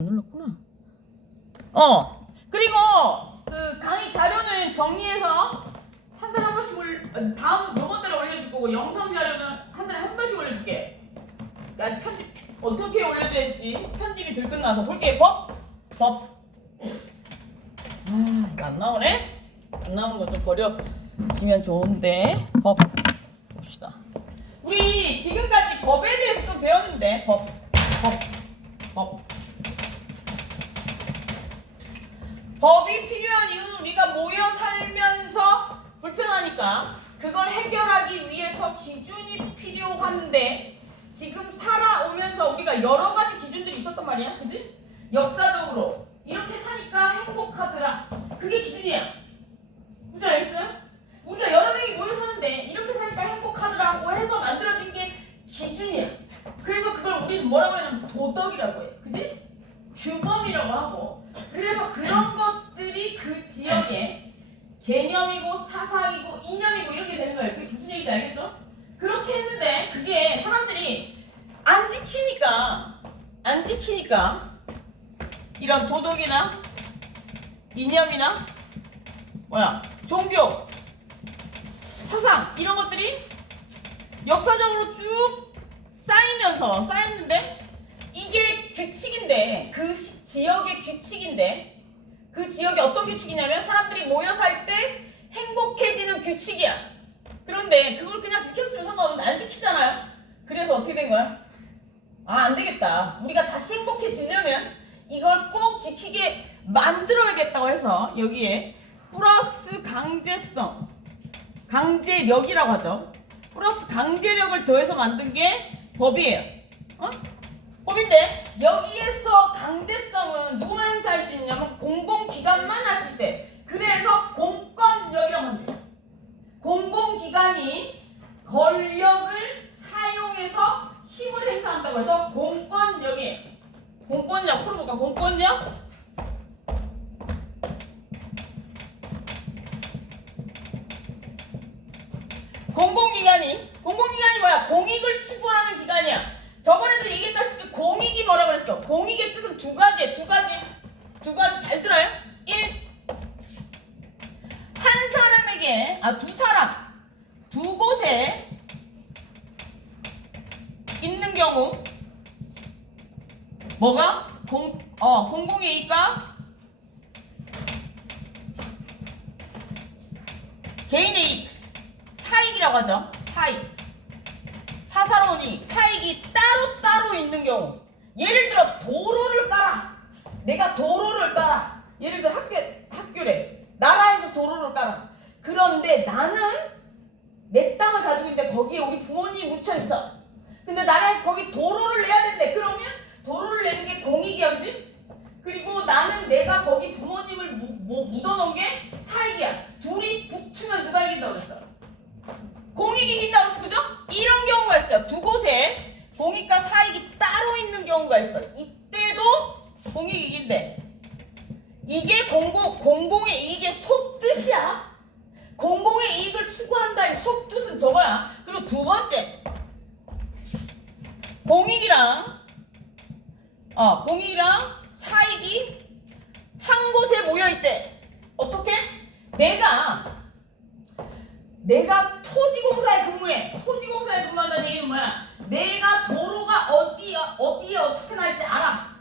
눌렀구나. 그리고 그 강의 자료는 정리해서 한 달에 한 번씩 다음 요번 달에 올려줄 거고, 영상 자료는 한 달에 한 번씩 올려줄게. 난 편집 어떻게 올려야 될지 편집이 들끝나서 볼게. 법. 이거 안 나오네. 안 나오는 거 좀 버려지면 좋은데. 법 봅시다. 우리 지금까지 법에 대해서 좀 배웠는데, 법. 법이 필요한 이유는 우리가 모여 살면서 불편하니까 그걸 해결하기 위해서 기준이 필요한데, 지금 살아오면서 우리가 여러 가지 기준들이 있었단 말이야. 그지? 역사적으로 이렇게 사니까 행복하더라. 그게 기준이야. 무슨 알겠어요? 우리가 여러 명이 모여 사는데 이렇게 사니까 행복하더라고 해서 만들어진 게 기준이야. 그래서 그걸 우리는 뭐라고 하냐면 도덕이라고 해. 그지? 규범이라고 하고. 그래서 그런 것들이 그 지역의 개념이고 사상이고 이념이고 이렇게 되는 거예요. 그게 무슨 얘기인지 알겠어? 그렇게 했는데 그게 사람들이 안 지키니까 이런 도덕이나 이념이나 종교, 사상 이런 것들이 역사적으로 쭉 쌓였는데 이게 규칙인데, 그 지역의 규칙인데, 그 지역이 어떤 규칙이냐면 사람들이 모여 살 때 행복해지는 규칙이야. 그런데 그걸 그냥 지켰으면 상관없는데 안 지키잖아요. 그래서 어떻게 된 거야? 안 되겠다. 우리가 다시 행복해지려면 이걸 꼭 지키게 만들어야겠다고 해서 여기에 플러스 강제력이라고 하죠. 플러스 강제력을 더해서 만든 게 법이에요. 법인데 여기에서 강제성은 누구만 행사할 수 있냐면 공공기관만 할 수 있대. 그래서 공권력이라고 합니다. 공공기관이 권력을 사용해서 힘을 행사한다고 해서 공권력이에요. 공권력 풀어볼까? 공권력? 공공기관이 뭐야? 공익을 추구하는 기관이야. 저번에도 얘기했다시피 공익이 뭐라 그랬어? 공익의 뜻은 두 가지 잘 들어요? 1. 한 사람에게 두 사람 두 곳에 있는 경우 뭐가? 공공의 이익과 개인의 이익, 사익이라고 하죠. 사사로운 이익, 사익이 따로 있는 경우. 예를 들어 도로를 깔아. 내가 도로를 깔아. 예를 들어 학교래. 나라에서 도로를 깔아. 그런데 나는 내 땅을 가지고 있는데 거기에 우리 부모님이 묻혀있어. 근데 나라에서 거기 도로를 내야 된대. 그러면 도로를 내는 게 공익이야, 그지? 그리고 나는 내가 거기 부모님을 묻어놓은 게 사익이야. 둘이 붙으면 누가 이긴다고 그랬어? 공익이 이긴다고 했어, 그죠? 이런 경우가 있어요. 두 곳에 공익과 사익이 따로 있는 경우가 있어. 이때도 공익이 이긴대. 이게 공공의 이익의 속뜻이야. 공공의 이익을 추구한다의 속뜻은 저거야. 그리고 두 번째, 공익이랑 사익이 한 곳에 모여있대. 어떻게? 내가 토지공사에 근무해. 토지공사에 근무한다는 얘기는 뭐야? 내가 도로가 어디에 어떻게 날지 알아.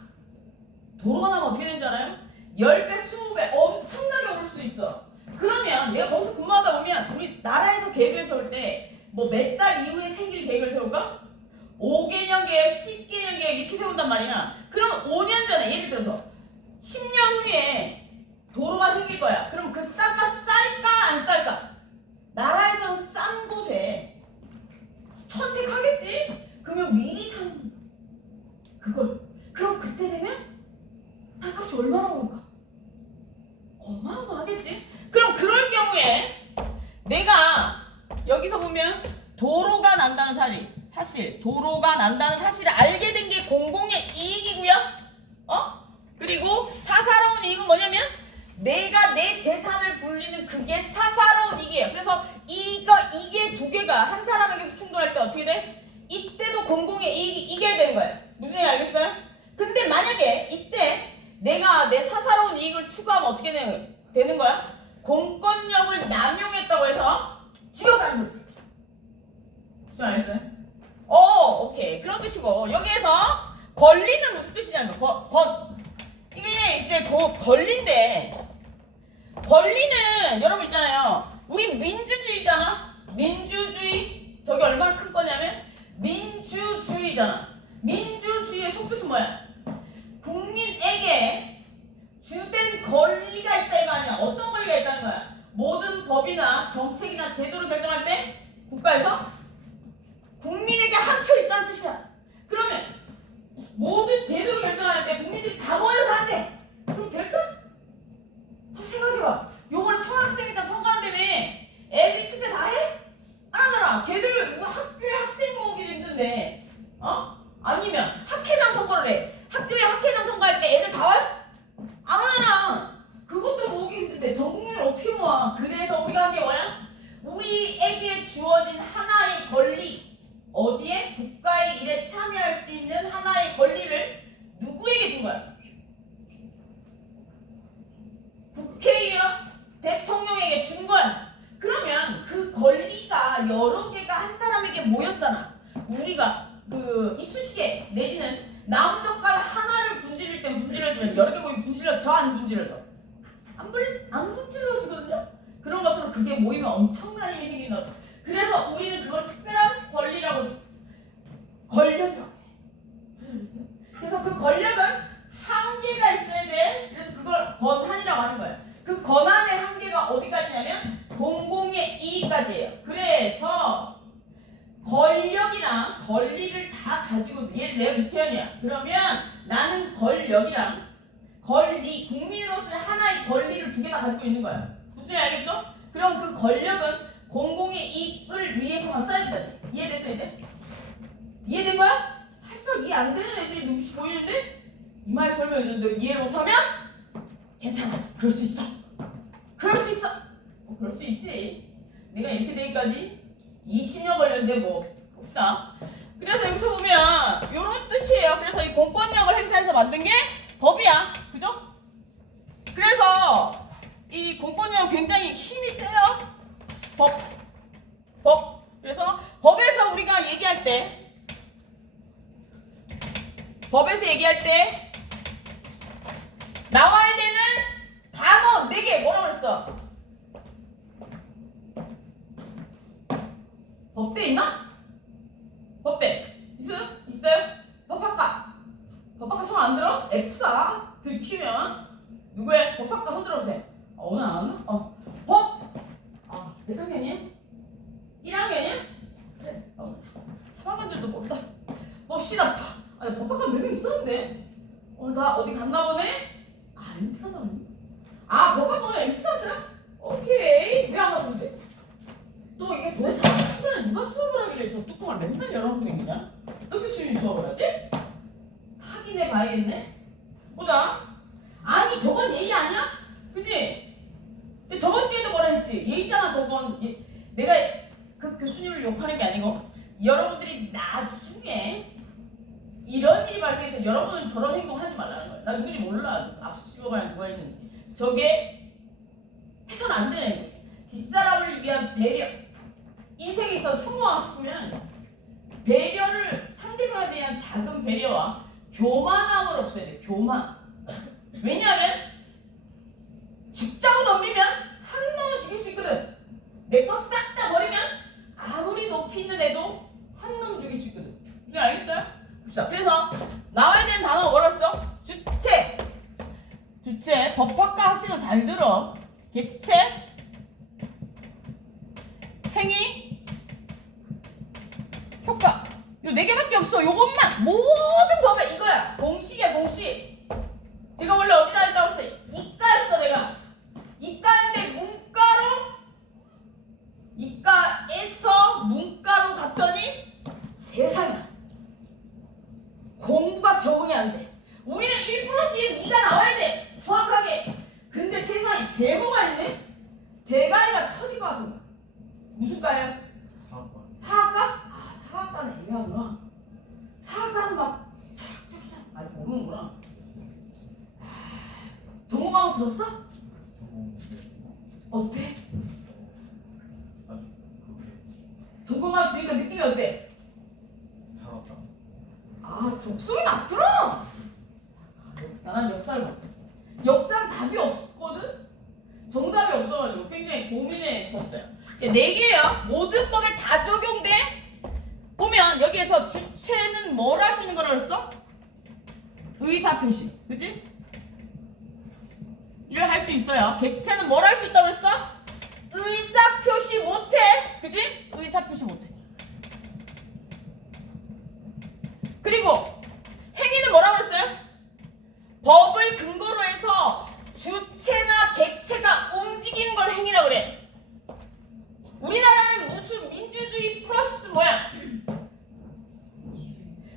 도로가 나면 어떻게 되는지 알아요? 10배, 20배 엄청나게 오를 수도 있어. 그러면 내가 거기서 근무하다 보면 우리 나라에서 계획을 세울 때 뭐 몇 달 이후에 생길 계획을 세울까? 5개년 계획, 10개년 계획 이렇게 세운단 말이야. 그럼 5년 전에 예를 들어서 10년 후에 도로가 생길 거야. 그럼 그 땅값 쌀까 안 쌀까? 나라에서 싼 곳에 선택하겠지? 그러면 미리 산 그걸. 그럼 그때 되면 땅값이 얼마나 오를까? 어마어마하겠지? 그럼 그럴 경우에 내가 여기서 보면 도로가 난다는 사실을 알게 된 게 공공의 이익이고요. 그리고 사사로운 이익은 뭐냐면 내가 내 재산을 불리는 그게 사사로운 이익이에요. 그래서 이게 두 개가 한 사람에게서 충돌할 때 어떻게 돼? 이때도 공공의 이익이 이겨야 되는 거예요. 무슨 얘기 알겠어요? 근데 만약에 이때 내가 내 사사로운 이익을 추구하면 어떻게 되는 거야? 공권력을 남용했다고 해서 죽여가는 거지. 좀 알겠어요? 오케이. 그런 뜻이고 여기에서 권리는 무슨 뜻이냐면 이게 이제 권리인데 권리는 여러분 있잖아요. 우리 민주주의잖아. 민주주의 저게 얼마나 큰 거냐면 민주주의잖아. 민주주의의 속뜻은 뭐야? 국민에게 주된 권리가 있다 이거 아니야. 어떤 권리가 있다는 거야? 모든 법이나 정책이나 제도를 결정할 때 국가에서 국민에게 한 표 있다는 뜻이야. 그러면 모든 제도를 결정할 때 국민들이 다 모여서 한대. 그럼 될까? 한번 생각해봐. 요번에 초등학생이다 선거한다며 애들이 투표 다 해? 안 하잖아. 걔들 학교에 학생 모으기 힘든데 아니면 학회장 선거를 해. 학교에 학회장 선거할 때 애들 다 와요? 안 하잖아. 그것도 모으기 힘든데 전 국민을 어떻게 모아? 그래서 우리가 한 게 뭐야? 우리에게 주어진 하나의 권리 어디에? 국가의 일에 참여할 수 있는 하나의 권리를 누구에게 준 거야? 국회의원, 대통령에게 준 거야. 그러면 그 권리가 여러 개가 한 사람에게 모였잖아. 우리가 이쑤시개 내지는 나무젓갈 하나를 분질릴 때 분질러주면 여러 개 모이면 분질러져 안 분질러져? 안 분질러지거든요? 그런 것처럼 그게 모이면 엄청난 힘이 생긴다. 그래서 우리는 그걸 특별한 권리라고 권력이라고 해. 그래서 그 권력은 한계가 있어야 돼. 그래서 그걸 권한이라고 하는 거야. 그 권한의 한계가 어디까지냐면 공공의 이익까지예요. 그래서 권력이랑 권리를 다 가지고 얘를 내가 국회의원이야. 그러면 나는 권력이랑 권리, 국민으로서의 하나의 권리를 두 개 다 가지고 있는 거야. 무슨 얘기 알겠죠? 그럼 그 권력은 공공의 이익을 위해서만 써야 된다. 이해됐어 이제? 이해된 거야? 살짝 이해 안 되는 애들이 눈빛이 보이는데 이 말 설명했는데 이해를 못하면 괜찮아. 그럴 수 있어. 그럴 수 있어. 그럴 수 있지. 내가 이렇게 되기까지 20년 걸렸는데 뭐 봅시다. 그래서 여기서 보면 이런 뜻이에요. 그래서 이 공권력을 행사해서 만든 게 법이야. 그죠? 그래서 이 공권력은 굉장히 힘이 세요. 법. 그래서 법에서 우리가 얘기할 때 나와야 되는 단어 4개 뭐라고 그랬어? 법대 있나? 법대 있어요? 법학과 손 안 들어? F다. 들키면 누구야? 법학과 손 들어보세요. 오늘 안 왔나? 법! 몇 학년이야? 1학년이야? 그래. 3학년들도 법다. 봅시다. 법학과 몇 명 있었는데 오늘 다 어디 갔나 보네? MT 갔나 보네? 법학과 MT 갔어요? 오케이. 왜 안 갔는데? 또 이게 도대체 시간에 누가 수업을 하길래 저 뚜껑을 맨날 열어놓고 다니냐? 어떻게 수업이 수업을 하지? 확인해 봐야겠네. 보자. 아니 저건 예의 아니야? 그치? 근데 저번 주에도 뭐라 했지? 예의잖아 저건. 내가 그 교수님을 욕하는 게 아니고 여러분들이 나중에 이런 일이 발생해서 여러분은 저런 행동하지 말라는 거야. 나 누군지 몰라. 앞서 찍어봐야 누가 있는지. 저게 해서는 안 되는 거야. 뒷사람을 위한 배려. 인생에 있어서 성공하고 싶으면 배려를 상대방에 대한 작은 배려와 교만함을 없애야 돼. 교만. 왜냐하면 죽자고 덤비면 한 놈은 죽일 수 있거든. 내 거 싹 다 버리면 아무리 높이 있는 애도 한 놈 죽일 수 있거든. 무슨 알겠어요? 자, 그래서 나와야 되는 단어가 뭐라 했어? 주체. 법학과 학생을 잘 들어. 객체, 행위, 효과. 요 4개밖에 없어. 요것만 모든 법에 이거야. 공식이야 공식. 제가 원래 어디다 했다고 했어? 이과였어 내가. 이과인데 이과에서 문과로 갔더니 세상에 공부가 적응이 안 돼. 우리는 1+1 2가 나와야 돼. 정확하게. 근데 세상에 제보가 있네. 대가리가 터질 것 같은 거야. 무슨 과예요? 사학과? 사학과는 애매하구나. 사학과는 막 착착착. 들었어? 어때? 전공학 들으니까 느낌이 어때? 살았다. 아, 적성이 맞더라. 역사는 역사를 봐. 역사는 답이 없거든. 정답이 없어가지고 굉장히 고민했었어요. 4개야. 모든 법에 다 적용돼. 보면 여기에서 주체는 뭘 할 수 있는 거라 그랬어? 의사표시. 그지? 이걸 할 수 있어요. 객체는 뭘 할 수 있다고 그랬어? 의사표시 못해. 그지? 의사표시 못해. 그리고 행위는 뭐라고 그랬어요? 법을 근거로 해서 주체나 객체가 움직이는 걸 행위라고 그래. 우리나라는 무슨 민주주의 플러스 뭐야?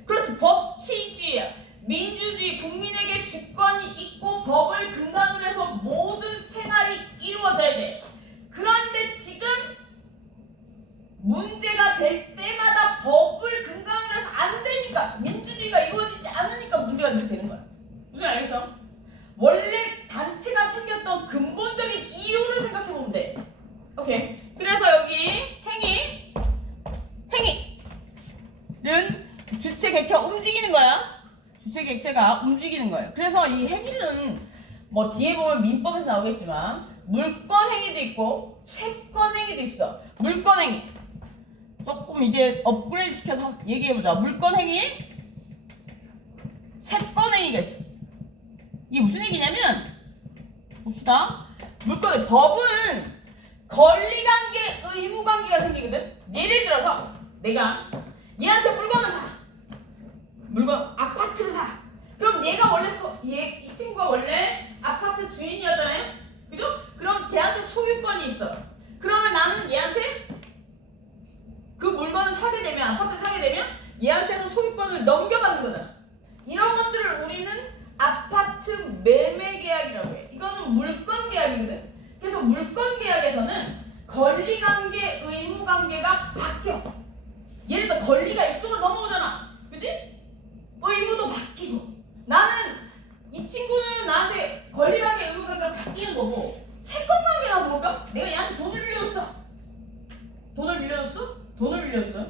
그렇지, 법치주의야. 민주주의, 국민에게 주권이 있고 법을 근간으로 해서 모든 생활이 이루어져야 돼. 그런데 지금 문제가 될 때마다 법을 근간으로 해서 안 되니까, 민주주의가 이루어지지 않으니까 문제가 늘 되는 거야. 무슨 알겠어? 원래 단체가 생겼던 근본적인 이유를 생각해 보면 돼. 오케이. 그래서 여기 행위는 주체 객체가 움직이는 거야. 주체 객체가 움직이는 거예요. 그래서 이 행위는 뭐 뒤에 보면 민법에서 나오겠지만 물권 행위도 있고 채권 행위도 있어. 물권 행위 조금 이제 업그레이드 시켜서 얘기해 보자. 물권 행위, 채권 행위가 있어. 이게 무슨 얘기냐면 봅시다. 물권 법은 권리관계, 의무관계가 생기거든. 예를 들어서 내가 얘한테 물건을 사. 물건 아파트를 사. 그럼 얘가 원래 이 친구가 원래 아파트 주인이었잖아요. 그죠? 그럼 쟤한테 소유권이 있어. 그러면 나는 얘한테 그 물건을 사게 되면, 아파트를 사게 되면 얘한테는 소유권을 넘겨받는 거잖아. 이런 것들을 우리는 아파트 매매 계약이라고 해. 이거는 물권 계약이거든. 그래서 물권 계약에서는 권리관계, 의무관계가 바뀌어. 예를 들어 권리가 이쪽으로 넘어오잖아. 그지? 의무도 바뀌고. 나는 이 친구는 나한테 권리관계, 의무관계가 바뀌는 거고, 채권관계가 뭘까? 내가 얘한테 돈을 빌려줬어. 돈을 빌려줬어.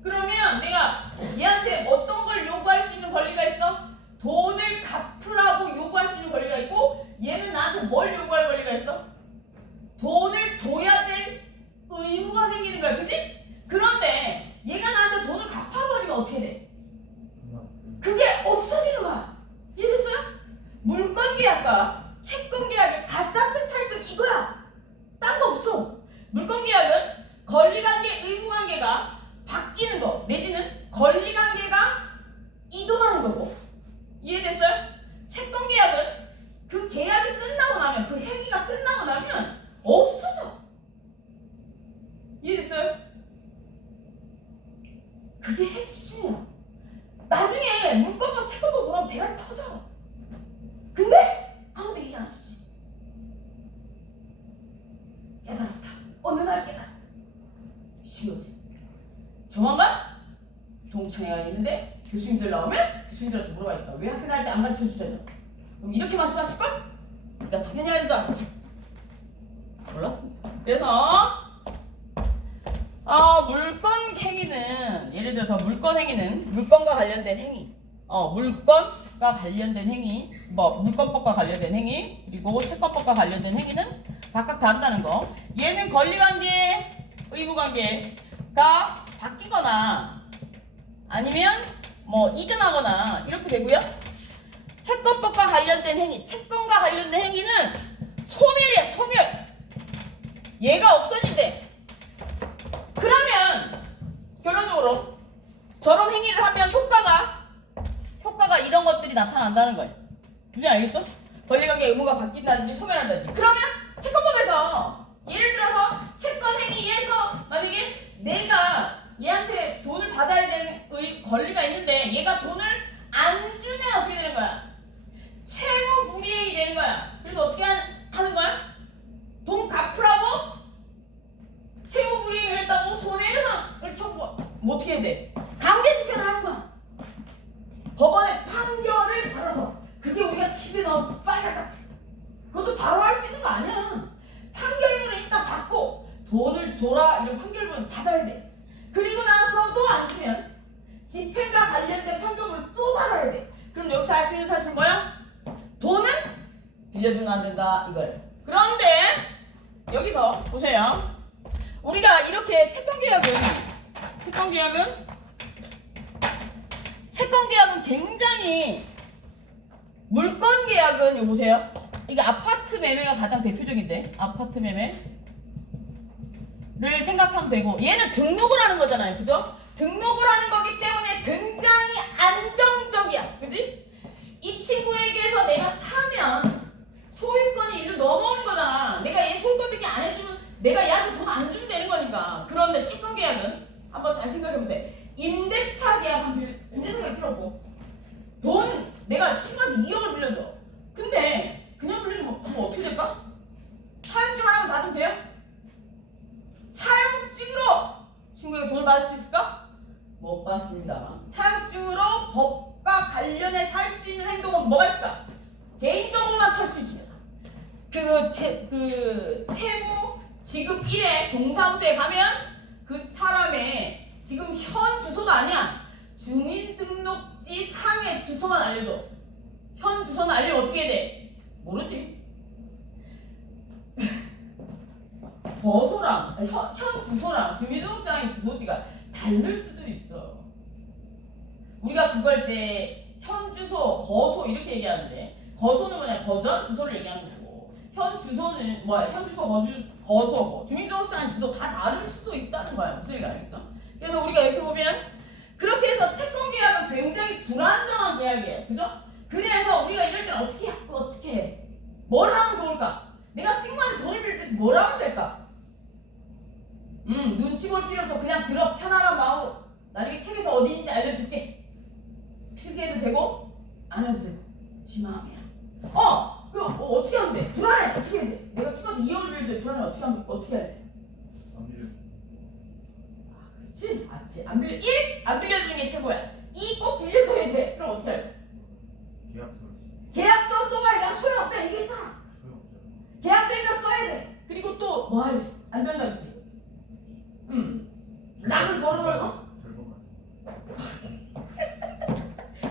그러면 내가 얘한테 어떤 걸 요구할 수 있는 권리가 있어? 돈을 갚으라고 요구할 수 있는 권리가 있고, 얘는 나한테 뭘 요구할 권리가 있어? 돈을 줘야 될 의무가 생기는 거야. 그지? 그런데 얘가 나한테 돈을 갚아라 하면 어떻게 돼? 그게 없어지는 거야. 이해됐어요? 물권계약과 채권계약의 가장 큰 차이점 이거야. 딴 거 없어. 물권계약은 권리관계, 의무관계가 바뀌는 거, 내지는 권리관계가 이동하는 거고. 이해됐어요? 채권계약은 그 계약이 끝나고 나면, 그 행위가 끝나고 나면 없어져. 이해됐어요? 그게 핵심이야. 나중에 물권법, 채권법 보면 대가리 터져. 근데 아무도 얘기 안 하지. 깨달았다. 어느 날 깨달았다. 미친 거지. 조만간 동창회가 있는데 교수님들 나오면 교수님들한테 물어봐야겠다. 왜 학교 다닐 때 안 가르쳐 주셨냐? 그럼 이렇게 말씀하실걸? 그러니까 답변이 아닌 줄 알았어. 몰랐습니다. 그래서 물권 행위는, 예를 들어서 물권 행위는 물권과 관련된 행위, 물권과 관련된 행위, 뭐 물권법과 관련된 행위, 그리고 채권법과 관련된 행위는 각각 다르다는 거. 얘는 권리관계, 의무관계가 바뀌거나 아니면 뭐 이전하거나 이렇게 되고요. 채권법과 관련된 행위, 채권과 관련된 행위는 소멸이야, 소멸. 얘가 없어진대. 그러면 결론적으로 저런 행위를 하면 효과가 이런 것들이 나타난다는 거예요. 무슨 알겠죠? 권리관계 의무가 바뀐다든지 소멸한다든지. 그러면 채권법에서 예를 들어서 채권 행위에서 만약에 내가 얘한테 돈을 받아야 되는 권리가 있는데 얘가 돈을 안 주면 어떻게 되는 거야? 채무 불이행이 되는 거야. 그래서 어떻게 하는 거야? 돈 갚으라고 채무 불이행을 했다고 손해배상을 청구. 뭐 어떻게 해야 돼? 강제집행을 하는 거야. 법원의 판결을 받아서. 그게 우리가 집에 넣은 빨간까지. 그것도 그럼 여기서 할 수 있는 사실은 뭐야? 돈은 빌려주면 안 된다 이거예요. 그런데 여기서 보세요. 우리가 이렇게 채권 계약은 굉장히 물건 계약은 이거 보세요. 이게 아파트 매매가 가장 대표적인데 아파트 매매를 생각하면 되고 얘는 등록을 하는 거잖아요. 그죠? 등록을 하는 거기 때문에 굉장히 안정적이야. 그지? 이 친구에게서 내가 사면 소유권이 일로 넘어오는 거잖아. 내가 얘 소유권 등기 안 해주면 내가 얘한테 돈 안 주면 되는 거니까. 그런데 채권 계약은 한번 잘 생각해 보세요. 임대차 계약은 임대차 계약 필요 없고 돈 내가 친구한테 2억을 빌려줘. 근데 그냥 빌리면 뭐 어떻게 될까? 사용증 하나만 받으면 돼요? 사용증으로 친구에게 돈을 받을 수 있을까? 못 받습니다. 사용증으로 법과 관련해서 할 수 있는 행동은 뭐가 있을까? 개인정보만 털 수 있습니다. 채무 지급 1회 동사무소에 가면 그 사람의 지금 현 주소도 아니야. 주민등록지 상의 주소만 알려줘. 현 주소는 알려면 어떻게 해야 돼? 모르지. 현 주소랑 주민등록장의 주소지가 다를 수도 있어. 우리가 그걸 이제 현 주소, 거소 이렇게 얘기하는데 거소는 뭐냐? 거전 주소를 얘기하는 거고 현 주소는 뭐야? 현 주소, 거소, 주민등록장 주소 다 다를 수도 있다는 거야. 무슨 얘기가 알겠죠? 그래서 우리가 이렇게 보면 그렇게 해서 채권 계약은 굉장히 불안정한 계약이에요. 그죠? 그래서 우리가 이럴 때는 어떻게 해? 뭘 하면 좋을까? 내가 친구한테 돈을 빌릴 때 뭘 하면 될까? 눈치 볼 필요 없어. 그냥 들어. 편안한 마음으로. 나중에 책에서 어디 있는지 알려줄게. 필기해도 되고 안 해도 되고 지 마음이야. 어떻게 하면 돼? 불안해. 어떻게 해야 돼? 내가 친구한테 2억을 빌릴 때 불안해. 어떻게 해야 돼? 그렇지. 안 빌려주는 게 최고야. 2 꼭 빌려줘야 돼. 그럼 어떻게 해야 돼? 계약서 써봐야 내가 소용없다 얘기했잖아. 계약서에다 써야 돼. 그리고 또 뭐 할래? 안 된다 그치? 남을 걸어.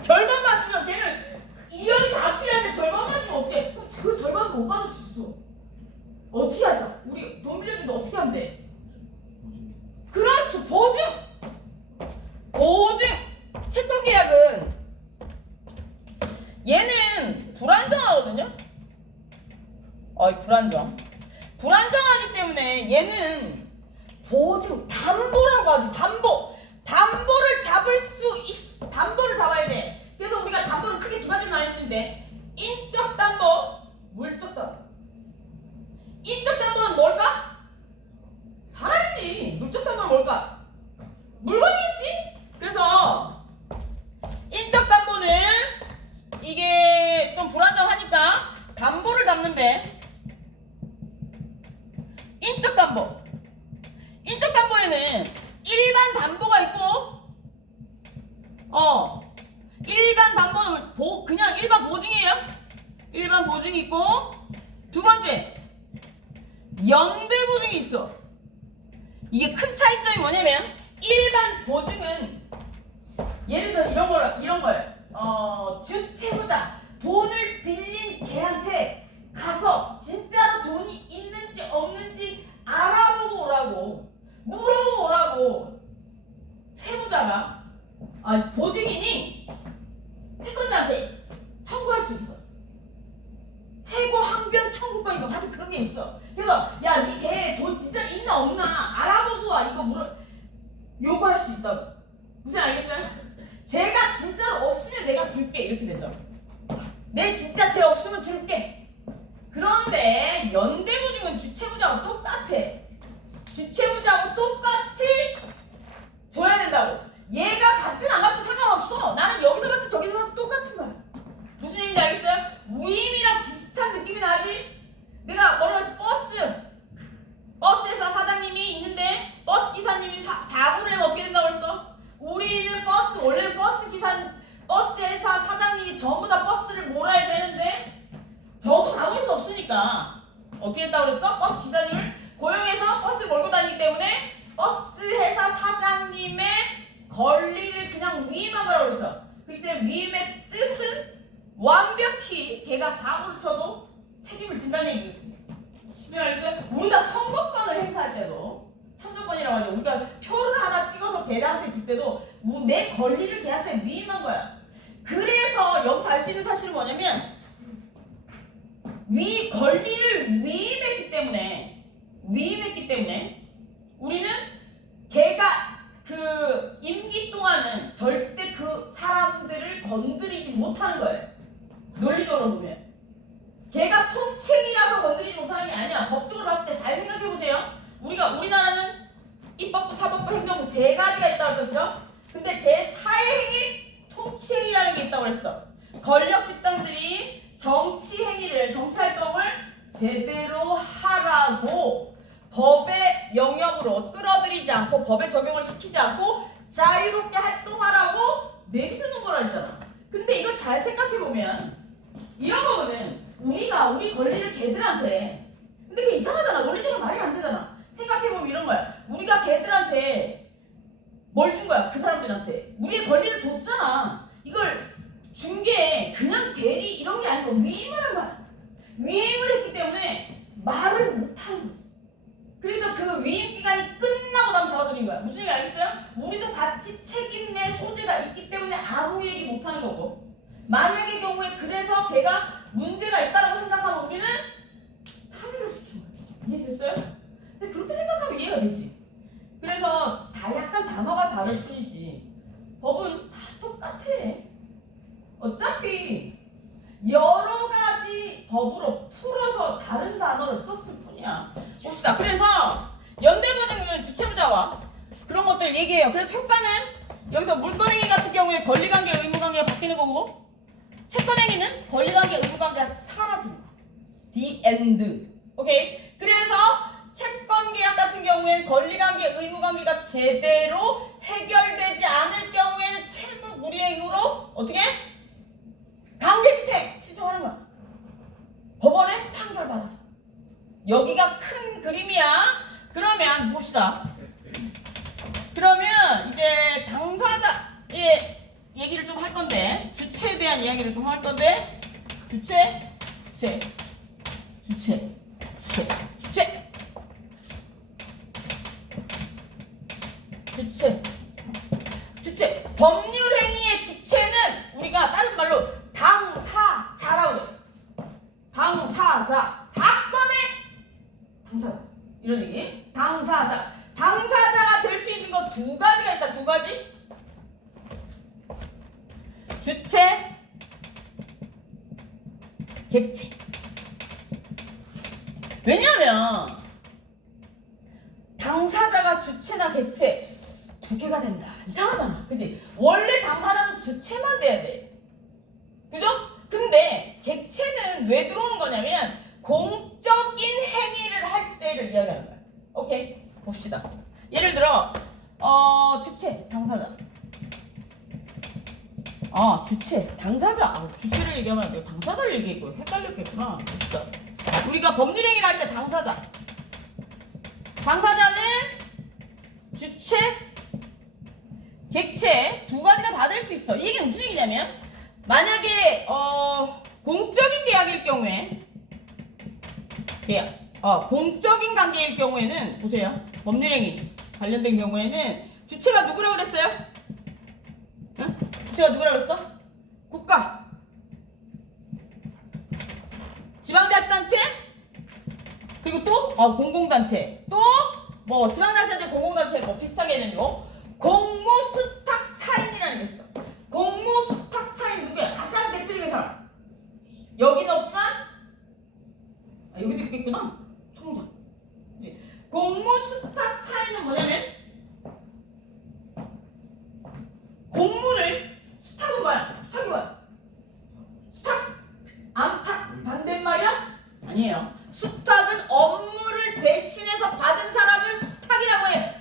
절반만 주면 걔는 2억이 다 필요한데 절반만 주면 어떻게? 그 절반도 못 받을 수 있어. 어떻게 할까? 우리 돈 빌려주는데 어떻게 하면 돼? 그렇지. 보증. 채권 계약은 얘는 불안정하거든요. 불안정하기 때문에 얘는 보증, 담보라고 하죠. 담보를 잡아야 돼. 그래서 우리가 담보를 크게 두 가지로 나눌 수 있는데 인적 담보, 물적 담보. 인적 담보는 뭘까? 사람이지. 물적 담보는 뭘까? 물건이겠지. 그래서 인적 담보는 이게 좀 불안정하니까 담보를 담는데 인적 담보에는 일반 담보가 있고 일반 담보는 그냥 일반 보증이에요. 일반 보증이 있고 두 번째 연대 보증이 있어. 이게 큰 차이점이 뭐냐면 일반 보증은 예를 들어 이런 거예요. 주채무자 돈을 빌린 걔한테 가서 진짜로 돈이 있는지 없는지 알아보고 오라고 물어보고 오라고 채무자가 보증인이 채권자한테 청구할 수 있어. 최고 항변 청구권인가 하여튼 그런 게 있어. 그래서 야 니 걔 돈 진짜 있나 없나 알아보고 와 이거 요구할 수 있다고. 무슨 알겠어요? 제가 진짜로 없으면 내가 줄게 이렇게 되죠. 내 진짜 쟤 없으면 줄게. 그런데 연대보증은 주채무자하고 똑같아. 주채무자하고 똑같이 줘야 된다고. 얘가 받든 안 받든 상관없어. 나는 여기서 받든 저기서 받든 똑같은 거야. 무슨 얘기인지 알겠어요? 무임이랑 비슷한 느낌이 나지? 내가 뭐라고 했어? 버스에서 사장님이 있는데 버스 기사님이 사고를 내면 어떻게 된다고 그랬어? 우리는 원래는 버스회사 사장님이 전부 다 버스를 몰아야 되는데 저도 다 몰 수 없으니까 어떻게 했다고 그랬어? 버스 기사님을 고용해서 버스를 몰고 다니기 때문에 버스회사 사장님의 권리를 그냥 위임하라고 그랬죠. 그때 위임의 뜻은 완벽히 걔가 사고를 쳐도 책임을 진다는 얘기거든요. 알겠어요? 우리가 선거권을 행사할 때도 참정권이라고 하죠. 우리가 표를 하나 찍어서 걔한테 줄 때도 내 권리를 걔한테 위임한 거야. 그래서 여기서 알 수 있는 사실은 뭐냐면 권리를 위임했기 때문에 우리는 걔가 그 임기 동안은 절대 그 사람들을 건드리지 못하는 거예요. 논리적으로 보면 걔가 통칭이라서 건드리지 못하는 게 아니야. 법적으로 봤을 때 잘 생각해 보세요. 우리나라는 입법부, 사법부, 행정부 세 가지가 있다고 했죠. 근데 제4의 행위 통치행위라는 게 있다고 그랬어. 권력 집단들이 정치 활동을 제대로 하라고 법의 영역으로 끌어들이지 않고 법에 적용을 시키지 않고 자유롭게 활동하라고 내비두는 거라 했잖아. 근데 이걸 잘 생각해 보면 이런 거거든. 우리 권리를 걔들한테, 근데 그게 이상하잖아. 논리적으로 말이 안 되잖아. 생각해 보면 이런 거야. 우리가 걔들한테 뭘 준 거야? 그 사람들한테 우리의 권리를 줬잖아. 이걸 준 게 그냥 대리 이런 게 아니고 위임을 한 거야. 위임을 했기 때문에 말을 못 하는 거지. 그러니까 그 위임 기간이 끝나고 나면 잡아들인 거야. 무슨 얘기 알겠어요? 우리도 같이 책임낼 소재가 있기 때문에 아무 얘기 못 하는 거고, 만약의 경우에 그래서 걔가 문제가 있다고 생각하면 우리는 탄핵을 시키는 거야. 이해됐어요? 근데 그렇게 생각하면 이해가 되지. 그래서 다 약간 단어가 다를 뿐이지 법은 다 똑같아. 어차피 여러 가지 법으로 풀어서 다른 단어를 썼을 뿐이야. 봅시다. 그래서 연대보증은 주체부자와 그런 것들 얘기해요. 그래서 효과는 여기서 물권행위 같은 경우에 권리관계, 의무관계가 바뀌는 거고, 채권행위는 권리관계, 의무관계가 사라지는 거. The end. 오케이. 그래서 채권계약 같은 경우에는 권리관계, 의무관계가 제대로 해결되지 않을 경우에는 채무 무리행위로 어떻게? 강제집행 신청하는 거야. 법원에 판결받아서. 여기가 큰 그림이야. 그러면 봅시다. 그러면 이제 당사자의 얘기를 좀 할 건데, 주체에 대한 이야기를 좀 할 건데, 주체. 법률행위의 주체는 우리가 다른 말로 당사자라고 해요. 당사자. 사건의 당사자. 이런 얘기. 당사자가 될 수 있는 거 두 가지가 있다. 두 가지. 주체, 객체. 왜냐면 당사자가 주체나 객체 두 개가 된다. 이상하잖아. 그치? 원래 당사자는 주체만 돼야 돼. 그죠? 근데 객체는 왜 들어오는 거냐면 공적인 행위를 할 때를 이야기하는 거야. 오케이? 봅시다. 예를 들어 주체, 당사자. 주체, 당사자. 주체를 얘기하면 안 돼요. 당사자를 얘기했고 헷갈렸겠구나. 진짜. 우리가 법률행위를 할 때 당사자는 주체, 객체 두 가지가 다 될 수 있어. 이게 무슨 얘기냐면 만약에 공적인 계약일 경우에 공적인 관계일 경우에는 보세요. 법률행위 관련된 경우에는 주체가 누구라고 그랬어요? 응? 주체가 누구라고 그랬어? 국가, 지방자치단체, 그리고 또 공공단체, 또 뭐 지방자치단체, 공공단체 뭐 비슷하게 되는 공무수탁사인이라는 게 있어. 공무수탁사인 누구야? 가장 대표적인 사람. 여기는 없지만 여기도 있겠구나. 총장. 공무수탁사인은 뭐냐면 공무를 수탁은 뭐야? 수탁이 뭐야? 수탁? 암탁? 반대말이야? 아니에요. 수탁은 업무를 대신해서 받은 사람을 수탁이라고 해.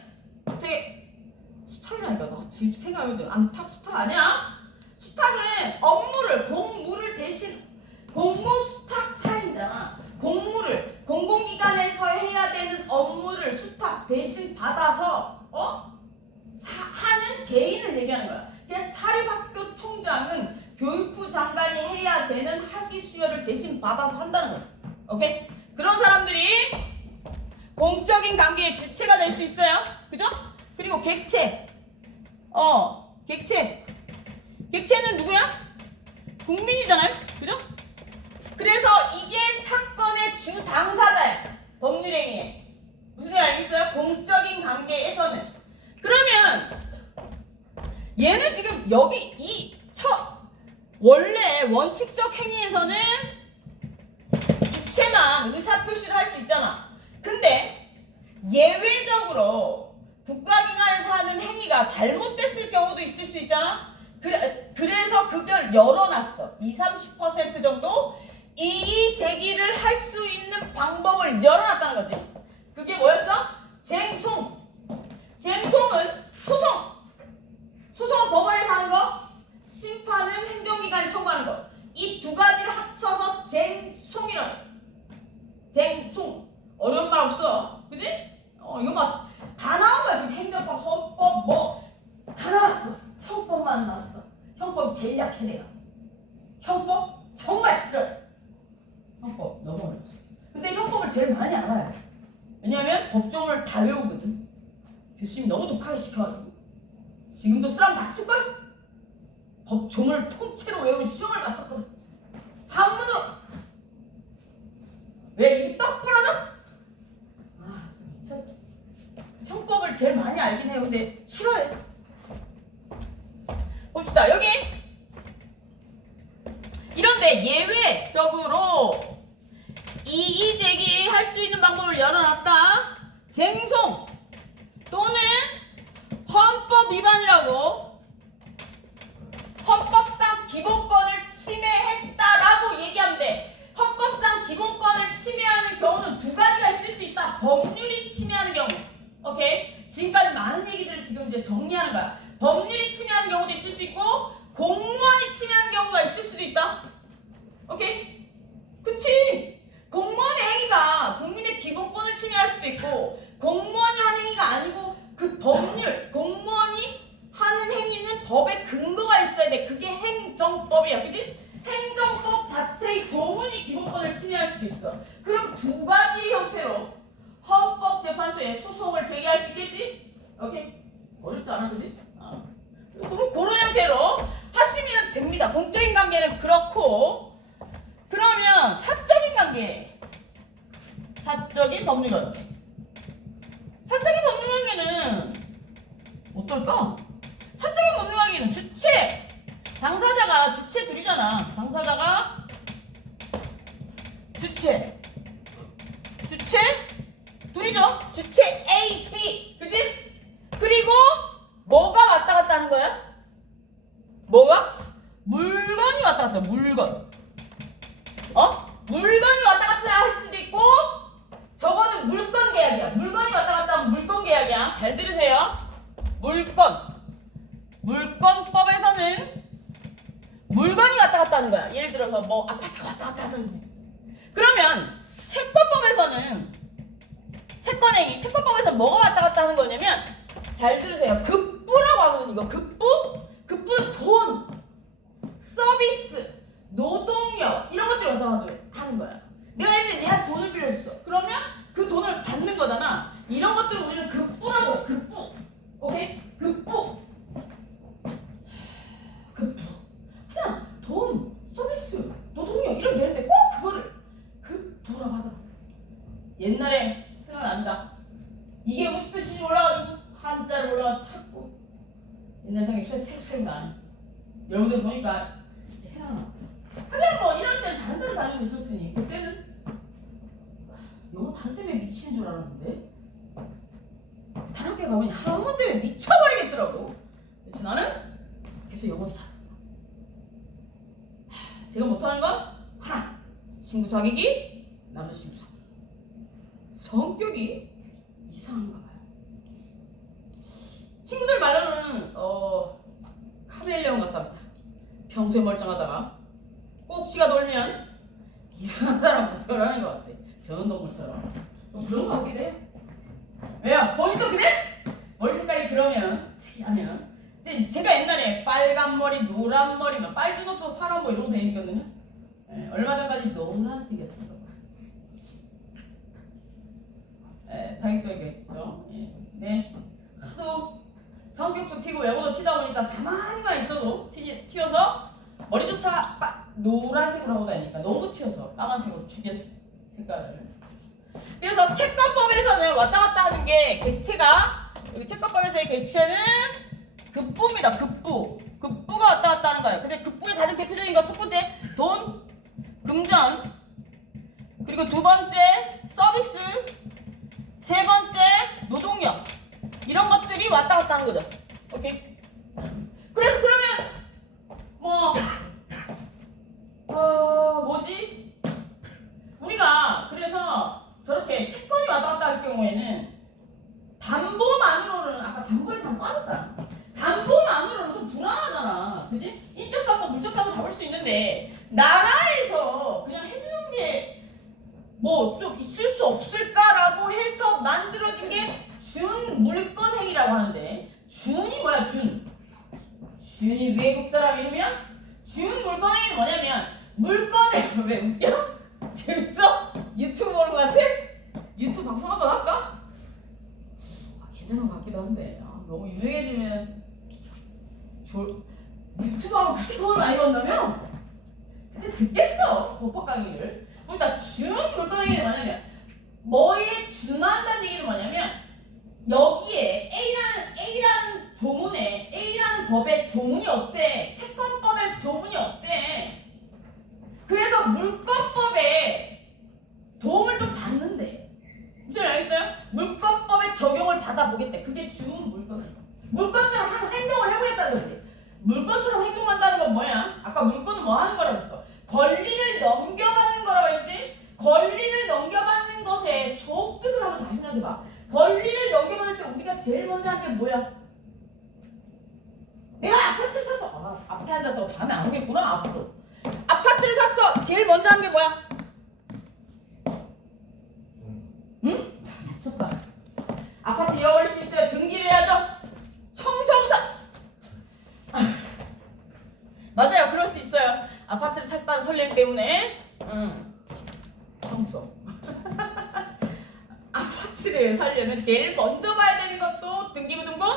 어떻게? 수탁이라니까. 나 지금 생각해보면 암탁 수탁 아니야? 수탁은 공무를 대신, 공무수탁사인이잖아. 공공기관에서 해야 되는 업무를 수탁 대신 받아서 하는 개인을 얘기하는 거야. 그래서 사립학교 총장이 대신 받아서 한다는 거지. 오케이? 그런 사람들이 공적인 관계의 주체가 될 수 있어요. 그죠? 그리고 객체. 객체. 객체는 누구야? 국민이잖아요. 그죠? 그래서 이게 사건의 주 당사자야. 법률행위에. 무슨 소리 알겠어요? 공적인 관계에서는. 그러면 얘는 지금 여기 원래 원칙적 행위에서는 주체만 의사표시를 할 수 있잖아. 근데 예외적으로 국가기관에서 하는 행위가 잘못됐을 경우도 있을 수 있잖아. 그래서 그걸 열어놨어. 20-30% 정도 이의 제기를 할 수 있는 방법을 열어놨다는 거지. 그게 뭐였어? 쟁송. 쟁송은 소송은 법원에서 하는 거, 심판은 행정기관이 청구하는 거. 이 두 가지를 합쳐서 쟁송이라고. 쟁송. 어려운 말 없어. 그지? 이거 막 다 나온 거야. 지금 행정법, 헌법 다 나왔어. 형법만 안 나왔어. 형법 제일 약해 내가. 형법 정말 싫어요. 형법 너무 어려웠어. 근데 형법을 제일 많이 알아야 돼. 왜냐면 법조문을 다 외우거든. 교수님 너무 독하게 시켜가지고 지금도 쓰라면 다 쓸걸? 법조문을 통째로 외우는 시험을 봤었거든. 한문으로. 왜 이게 떡 부러져? 미쳤지. 형법을 제일 많이 알긴 해요. 근데 싫어해. 봅시다. 여기 이런데 예외적으로 이의 제기할 수 있는 방법을 열어놨다. 쟁송 또는 헌법 위반이라고. 헌법상 기본권을 침해했다라고 얘기하면 돼. 헌법상 기본권을 침해하는 경우는 두 가지가 있을 수 있다. 법률이 침해하는 경우. 오케이? 지금까지 많은 얘기들을 지금 이제 정리하는 거야. 법률이 침해하는 경우도 있을 수 있고 공무원이 침해하는 경우가 있을 수도 있다. 오케이? 그치? 공무원의 행위가 국민의 기본권을 침해할 수도 있고 공무원이 하는 행위가 아니고 그 법률, 공무원이 하는 행위는 법에 근거가 있어야 돼. 그게 행정법이야. 그치? 행정법 자체의 조문이 기본권을 침해할 수도 있어. 그럼 두 가지 형태로 헌법재판소에 소송을 제기할 수 있겠지? 오케이? 어렵지 않아, 그치? 그런 형태로 하시면 됩니다. 공적인 관계는 그렇고. 그러면 사적인 관계, 사적인 법률관계. 사적인 법률관계는 어떨까? 사적인 법률관계는 주체, 당사자가 주체 둘이잖아. 당사자가 주체 둘이죠. 주체 A, B, 그치? 그리고 뭐가 왔다 갔다 하는 거야? 뭐가? 물건이 왔다 갔다. 물건이 왔다 갔다 할 수도 있고 저거는 물건 계약이야. 물건이 왔다 갔다 하면 물건 계약이야. 잘 들으세요. 물건법에서는 물건이 왔다 갔다 하는 거야. 예를 들어서 뭐 아파트가 왔다 갔다 하든지. 그러면 채권법에서는 채권법에서 뭐가 왔다 갔다 하는 거냐면 잘 들으세요. 급부라고 하거든요. 이거 급부는 돈, 서비스, 노동력 이런 것들이 왔다 갔다 하는 거야. 내가 예를 들어 얘한테 돈을 빌려줬어. 그러면 그 돈을 받는 거잖아. 이런 것들을 우리는 급부라고 해. 급부. 오케이? 급부. 그냥 돈, 서비스, 노동력 이러면 되는데 꼭 그거를 급부라고 하더라고. 옛날에 생각난다. 이게 무슨 뜻인지 몰라가지고 한자를 올라가 찾고 옛날 생각이 생각나네. 여러분들 보니까 이제 생각나. 하긴 뭐 이런 때는 다른 데를 다니고 있었으니 그때는 영어 단어 때문에 미치는 줄 알았는데 다른 학교에 가보니 학원 때문에 미쳐버리겠더라고. 그래서 나는 계속 영어 사. 제가 못하는 건 하나, 친구 사귀기, 남자친구 사귀기. 성격이 이상한가 봐요. 친구들 말로는 카멜레온 같답니다. 평소에 멀쩡하다가 꼭 지가 놀면 이상한 사람 변하는 것 같아. 변온동물처럼. 그런 거 같기도 해요. 왜요? 본인도 그래? 머리 색깔이 그러면 특이하면 제가 옛날에 빨간 머리, 노란 머리, 빨주노초, 파란 뭐 이런 거 다녔거든요. 예. 예, 얼마 전까지 노란색이었습니다. 예, 자격증이겠죠. 예. 네. 하도 성격도 튀고 외모도 튀다 보니까 가만히만 있어도 튀어서 머리조차 노란색으로 하고 다니니까 너무 튀어서 까만색으로 죽였어 색깔을. 그래서 채권법에서는 왔다 갔다 하는 게 객체가 여기 채권법에서의 객체는 급부입니다. 급부가 왔다 갔다 하는 거예요. 근데 급부의 가장 대표적인 거 첫 번째 돈, 금전, 그리고 두 번째 서비스, 세 번째 노동력, 이런 것들이 왔다 갔다 하는 거죠. 오케이. 그래서 그러면 뭐지? 우리가 그래서 저렇게 채권이 왔다 갔다 할 경우에는 담보만으로는 아까 담보에 참 빠졌다. 담보만으로는 좀 불안하잖아. 그지? 인적 담보, 물적 담보 잡을 수 있는데 나라에서 그냥 해주는 게 뭐 좀 있을 수 없을까라고 해서 만들어진 게 준물권행위라고 하는데, 준이 뭐야? 준이 외국 사람이면 준물권행위는 뭐냐면 물건에 왜 웃겨? 재밌어? 유튜브 보는 거 같아? 유튜브 방송 한번 할까? 괜찮은 것 같기도 한데 너무 유명해지면 유튜브하고 그렇게 돈을 많이 번다며? 근데 듣겠어 법학 강의를. 그러니까 준물권행위는 뭐냐면 뭐에 준한다는 얘기는 뭐냐면 여기에 A라는 조문에 A라는 법의 조문이 없대. 채권법의 조문이 없대. 그래서 물권법에 도움을 좀 받는데, 무슨 알겠어요? 물권법의 적용을 받아보겠대. 그게 준물권이에요. 물권처럼 행동을 해보겠다는 거지. 물권처럼 행동한다는 건 뭐야? 아까 물권은 뭐 하는 거라고 했어? 권리를 넘겨받는 거라고 했지? 권리를 넘겨받는 것에 속뜻을 한번 잘 생각해봐. 권리를 넘겨받을 때 우리가 제일 먼저 할 게 뭐야? 내가 아파트 샀어. 앞에 앉았다고 다음에 안 오겠구나. 앞으로 아파트를 샀어. 제일 먼저 하는 게 뭐야? 응? 미쳤다. 아파트 잃어버릴 수 있어요. 등기를 해야죠. 청소부터. 맞아요. 그럴 수 있어요. 아파트를 샀다는 설렘 때문에. 청소. 아파트를 살려면 제일 먼저 봐야 되는 것도 등기부등본,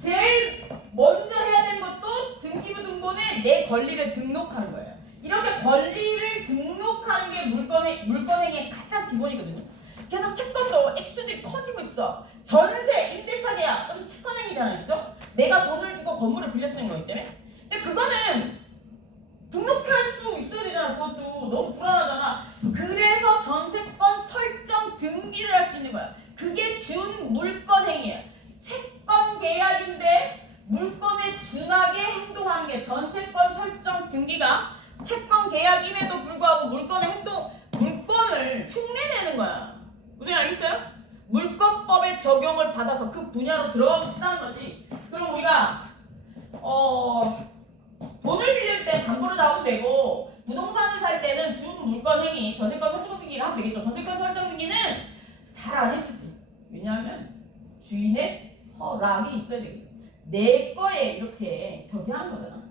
제일 먼저 해야 되는 것도 등기부등본에 내 권리를 등록하는 거예요. 이렇게 권리를 등록하는 게 물권행위의 가장 기본이거든요. 그래서 채권도 액수들이 커지고 있어. 전세, 임대차 계약, 그럼 채권행위잖아요. 그죠? 내가 돈을 주고 건물을 빌려 쓰는 거기 때문에. 근데 그거는 등록할 수 있어야 되잖아. 그것도 너무 불안하잖아. 그래서 전세권 설정 등기를 할 수 있는 거야. 그게 준물권행위야. 채권 계약인데 물권에 준하게 행동하는 게 전세권 설정 등기가 채권 계약임에도 불구하고 물권을 흉내내는 거야. 무슨 알겠어요? 물권법의 적용을 받아서 그 분야로 들어가고 싶다는 거지. 그럼 우리가 돈을 빌릴 때 담보를 잡으면 되고, 부동산을 살 때는 준물권행위, 전세권 설정 등기를 하면 되겠죠. 전세권 설정 등기는 잘 안 해주지. 왜냐하면 주인의 허락이 있어야 되거든. 내 거에 이렇게 저기 하는 거잖아.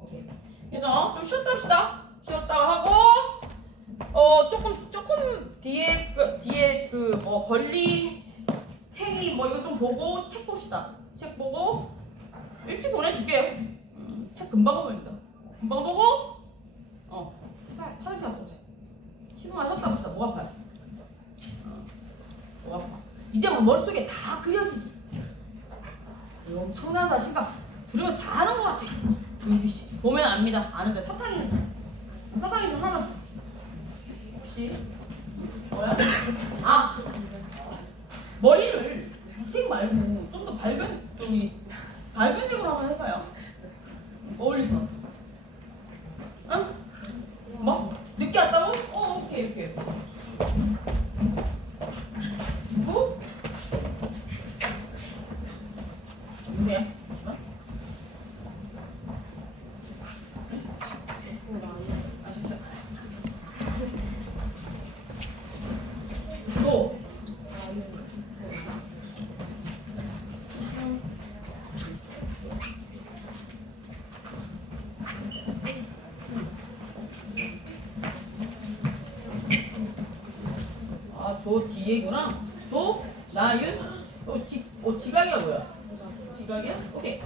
오케이. 그래서 좀 쉬었다 합시다. 쉬었다가 하고 조금 뒤에 권리 행위 이거 좀 보고 책 봅시다. 책 보고 일찍 보내줄게요. 책 금방 보면다. 금방 보고 화장실 갔다 오세요. 시동아 쉬었다 합시다. 목 아파요. 목 아파. 이제 뭐 머릿속에 다 그려지지. 엄청나다. 시각 들으면 다 아는 것 같아. 보면 압니다. 아는데 사탕이 좀 하나 혹시 뭐야? 머리를 색 말고 좀 더 밝은 색으로 한번 해봐요. 어울리죠? 응? 뭐? 늦게 왔다고? 오케이. 그리고 누구야? 잠시만. 또 조 뒤에구나. 조 나윤. 지각이야 뭐야? 지각이야? 오케이.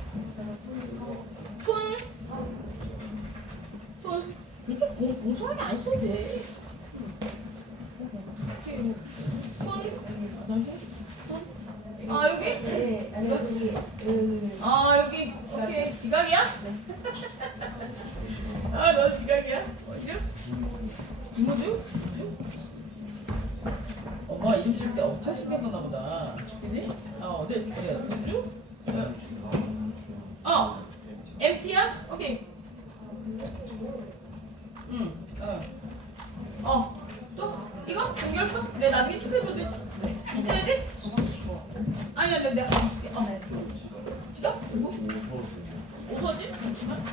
손. 그렇게 고소하게 안 써도 돼. 아 여기? 아 여기. 오케이. 지각이야? 아 너 지각이야? 이름? 김호주? 엄마 이름 지을 때 엄청 신경 썼나 보다. 그지? 어디야? 김호주? MT야? 오케이. 또? 이거? 공결서? 내 나중에 체크해줘도 되지? 있어야지? 아니야, 내가 가져줄게. 지갑? 이거? 오서지? 잠시만.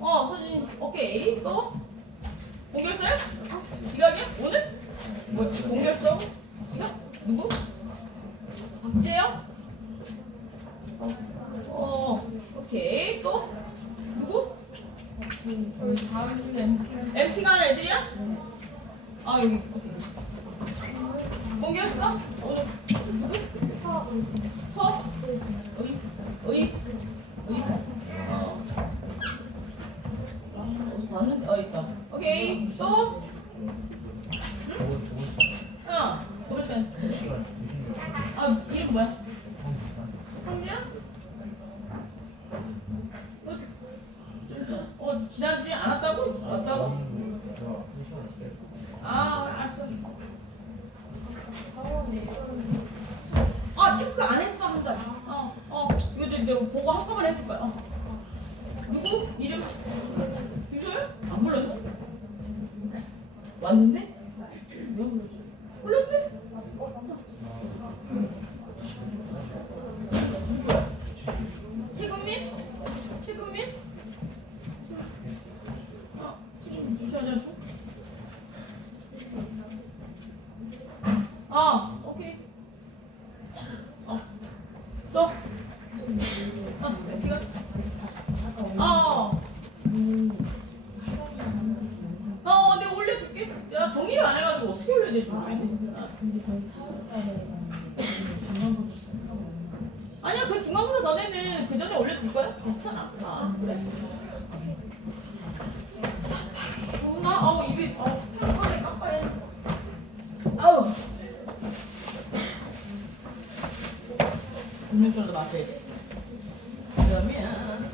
서진, 오케이. 또? 공결서야? 지갑이야? 오늘? 뭐, 공결서? 지갑? 누구? 박재영? 오케이. 또? 누구? MT 가는 애들이야? 여기. 공개했어? 누구? 터? 의? 어디 봤는데? 있다. 오케이. 또? 응? 도몇 시간? 이름 뭐야? 형이야? 지난주에 안 왔다고? 왔다고? 알았어. 체크 안 했어, 항상. 이거 내가 보고 한꺼번에 해줄 거야. 누구? 이름? 유서야? 안 불렀네? 왔는데? 왜 불렀지? 불렀네? 누구야? 최근민? 오케이. 또? MT가? 내가 올려줄게. 야, 정리를 안 해가지고 어떻게 올려야 되지? 아니야, 그 중간고사 전에는 그 전에 올려줄 거야? 괜찮아. 그래? 입이, 사탕 하게 깜빡해. 음료수라도 마셔야지. 그러면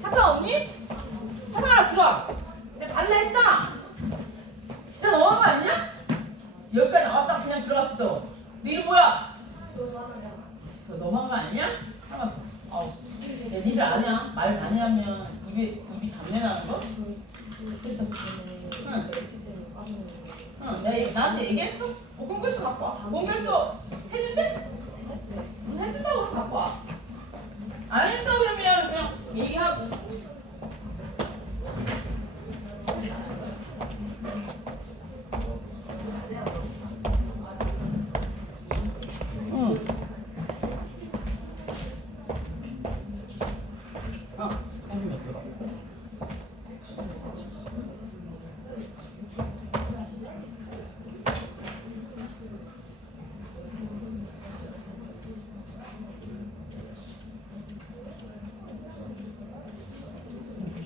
사탕 없니? 사탕 하나 주라. 내가 달라 했잖아. 진짜 너무한 거 아니야? 여기까지 나왔다 그냥 들어갔어. 너 이름 뭐야? 너무한 거 아니야? 잠깐만. 야, 니들 아냐? 말 많이 하면 입이 담내 나는 거? 그래서 내가 나한테 얘기했어? 공결서 갖고 와. 공결서 해준대? 해준다고 그러면 갖고 와. 안 해준다고 그러면 그냥 얘기하고.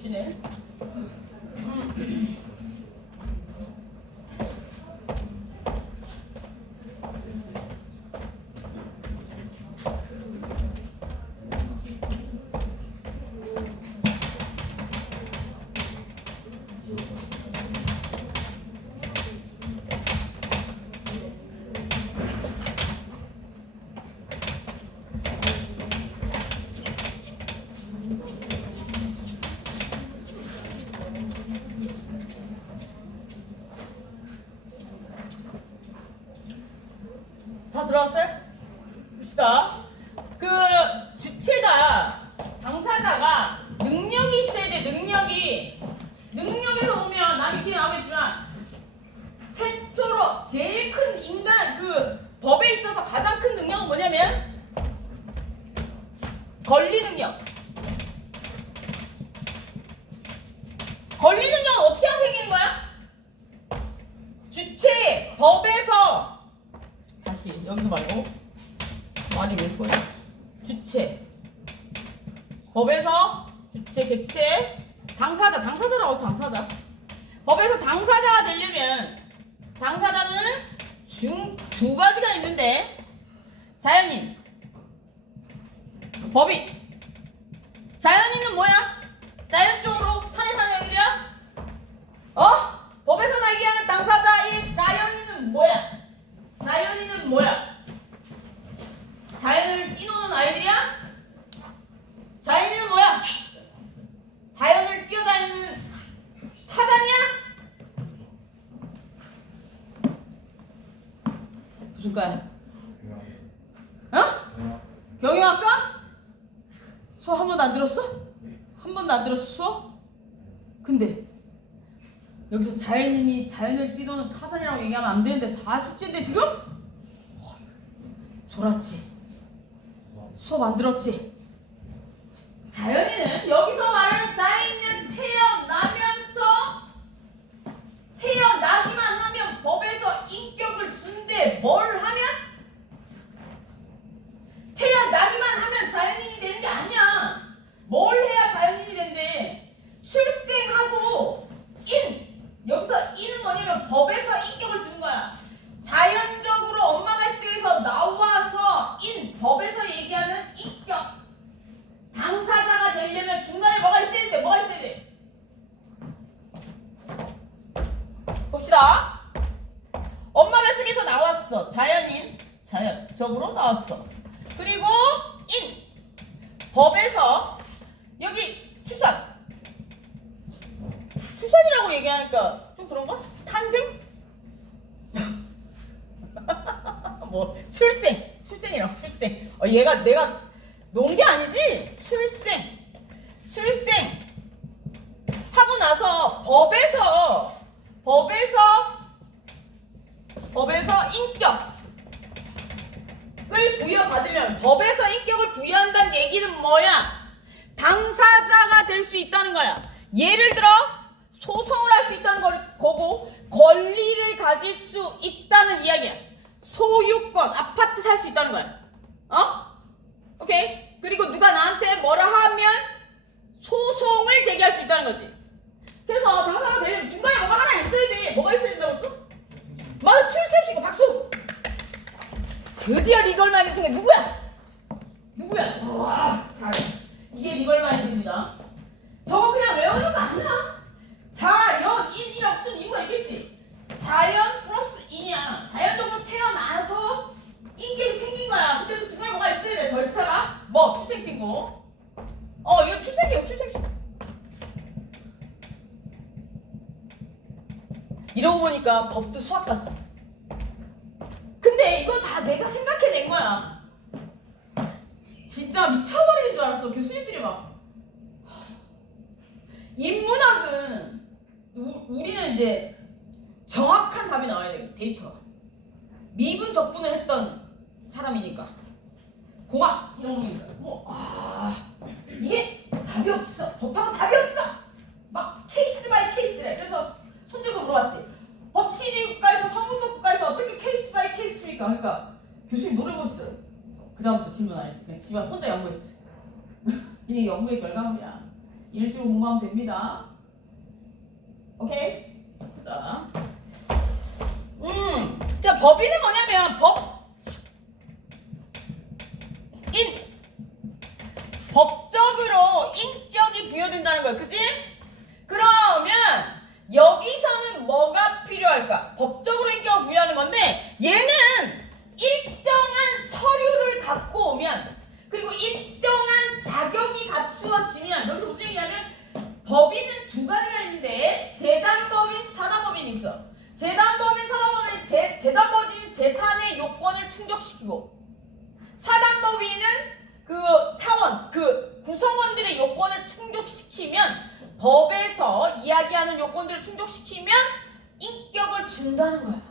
주시네. 다 들어왔어요? 봅시다. 그 주체가 당사자가 능력이 있어야 돼. 능력에서 보면 남이 뒤에 나오겠지만 최초로 제일 큰 인간 그 법에 있어서 가장 큰 능력은 뭐냐면 권리 능력. 권리 능력은 어떻게 생기는 거야? 주체 법에서 다시 여기서 말고 말이 왜 거야? 주체 법에서 주체 객체 당사자라고 당사자. 법에서 당사자가 되려면 당사자는 두 가지가 있는데 자연인 법인. 자연인은 뭐야? 자연적으로 산에 사는 애들이야? 법에서 얘기하는 당사자인 자연인은 뭐야? 자연인은 뭐야? 자연을 뛰노는 아이들이야? 자연인은 뭐야? 자연을 뛰어다니는 타잔이야? 무슨 과야? 경영학과? 수업 한 번도 안 들었어? 한 번도 안 들었어 수업? 근데 여기서 자연인이 자연을 뛰노는 타잔이라고 얘기하면 안 되는데 사주제인데 지금? 졸았지? 수업 안 들었지? 자연인은 여기서 말하는 자연인은 태어나기만 하면 법에서 인격을 준대. 뭘 하면? 태어나기만 하면 자연인이 되는 게 아니야. 뭘 해야 자연인이 된대? 출생하고 여기서 인은 뭐냐면 법에서 인격을 주는 거야. 자연적으로 엄마 뱃속에서 나와서 법에서 얘기하는 인격. 당사자가 되려면 중간에 뭐가 있어야 돼? 뭐가 있어야 돼? 봅시다. 엄마 뱃속에서 나왔어. 자연적으로 나왔어. 그리고 법에서 여기 출산이라고 얘기하니까 좀 그런가? 탄생? 뭐 출생이라고 출생. 얘가 내가 논 게 아니지? 출생 하고 나서 법에서 인격을 부여받으려면 법에서 인격을 부여한다는 얘기는 뭐야? 당사자가 될 수 있다는 거야. 예를 들어 소송을 할 수 있다는 거고 권리를 가질 수 있다는 이야기야. 소유권, 아파트 살 수 있다는 거야. 오케이? 그리고 누가 나한테 뭐라 하면 소송을 제기할 수 있다는 거지. 그래서 당사자가 되려면 중간에 뭐가 하나 있어야 돼. 뭐가 있어야 된다고 했어? 맞아, 출생신고 박수! 드디어 리걸마인드 생겨. 누구야? 와, 잘해. 이게 리걸마인드입니다. 저거 그냥 외우는 거 아니야. 자연인이라고 쓴 이유가 있겠지. 자연 플러스 인이야. 자연적으로 태어나서 인격이 생긴 거야. 근데 그 중간에 뭐가 있어야 돼. 절차가 뭐? 출생신고. 이거 출생신고. 이러고 보니까 법도 수학 같지. 근데 이거 다 내가 생각해낸 거야. 진짜 미쳐버리는 줄 알았어. 교수님들이 막. 인문학은 우리는 이제 정확한 답이 나와야 돼. 데이터가. 미분 적분을 했던 사람이니까. 공학 이런 거니까. 이게 답이 없어. 법학은 답이 없어. 막 케이스 바이 케이스래. 그래서 손 들고 물어봤지. 법치국가에서 성문국가에서 어떻게 케이스 바이 케이스입니까? 그러니까 교수님 노래 보시더라고. 그 다음부터 질문 안 했지. 그냥 집안 혼자 연구했지. 이게 연구의 결과물이야. 이런 식으로 공부하면 됩니다. 오케이? 자, 그러니까 법인은 뭐냐면 법적으로 인격이 부여된다는 거야. 그치? 그러면 여기서는 뭐가 필요할까? 법적으로 인격을 부여하는 건데 얘는 일정한 서류를 갖고 오면 그리고 일정한 자격이 갖추어지면 여기서 무슨 얘기냐면 법인은 두 가지가 있는데 재단법인, 사단법인이 있어. 재단법인, 사단법인, 재단법인 재산의 요건을 충족시키고 사단법인은 그 사원, 그 구성원들의 요건을 충족시키면 법에서 이야기하는 요건들을 충족시키면 인격을 준다는 거야.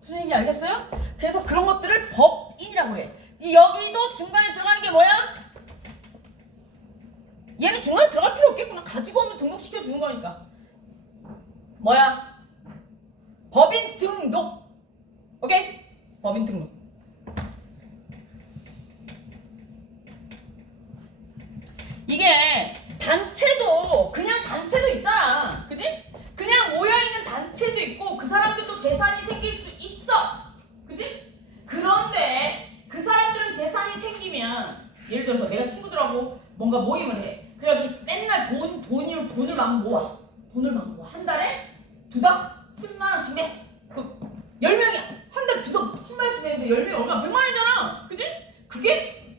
무슨 얘기인지 알겠어요? 그래서 그런 것들을 법인이라고 해. 여기도 중간에 들어가는 게 뭐야? 얘는 중간에 들어갈 필요 없겠구나. 가지고 오면 등록시켜 주는 거니까. 뭐야? 법인 등록. 오케이? 법인 등록. 이게 단체도 그냥 단체도 있잖아. 그지? 그냥 모여있는 단체도 있고 그 사람들도 재산이 생길 수 있어. 그지? 그런데 그 사람들은 재산이 생기면 예를 들어서 내가 친구들하고 뭔가 모임을 해. 그래가지고 맨날 돈을 막 모아. 돈을 막 모아. 한 달에 두당 10만원씩 내. 그 10명이야. 한 달에 두당 10만원씩 내는데 10명이 얼마? 100만원이잖아. 그지? 그게?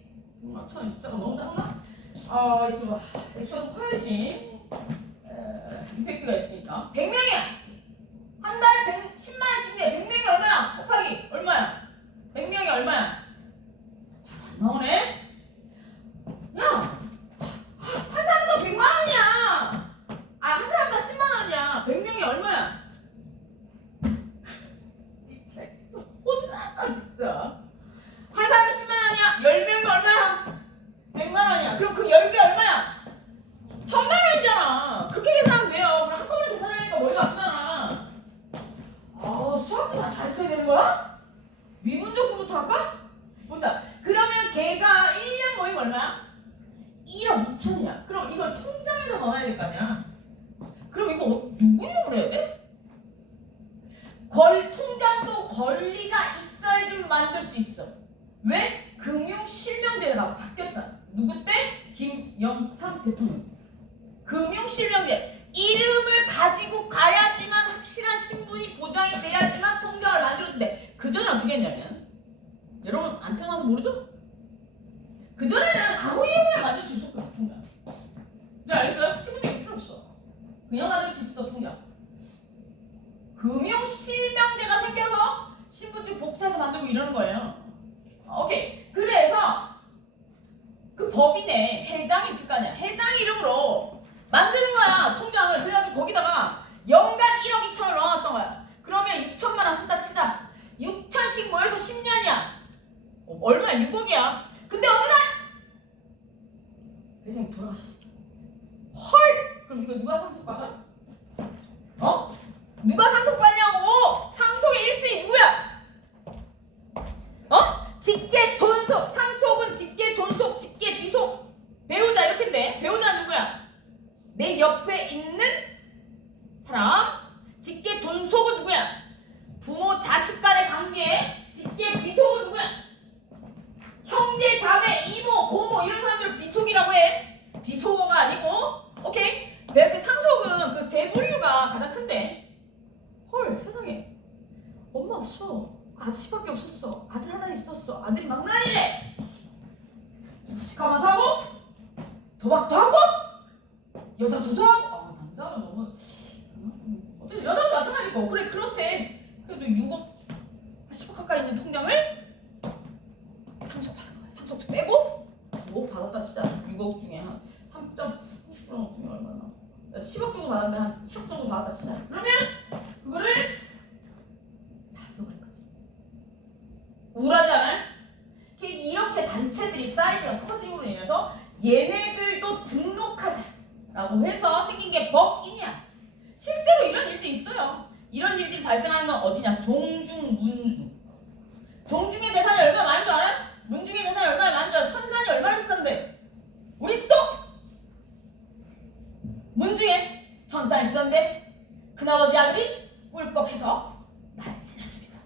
참 숫자가 너무 작나? 있어봐. 액수가 좀 커야지. 임팩트가 있으니까. 100명이야. 한 달에 10만원씩 내. 100명이 얼마야? 곱하기 얼마야? 100명이 얼마야? 안 나오네? 야! 한 사람당 100만원이야! 한 사람당 10만원이야. 100명이 얼마야? 진짜 혼났다 진짜. 한 사람당 10만원이야. 10명이 얼마야? 100만원이야. 그럼 그 10배 얼마야? 1000만원이잖아. 그렇게 계산하면 돼요. 그럼 한꺼번에 계산하니까 머리가 아프잖아. 수학도 다 잘 쳐야 되는 거야? 미분적분부터 할까? 보자. 그러면 걔가 1년 모임 얼마야? 1억 2천이야. 그럼 이걸 통장에다 넣어야 될 거 아니야? 그럼 이거 누구 이름으로 해야 돼? 통장도 권리가 있어야지 만들 수 있어. 왜? 금융실명제가 바뀌었잖아. 누구 때? 김영삼 대통령. 금융실명제. 이름을 가지고 가야지만 확실한 신분이 보장이 돼야지만 통장을 만들었는데 그전에 어떻게 했냐면 여러분 안 태어나서 모르죠? 그전에는 아무 이름을 만들 수 있었거든 통장. 네 알겠어요? 신분증이 필요 없어. 그냥 만들 수 있어 통장. 금융실명제가 생겨서 신분증 복사해서 만들고 이러는 거예요. 오케이. 그래서 그 법인에 회장이 있을 거 아니야. 회장 이름으로 만드는 거야 통장을. 그래가지고 거기다가 연간 1억 2천을 넣어놨던 거야. 그러면 6천만 원 쓴다 치자. 6천씩 모여서 10년이야. 얼마야? 6억이야. 근데 어느 날 회장이 돌아가셨어. 헐! 그럼 이거 누가 상속받아? 누가 상속받냐고! 상속의 1순위 누구야? 직계, 존속. 상속은 직계, 존속, 직계, 비속. 배우자 이렇게인데 배우자 누구야? 내 옆에 있는 사람. 직계, 존속은 누구야? 부모, 자식 간의 관계. 직계, 비속은 누구야? 형제, 자매, 이모, 고모 이런 사람들을 비속이라고 해. 비속어가 아니고. 오케이? 왜 상속은 그 세 분류가 가장 큰데. 헐 세상에. 엄마 없어. 아저씨밖에 없었어. 아들 하나 있었어. 아들이 막나니래. 가만 사고 도박도 하고 여자도 하고. 남자는 너무 어쨌든 여자도 마찬가지고. 그래 그렇대. 그래도 6억 10억 가까이 있는 통장을 상속받은 거야. 상속도 빼고 5억 받았다 진짜. 6억 중에 한 3.30% 중에 얼마나 10억 정도 받았는데 한 10억 정도 받았다 진짜. 그러면 그거를 다 써버린 거지. 우울하지 않아요? 이렇게 단체들이 사이즈가 커짐으로 인해서 얘네들도 등록하자라고 해서 생긴 게 법이냐. 실제로 이런 일들이 있어요. 이런 일들이 발생하는 건 어디냐? 종중, 문중. 종중의 재산이 얼마나 많은 줄 알아요? 문중의 재산이 얼마나 많은 줄 알아요? 선산이 얼마나 비싼데? 우리 또 문중에 선산이 비싼데 큰아버지 아들이 꿀꺽해서 난리 났습니다.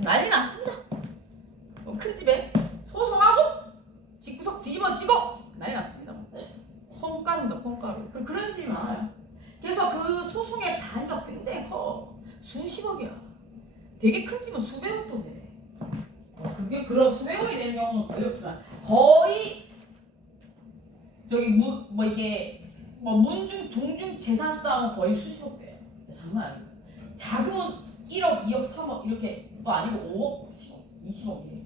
난리 났습니다. 큰 집에 소송하고 집구석 뒤집어지고 난리 났습니다. 콩가루입니다. 콩가루. 그런 집이 많아요. 그래서 그 소송의 단위가 굉장히 커. 수십억이야. 되게 큰 집은 수백억도 돼. 그게 그런 수백억이 되는 경우는 거의 없지만 거의 저기 문중 종중 재산 싸움은 거의 수십억 돼요. 장난 아니에요. 자금은 1억, 2억, 3억 이렇게도 아니고 5억, 10억, 20억이에요.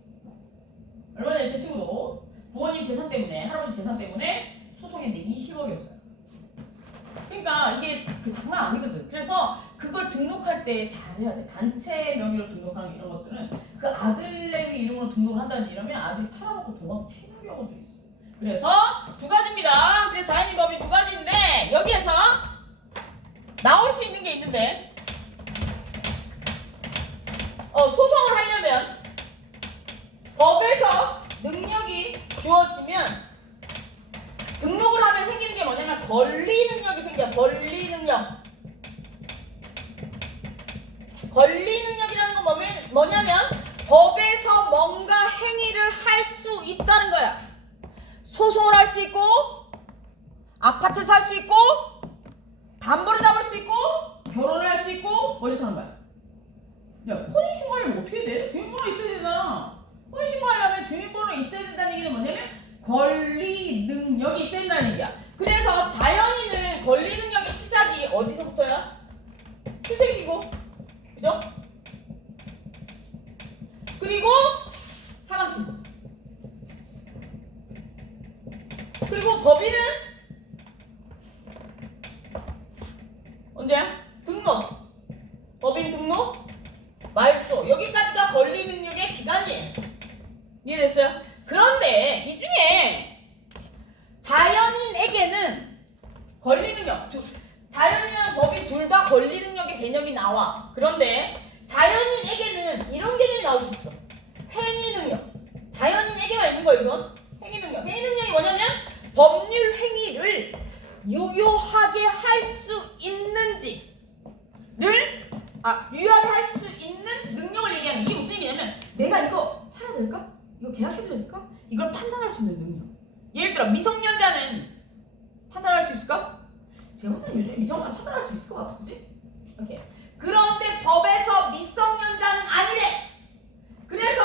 얼마 전에 제 친구도 부모님 재산 때문에, 할아버지 재산 때문에 소송했는데 20억이었어요. 그러니까 이게 그 장난 아니거든. 그래서 그걸 등록할 때 잘해야 돼. 단체 명의로 등록하는 이런 것들은 그 아들내미 이름으로 등록을 한다든지 이러면 아들이 팔아먹고 도망 튀는 경우도 있어요. 그래서 두 가지입니다. 그래서 자연인법이 두 가지인데 여기에서 나올 수 있는 게 게 있는데 소송을 하려면 법에서 능력이 주어지면 등록을 하면 생기는 게 뭐냐면 권리 능력이 생겨. 권리 능력. 권리 능력이라는 건 뭐냐면 법에서 뭔가 행위를 할 수 있다는 거야. 소송을 할 수 있고 아파트를 살 수 있고 담보를 잡을 수 있고 결혼을 할 수 있고 뭐 이렇게 하는 거야. 야, 혼인신고하려면 어떻게 돼? 주민번호 있어야 되잖아. 혼인신고하려면 주민번호 있어야 된다는 얘기는 뭐냐면 권리 능력이 있어야 된다는 얘기야. 그래서 자연인은 권리 능력의 시작이 어디서부터야? 출생신고. 그죠? 그리고 사망신고. 그리고 법인은 언제야? 등록. 법인 등록, 말소. 여기까지가 권리 능력의 기간이에요. 이해됐어요? 그런데 이 중에 자연인에게는 권리 능력, 자연인이랑 법인 둘 다 권리 능력의 개념이 나와. 그런데 자연인에게는 이런 개념이 나올 수 있어. 행위 능력. 자연인에게만 있는 거야, 이건. 행위 능력. 행위 능력이 뭐냐면 법률 행위를 유효하게 할 수 있는지를 유효하게 할 수 있는 능력을 얘기하는. 이게 무슨 얘기냐면 내가 이거 팔아야 될까? 이거 계약해도 될까? 이걸 판단할 수 있는 능력. 예를 들어 미성년자는 판단할 수 있을까? 제가 봤을 때 요즘 미성년자 판단할 수 있을 것 같아, 그치? 오케이. 그런데 법에서 미성년자는 아니래. 그래서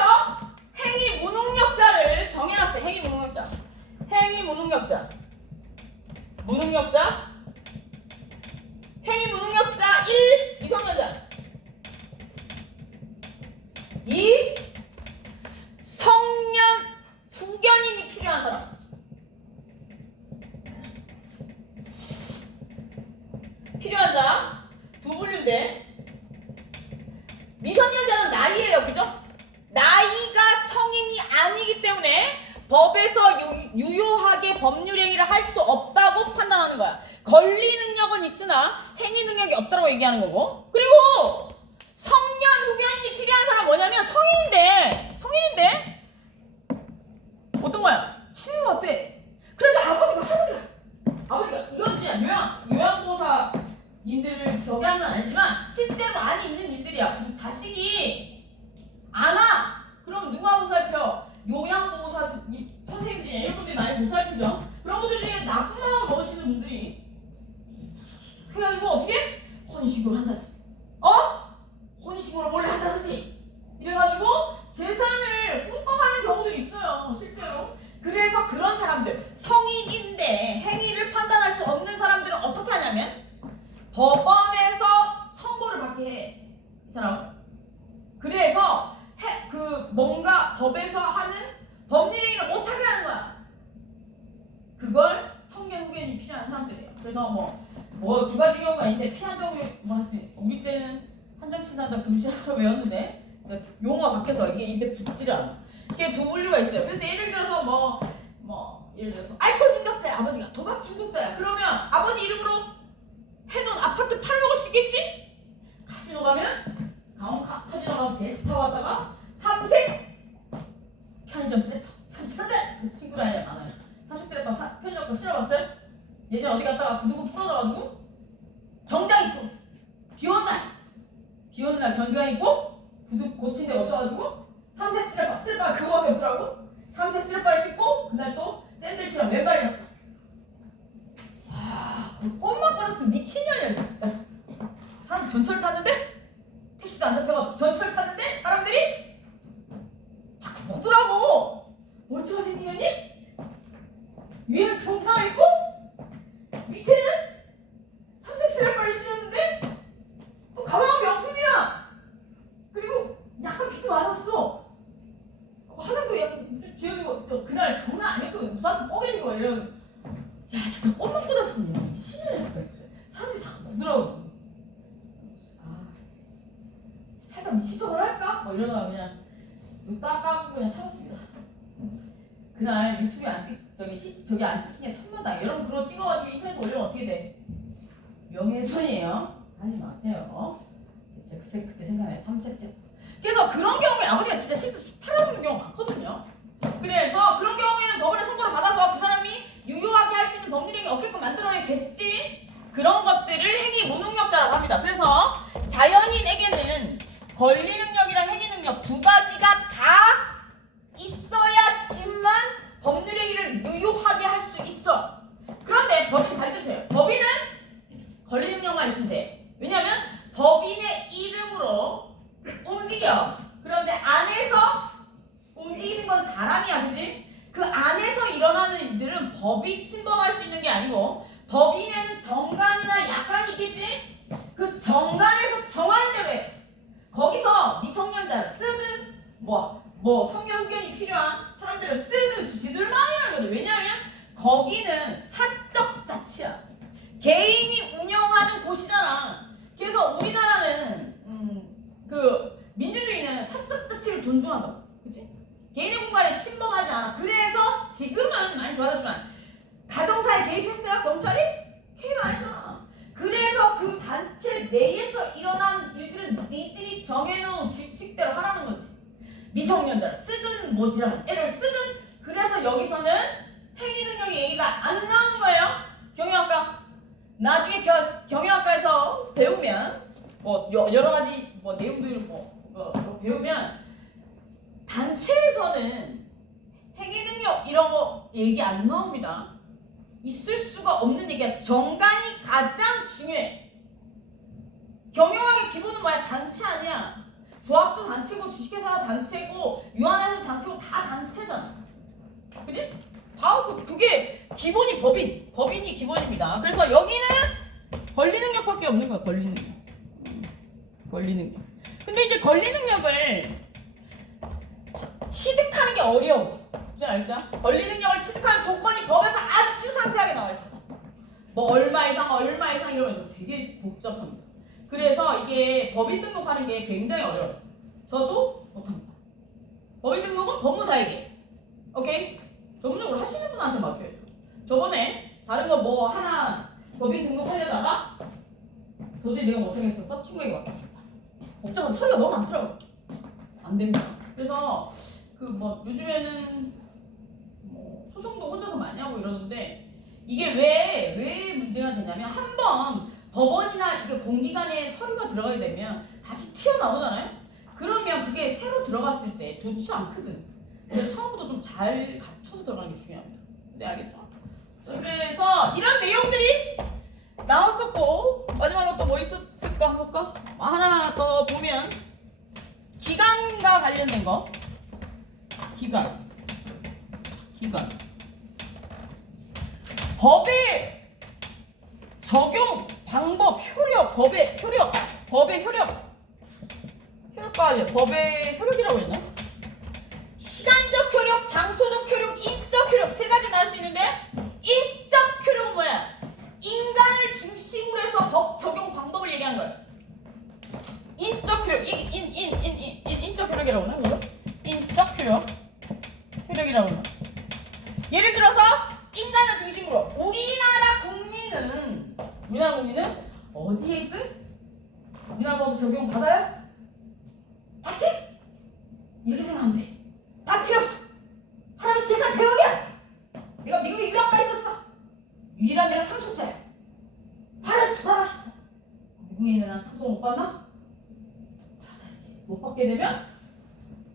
행위 무능력자를 정해놨어요. 행위 무능력자. 행위 무능력자. 무능력자. 행위 무능력자 1. 미성년자. 2. 성년 후견인이 필요한 사람. 필요한 자 두 분류인데 미성년자는 나이예요, 그죠? 나이가 성인이 아니기 때문에 법에서 유효하게 법률 행위를 할 수 없다고 판단하는 거야. 권리 능력은 있으나 행위 능력이 없다고 얘기하는 거고. 그리고 성년 후견인이 필요한 사람 뭐냐면 성인인데 어떤 거야? 치료 어때? 그래도 아버지가 이건 진짜 요양보호사님들을 저기 하는 건 아니지만 실제로 많이 있는 일들이야. 자식이 안 와. 그럼 누가 보살펴? 요양보호사 선생님들이나 이런 분들이 많이 보살피죠. 그런 분들 중에 나쁜 마음 먹으시는 분들이 해가지고 어떻게? 혼인신고를 한다든지 혼인신고를 몰래 한다든지 이래가지고 재산을 꿀꺽하는 경우도 있어요, 실제로. 그래서 그런 사람들, 성인인데 행위를 판단할 수 없는 사람들은 어떻게 하냐면 법원에서 선고를 받게 해, 이 사람. 그래서 뭔가 법에서 하는 법률 행위를 못하게 하는 거야. 그걸 성년 후견인이 필요한 사람들이에요. 그래서 뭐 두 가지 경우가 있는데 피한다고 우리 때는 한정치사자 불시하다고 외웠는데 용어가 바뀌어서 이게 입에 붙지를 않아. 이게 두 분류가 있어요. 그래서 예를 들어서 예를 들어서 알코올 중독자야, 아버지가 도박 중독자야. 그러면 아버지 이름으로 해놓은 아파트 팔아먹을 수 있겠지? 카지노 가면 카지노 가면 벤츠 타고 왔다가 삼색 편의점 슬리퍼 34절 그 친구 다니는 많아요. 30슬리퍼 편의점 거 실어봤어요? 예전에 어디 갔다가 구두구 풀어져가지고 정장 입고 비오는 날 정장 입고 구두 고친 데 없어가지고 삼색 슬리퍼 그거밖에 없더라고. 삼색 슬리퍼를 신고 그날 또 샌들치랑 왼발이었어. 그 꽃만 걸었으면 미친년이야 진짜. 사람 전철 탔는데 택시도 안 잡혀가 전철 탔는데 사람들이 자꾸 보더라고. 멀쩡한 생기년이 위에는 정상을 입고 밑에는 삼색 슬리퍼를 신었는데 또 가방은 명품이야. 그리고 약간 비도 맞았어. 화장도 약간 지어지고 그날 장난 아니었거든. 우산도 뽀개지고 이런. 야 진짜 꽃만 꽂았으면 신을 수가 있어요. 사람들이 자꾸 보더라고. 살짝 시청을 할까? 이러다가 그냥 딱 까고 그냥 참았습니다. 그날 유튜브에 저기 안 찍히냐 천만당. 여러분 그거 찍어가지고 인터넷에 올리면 어떻게 돼? 명예훼손이에요. 하지 마세요. 그때 생각나요. 삼색색. 그래서 그런 경우에 아버지가 진짜 실제로 팔아먹는 경우가 많거든요. 그래서 그런 경우에는 법원의 선고를 받아서 그 사람이 유효하게 할 수 있는 법률행위 없게끔 만들어야겠지. 그런 것들을 행위 무능력자라고 합니다. 그래서 자연인에게는 권리 능력이랑 행위 능력 두 가지가 다 있어야지만 법률행위를 유효하게 할 수 있어. 그런데 법인 잘 드세요. 법인은 권리 능력만 있으면 돼. 왜냐하면 법인의 이름으로 움직여. 그런데 안에서 움직이는 건 사람이야, 그지? 그 안에서 일어나는 일들은 법이 침범할 수 있는 게 아니고 법인에는 정관이나 약관이 있겠지? 그 정관에서 정하는 대로 해. 거기서 미성년자를 쓰는 성년 흡연이 필요한 사람들을 쓰는 지들만이 하는 거지. 왜냐하면 거기는 사적 자치야. 개인이 운영하는 곳이잖아. 그래서 우리나라는 그 민주주의는 사적 자치를 존중한다. 그치? 개인의 공간에 침범하지 않아. 그래서 지금은 많이 좋아졌지만 가정사에 개입했어요? 경찰이? 개입 안 했잖아. 그래서 그 단체 내에서 일어난 일들은 니들이 정해놓은 규칙대로 하라는 거지. 미성년자를 쓰든 모지랑 애를 쓰든. 그래서 여기서는 행위 능력의 얘기가 안 나오는 거예요. 경영학과. 나중에 경영학과에서 배우면 여러 가지 내용들을 배우면 단체에서는 행위 능력 이런 거 얘기 안 나옵니다. 있을 수가 없는 얘기야. 정관이 가장 중요해. 경영학의 기본은 뭐야? 단체 아니야. 조합도 단체고 주식회사도 단체고 유한회사도 단체고 다 단체잖아. 그지? 다 그게 기본이 법인이 기본입니다. 그래서 여기는 권리 능력밖에 없는 거야. 권리 능력. 근데 이제 권리 능력을 취득하는 게 어려워. 무슨 알죠? 권리 능력을 취득하는 조건이 법에서 아주 상세하게 나와 있어. 얼마 이상 이러면 되게 복잡합니다. 그래서 이게 법인 등록하는 게 굉장히 어려워요. 저도 못합니다. 법인 등록은 법무사에게. 오케이? 전문적으로 하시는 분한테 맡겨요. 저번에 다른 거 하나 법인 등록하려다가 도저히 내가 못하겠어서 친구에게 맡겼습니다. 복잡한 소리가 너무 많더라고요. 안 됩니다. 그래서 요즘에는 소송도 혼자서 많이 하고 이러는데 이게 왜 문제가 되냐면 한번 법원이나 이게 공기관에 서류가 들어가게 되면 다시 튀어나오잖아요. 그러면 그게 새로 들어갔을 때 좋지 않거든. 그래서 처음부터 좀 잘 갖춰서 들어가는 게 중요합니다. 네, 알겠죠? 그래서 이런 내용들이 나왔었고 마지막으로 또 뭐 있었을까 한번 볼까? 하나 더 보면 기간과 관련된 거. 기간. 법의 적용 방법, 효력, 법의 효력과 법의 효력이라고 했나? 시간적 효력, 장소적 효력, 인적 효력 세 가지 나올 수 있는데 인적 효력은 뭐야? 인간을 중심으로 해서 법 적용 방법을 얘기한 거야. 인적 효력, 인적 효력이라고 하나? 그거? 인적 효력이라고 하나? 예를 들어서 인간을 중심으로 우리나라 국민은 어디에 있든 우리나라 법 적용 받아요? 받지? 이렇게 생각하면 돼. 다 필요 없어. 할아버지 재산 100억이야. 내가 미국에 유학가 있었어. 유일한 내가 상속자야. 팔을 돌아가셨어. 미국에 있는 난 상속 못 받나? 받아야지. 못 받게 되면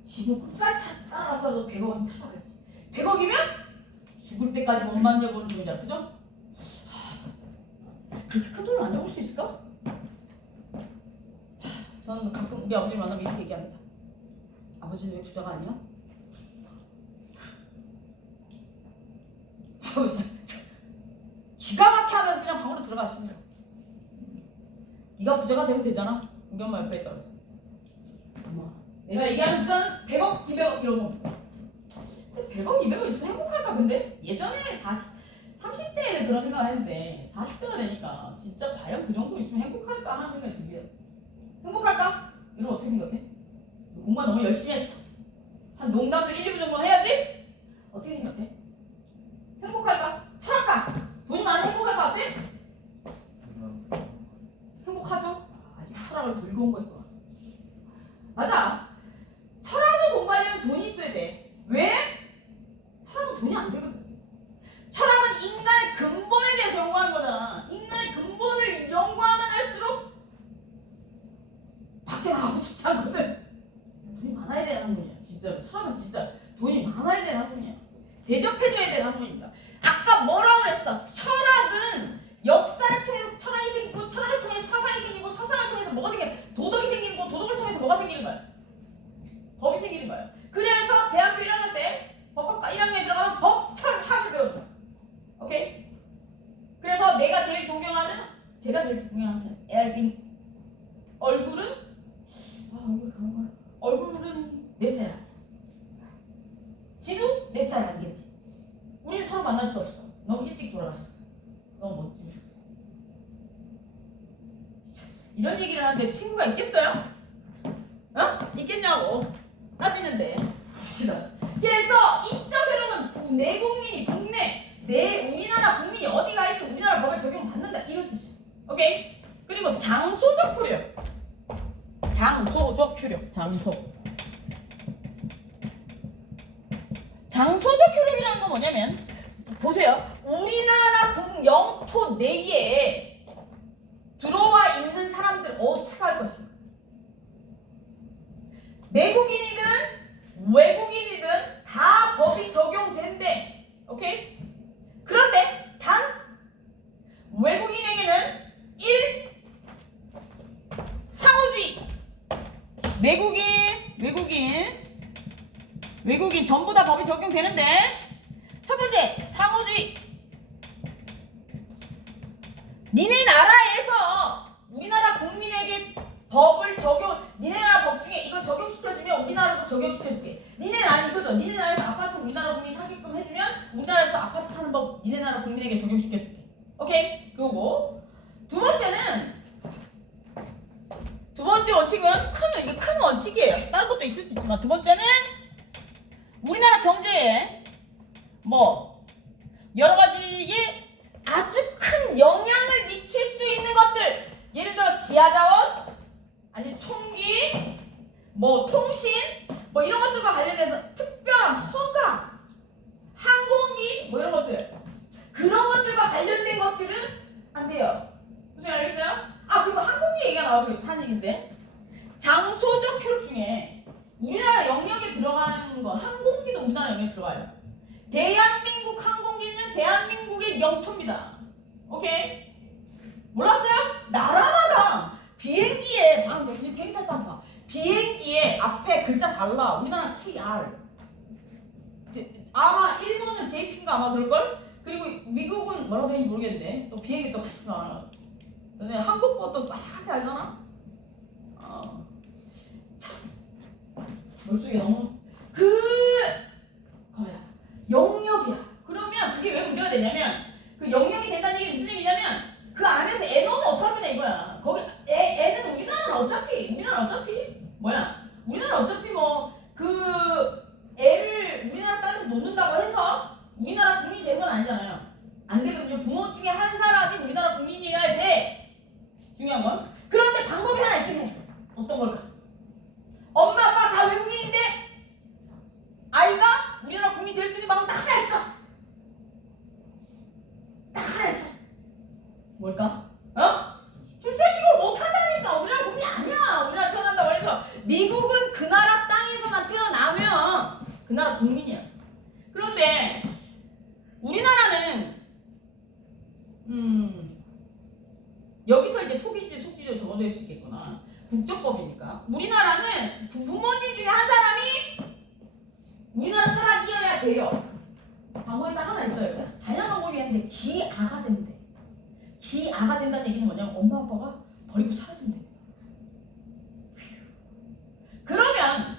지금 끝까지 따라서도 100억은 찾아가지. 100억이면 죽을 때까지 못 만져보는 돈이잖아. 그죠? 그렇게 큰 돈을 안 잡을 수 있을까? 저는 가끔 우리 아버지를 만나면 이렇게 얘기합니다. 아버지는 왜 부자가 아니야? 기가 막혀 하면서 그냥 방으로 들어가시네요. 네가 부자가 되면 되잖아. 우리 엄마 옆에 있어. 엄마, 내가 얘기하는 부자는 100억, 200억 이런 거. 100억, 200억 있으면 행복할까? 근데 예전에 30대에는 그런 생각을 했는데 40대가 되니까 진짜 과연 그 정도 있으면 행복할까 하는 생각이 들게요. 행복할까? 이러면 어떻게 생각해? 공부만 너무 열심히 했어. 한 농담도 1, 2분 정도는 해야지? 어떻게 생각해? 행복할까? 철학가! 돈이 많으면 행복할 것 같아? 행복하죠? 철학을 들고 온 거일 거야. 맞아. 철학을 공부하려면 돈이 있어야 돼. 왜? 철학은 돈이 안 되거든. 철학은 인간의 근본에 대해서 연구하는 거잖아. 인간의 근본을 연구하면 할수록 밖에 나가고 싶지 않거든. 돈이 많아야 되는 학문이야. 진짜 철학은 진짜 돈이 많아야 되는 학문이야. 대접해줘야 되는 학문입니다. 아까 뭐라고 그랬어? 철학은 역사를 통해서 철학이 생기고, 철학을 통해서 사상이 생기고, 사상을 통해서 뭐가 생기고, 도덕이 생기는 거, 도덕을 통해서 뭐가 생기는 거야? 법이 생기는 거야. 그래서 대학교 1학년 때 법학과 1학년에 들어가면 법, 철, 학을 배우는 거야. 오케이? 그래서 제가 제일 존경하는 에르빈. 얼굴은 얼굴은 몇 살? 지도 몇 살 아니겠지? 우리는 서로 만날 수 없어. 너무 일찍 돌아가셨어. 너무 멋지네. 이런 얘기를 하는데 친구가 있겠어요? 어? 있겠냐고 따지는데 봅시다. 그래서 인적 흐름은 내국민이 국내 우리나라 국민이 어디가 있든 우리나라 법에 적용받는다 이런 뜻이야. 오케이? 그리고 장소적 효력. 장소적 효력이라는 건 뭐냐면 보세요. 우리나라 영토 내에 들어와 있는 사람들 어떻게 할 것인가? 내국인이든 외국인이든 다 법이 적용된대. 오케이? 그런데 단 외국인에게는 1. 상호주의. 외국인 전부 다 법이 적용되는데 첫 번째 상호주의. 니네 나라에서 우리나라 국민에게 법을 니네 나라 법 중에 이걸 적용시켜주면 우리나라도 적용시켜줄게. 니네 나라 이거죠. 니네 나라에서 아파트 우리나라 국민 사게끔 해주면 우리나라에서 아파트 사는 법 니네 나라 국민에게 적용시켜줄게. 오케이? 그리고 두 번째 원칙은 큰 원칙이에요. 다른 것도 있을 수 있지만 두 번째는 우리나라 경제에 여러 가지의 아주 큰 영향을 미칠 수 있는 것들, 예를 들어 지하자원, 아니 총기, 통신, 이런 것들과 관련해서 특별한 허가, 항공기, 이런 것들, 그런 것들과 관련된 것들은 안 돼요. 무슨 알겠어요? 그리고 항공기 얘기가 나와서 한 얘기인데 장소적 효력 중에 우리나라 영역에 들어가는 거 항공기도 우리나라 영역에 들어가요. 대한민국 항공기는 대한민국의 영토입니다. 오케이? 몰랐어요? 나라마다 비행기에 비행기 탈 때 한번 봐. 비행기에 앞에 글자 달라. 우리나라는 KR. 아마 일본은 JP인가 아마 그럴걸? 그리고 미국은 뭐라고 되는지 모르겠는데 또 비행기 또 같이 나와. 너네 한국어 또 빠삭하게 알잖아? 머릿속에 너무 거야. 영역이야. 그러면 그게 왜 문제가 되냐면 그 영역이 된다는 얘기 무슨 얘기냐면 그 안에서 애 넣으면 어떡할 거냐 이거야. 거기 애는 우리나라는 어차피 애를 우리나라 땅에서 놓는다고 해서 우리나라 국민이 되는 건 아니잖아요. 안 되거든요. 부모 중에 한 사람이 우리나라 국민이어야 돼. 중요한 건. 그런데 방법이 하나 있긴 해. 어떤 걸까? 엄마 아빠 다 외국인인데 아이가 우리나라 국민 될 수 있는 방법 딱 하나 있어. 뭘까? 출생신고를 못한다니까. 우리나라 국민이 아니야. 우리나라 태어난다고 해서. 미국은 그 나라 땅에서만 태어나면 그 나라 국민이야. 그런데 우리나라는 여기서 이제 속지도 적어낼 수 있겠구나. 국적법이니까. 우리나라는 부모님 중에 한 사람이 우리나라 사람이어야 돼요. 방법이 딱 하나 있어요. 그래서 자녀 방법이 있는데 기아가 된대. 기아가 된다는 얘기는 뭐냐면 엄마 아빠가 버리고 사라진대. 그러면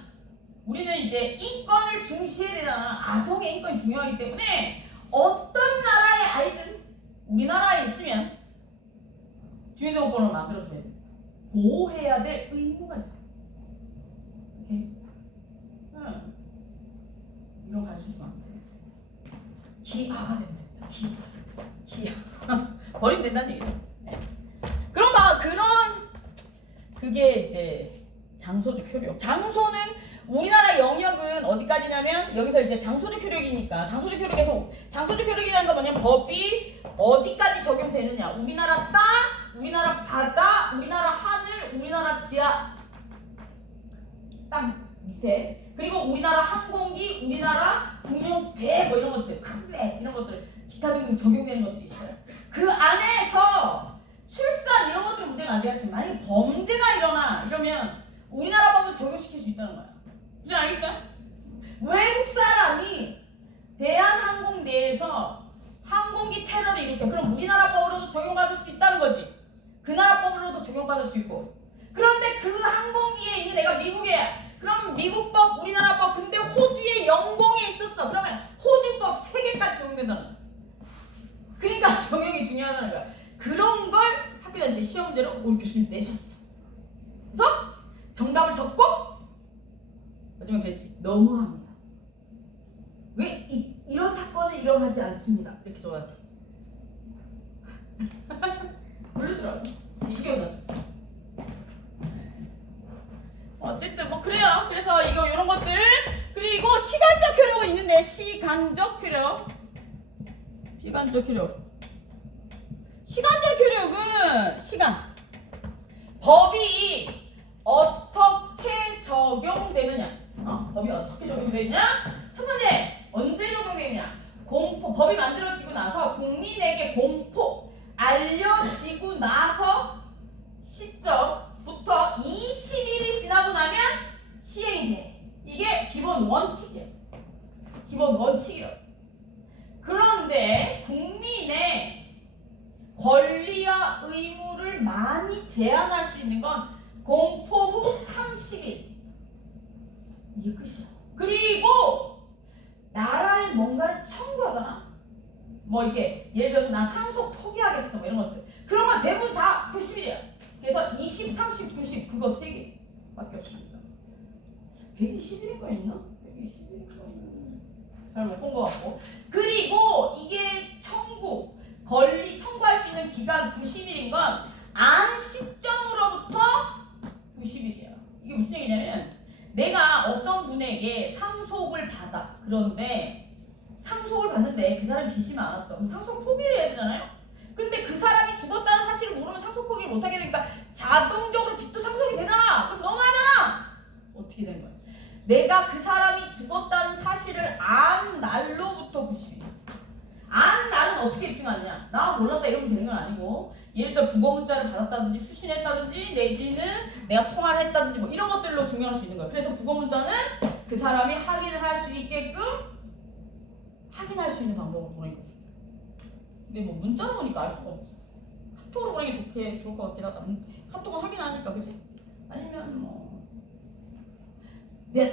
우리는 이제 인권을 중시해야 되잖아. 아동의 인권이 중요하기 때문에 어떤 나라의 아이든 우리나라에 있으면 주민등록번호를 만들어줘야 돼. 보호해야 될 의무가 있어. 오케이? 이런 관심 주면 안 돼. 기아가 된다. 기아. 버리면 된다는 얘기죠. 네. 그런 그게 이제 장소적 효력. 장소는 우리나라 영역은 어디까지냐면 여기서 이제 장소적 효력이니까 장소적 효력이라는 건 뭐냐면 법이 어디까지 적용되느냐. 우리나라 땅, 우리나라 바다, 우리나라 하늘, 우리나라 지하 땅 밑에 그리고 우리나라 항공기, 우리나라 군용 배 뭐 이런 것들, 큰 배 이런 것들 기타 등등 적용되는 것들이 있어요. 그 안에서 출산 이런 것들 문제가 안 되겠지만 만약에 범죄가 일어나 이러면 우리나라 법을 적용시킬 수 있다는 거야. 무슨 알겠어요? 외국 사람이 대한항공대에서 항공기 테러를 일으켜 그럼 우리나라 법으로도 적용받을 수 있다는 거지. 그 나라 법으로도 적용받을 수 있고. 그런데 그 항공기에 있는 내가 미국이야. 그럼 미국법, 우리나라 법, 근데 호주에 영공에 있었어. 그러면 호주법 3개까지 적용된다는 거야. 그러니까 적용이 중요하다는 거야. 그런 걸 학교 다닐 때 시험 문제로 올 교수님 내셨어. 그래서 정답을 적고 마지막에 그랬지. 너무합니다. 왜 이런 사건은 일어나지 않습니다. 이렇게 적었지. 그러더라고. 이겨놨어. 어쨌든 뭐 그래요. 그래서 이런 것들 그리고 시간적 효력은 있는데 시간적 효력은 시간. 법이 어떻게 적용되느냐? 법이 어떻게 적용되느냐? 첫 번째 언제 적용되느냐? 법이 만들어지고 나서 국민에게 공포 알려지고 나서 시점부터 20일이 지나고 나면 시행이 돼. 이게 기본 원칙이야. 그런데 국민의 권리와 의무를 많이 제한할 수 있는 건 공포 후 30일. 이게 끝이야. 그리고 나라에 뭔가를 청구하잖아. 뭐 이게 예를 들어서 난 상속 포기하겠어 뭐 이런 것들. 그런 건 대부분 다 90일이야. 그래서 20, 30, 90 그거 3개밖에 없습니다. 120일인가 있나? 120일인가 잘 못 본 것 같고. 그리고 이게 청구할 수 있는 기간 90일인 건 안 시점으로부터 90일이야. 이게 무슨 얘기냐면 내가 어떤 분에게 상속을 받아. 그런데 상속을 받는데 그 사람이 빚이 많았어. 그럼 상속 포기를 해야 되잖아요. 근데 그 사람이 죽었다는 사실을 모르면 상속 포기를 못하게 되니까 자동적으로 빚도 상속이 되잖아. 그럼 너무하잖아. 어떻게 된 거야? 내가 그 사람이 죽었다는 사실을 안 날로부터 90일. 안 날은 어떻게 입증하느냐? 나 몰랐다 이러면 되는 건 아니고 예를 들어 부고 문자를 받았다든지 수신했다든지 내지는 내가 통화를 했다든지 뭐 이런 것들로 증명할 수 있는 거예요. 그래서 부고 문자는 그 사람이 확인을 할 수 있게끔 확인할 수 있는 방법을 보내고. 근데 뭐 문자로 보니까 알 수가 없어. 카톡으로 보내는 게 좋을 것 같긴 하다. 카톡은 확인하니까 그치? 아니면 뭐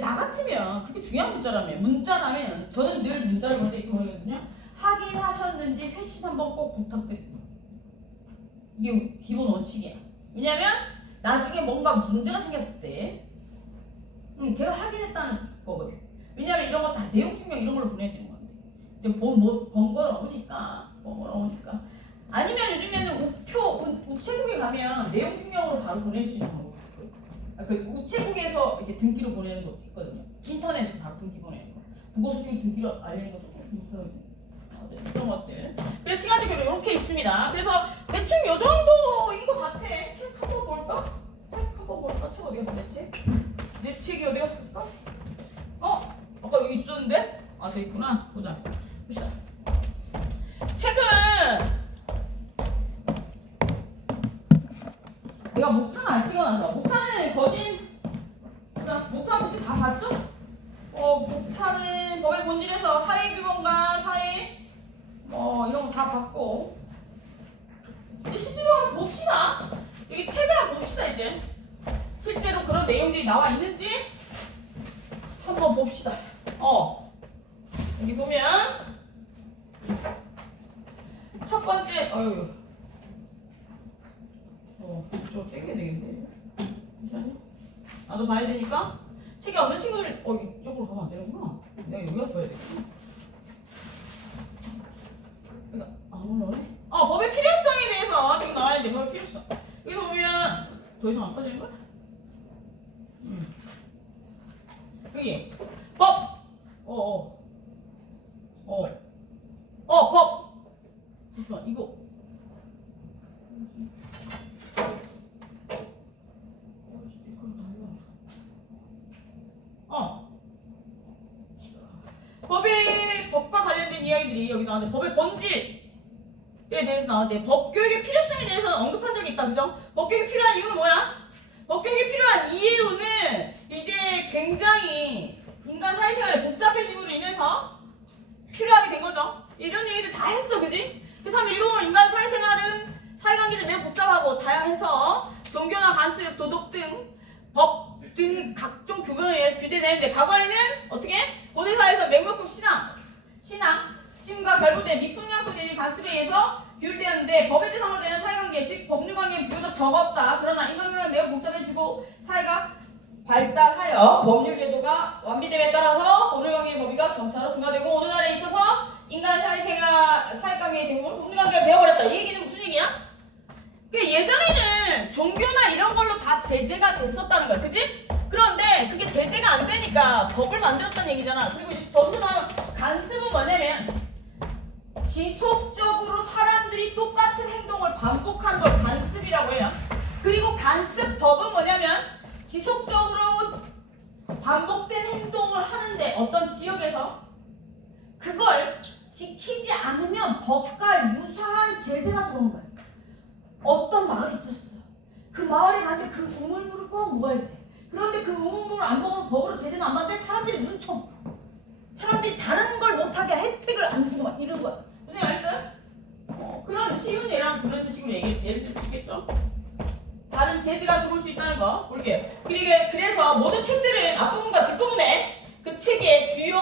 나 같으면 그렇게 중요한 문자라면 저는 늘 문자를 보낼 때 이렇게 보내거든요. 확인하셨는지 회신 한번 꼭 부탁드립니다. 이게 기본 원칙이야. 왜냐면 나중에 뭔가 문제가 생겼을 때 걔가 확인했다는 거거든. 왜냐면 이런 거 다 내용 증명 이런 걸로 보내야 되는 건데 근데 번거로우니까 아니면 요즘에는 우체국에 가면 내용 증명으로 바로 보낼 수 있는 방법이 있고요. 그 우체국에서 이렇게 등기로 보내는 것도 있거든요. 인터넷에서 바로 등기 보내는 거. 국어수신 등기로 알리는 것도 있어요. 그런 것들. 그래서 시간적 효력 이렇게 있습니다. 그래서 대충 요 정도인 것 같아. 책 한번 볼까? 책 어디 갔어? 내 책이 어디 갔을까? 아까 여기 있었는데? 저 있구나. 보자. 봅시다. 책은 내가 목차는 안 찍어놨어. 목차는 목차 그때 다 봤죠? 목차는 법의 본질에서 사회규범과 이런 거 다 봤고 근데 실제로 한번 봅시다. 여기 책을 한번 봅시다. 이제 실제로 그런 내용들이 나와 있는지 한번 봅시다. 여기 보면 첫 번째 저 땡겨야 되겠네. 잠시만요. 나도 봐야 되니까 책이 없는 친구들 이쪽으로 가면 안 되는구나. 내가 여기가 줘야 되겠구나. 안 올라오네? 법의 필요성에 대해서 지금 나와야 돼. 법의 필요성. 여기 보면 더 이상 안 빠지는 거야? 여기 법. 법. 잠시만 이거. 법과 관련된 이야기들이 여기 나왔는데 법의 본질에 대해서 나왔는데 법교육의 필요성에 대해서는 언급한 적이 있다. 그죠? 법교육이 필요한 이유는 뭐야? 법교육이 필요한 이유는 이제 굉장히 인간 사회생활이 복잡해짐으로 인해서 필요하게 된 거죠. 이런 얘기를 다 했어. 그지? 그래서 한번 읽어보면 인간 사회생활은 사회관계는 매우 복잡하고 다양해서 종교나 관습, 도덕 등 법 등 각종 규범에 의해서 규제되는데 과거에는 어떻게? 고대사회에서 맹목적 신과 결부된 미풍양토의 관습에 의해서 규율되었는데 법의 대상으로 되는 사회관계, 즉 법률관계는 비교적 적었다. 그러나 인간관계는 매우 복잡해지고 사회가 발달하여 법률 제도가 완비됨에 따라서 법률관계의 범위가 점차로 증가되고 오늘날에 있어서 인간 사회관계의 대부분 법률관계가 되어버렸다. 이 얘기는 무슨 얘기야? 예전에는 종교나 이런 걸로 다 제재가 됐었다는 거야. 그지? 그런데 그게 제재가 안 되니까 법을 만들었다는 얘기잖아. 그리고 이제 저기서 나온 간습은 뭐냐면 지속적으로 사람들이 똑같은 행동을 반복하는 걸 간습이라고 해요. 그리고 간습법은 뭐냐면 지속적으로 반복된 행동을 하는데 어떤 지역에서 그걸 지키지 않으면 법과 유사한 제재가 들어온 거예요. 어떤 마을이 있었어. 그 마을에 갔는데 그 우물물을 꼭 먹어야 돼. 그런데 그 우물물을 안 먹으면 법으로 제재는 안 받는데 사람들이 눈쳐. 사람들이 다른 걸 못하게 혜택을 안 주고 막 이런 거야. 무슨 알겠어요? 그런 쉬운 예랑 그런 식으로 예를 들 수 있겠죠? 다른 제재가 들어올 수 있다는 거 볼게요. 그래서 모든 책들은 앞부분과 뒷부분에 그 책의 주요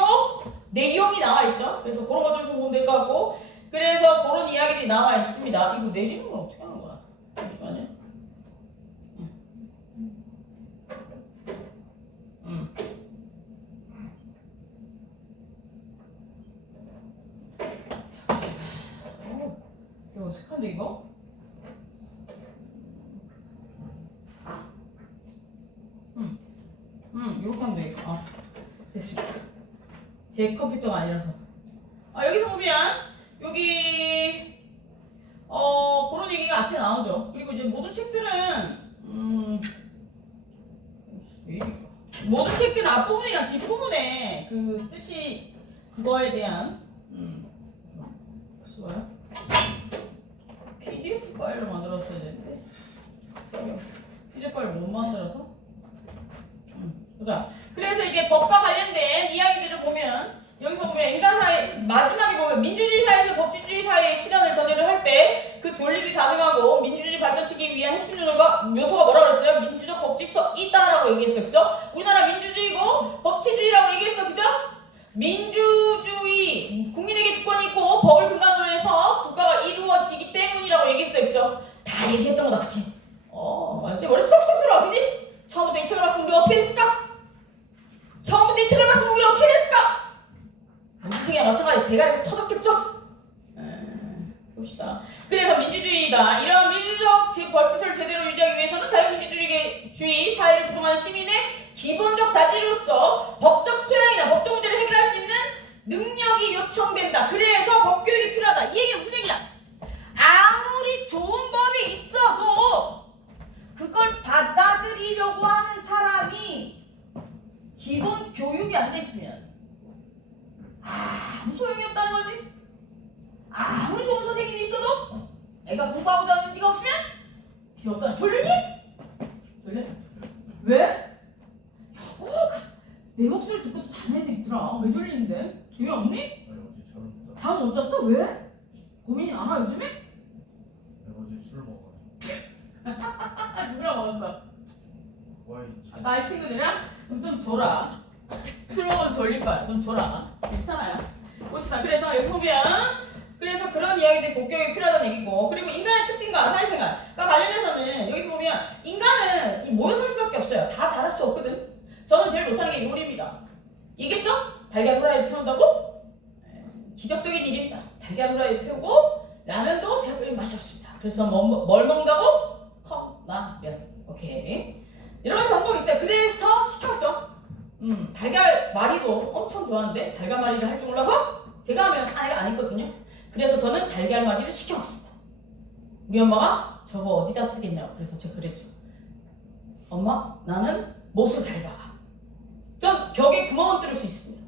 내용이 나와 있죠. 그래서 그런 것들 좀 보면 될 것 같고, 그래서 그런 이야기들이 나와 있습니다. 이거 내리는 건 어떻게 하는 거야? 잠시만요. 이거 어색한데 이거? 이렇게 하면 되겠다. 됐습니다. 제 컴퓨터가 아니라서. 여기서 보면 여기 그런 얘기가 앞에 나오죠. 그리고 이제 모든 책들은 모든 책들은 앞부분이랑 뒷부분에 그 뜻이 그거에 대한 뭐야? PDF 파일로 만들었어야 되는데 PDF 파일을 못 만들어서. 그래서 이게 법과 관련된 이야기들을 보면 여기서 보면 인간사회 마지막에 보면 민주주의 사회에서 법치주의 사회의 실현을 전제를 할 때 그 존립이 가능하고 민주주의 발전시키기 위한 핵심 묘소가 뭐라고 그랬어요? 민주적 법질서이다라고 얘기했어요. 그죠? 우리나라 민주주의고 법치주의라고 얘기했어. 그죠? 민주주의 국민에게 주권이 있고 법을 근간으로 해서 국가가 이루어지기 때문이라고 얘기했어요. 그죠? 다 얘기했던 거다. 그치? 완전 머리 쏙쏙 들어와. 그지? 처음부터 이 책을 봤으면 우리 어떻게 됐을까? 처음부터 이 책을 봤으면 우리 어떻게 됐을까? 인생에 마찬가지 대가리가 터졌겠죠? 봅시다. 그래서 민주주의다. 이러한 민주적 즉 법질서를 제대로 유지하기 위해서는 자유민주주의 사회를 구성하는 시민의 기본적 자질로서 법적 소양이나 법적 문제를 해결할 수 있는 능력이 요청된다. 그래서 법교육이 필요하다. 이 얘기는 무슨 얘기야? 아무리 좋은 법이 있어도 그걸 받아들이려고 하는 사람이 기본 교육이 안 돼 있으면 아무 소용이 없다는 거지. 아무리 좋은 선생님이 있어도 애가 공부하고자 하는 의지가 없으면 비었다. 졸리니? 졸려? 왜? 내 목소리 듣고도 자는 애들 있더라. 왜 졸리는데? 기회 없니? 잠 못 잤어? 왜? 고민이 많아 요즘에? 어제 술 먹어가지고. 누구랑 먹었어? 와이치. 나이 친구들이랑? 그럼 좀 줘라. 술 먹으면 졸릴 거야. 좀 줘라. 괜찮아요. 봅시다. 그래서 여기 보면 그래서 그런 이야기들이 복교육이 필요하다는 얘기고, 그리고 인간의 특징과 사회생활과 관련해서는 여기 보면 인간은 이 모여 살 수밖에 없어요. 다 잘할 수 없거든. 저는 제일 못하는 게 요리입니다. 이겠죠? 달걀 후라이 태운다고? 기적적인 일입니다. 달걀 후라이 태우고 라면도 제가 끓이면 맛이 없습니다. 그래서 뭘 먹는다고? 컵라면. 오케이. 여러 가지 방법이 있어요. 그래서 시켰죠. 달걀말이도 엄청 좋아하는데 달걀말이를 할 줄 몰라서 제가 하면 아이가 아니거든요. 그래서 저는 달걀말이를 시켜봤습니다. 우리 엄마가 저거 어디다 쓰겠냐고 그래서 제가 그랬죠. 엄마 나는 못을 잘 박아. 전 벽에 구멍을 뚫을 수 있습니다.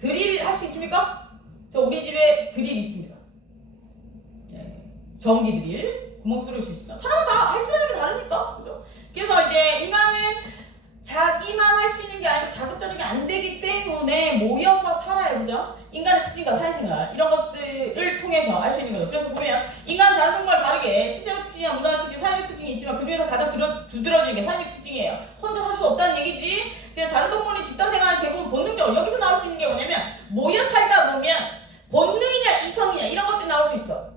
드릴 할 수 있습니까? 저 우리 집에 드릴 있습니다. 네. 전기 드릴 구멍 뚫을 수 있습니다. 사람은 다 할 줄 아는 게 다르니까 그죠? 그래서 이제 인간은 자기만 할 수 있는 게 아니고 자급자족이 안 되기 때문에 모여서 살아요. 그죠? 인간의 특징과 사회생활 이런 것들을 통해서 알 수 있는 거죠. 그래서 보면 인간은 다른 동물과 다르게 시대적 특징이나 문화적 특징, 사회적 특징이 있지만 그 중에서 가장 두드러지는 게 사회적 특징이에요. 혼자 살 수 없다는 얘기지. 그냥 다른 동물이 집단생활은 대부분 본능적으로 여기서 나올 수 있는 게 뭐냐면 모여 살다 보면 본능이냐 이성이냐 이런 것들이 나올 수 있어.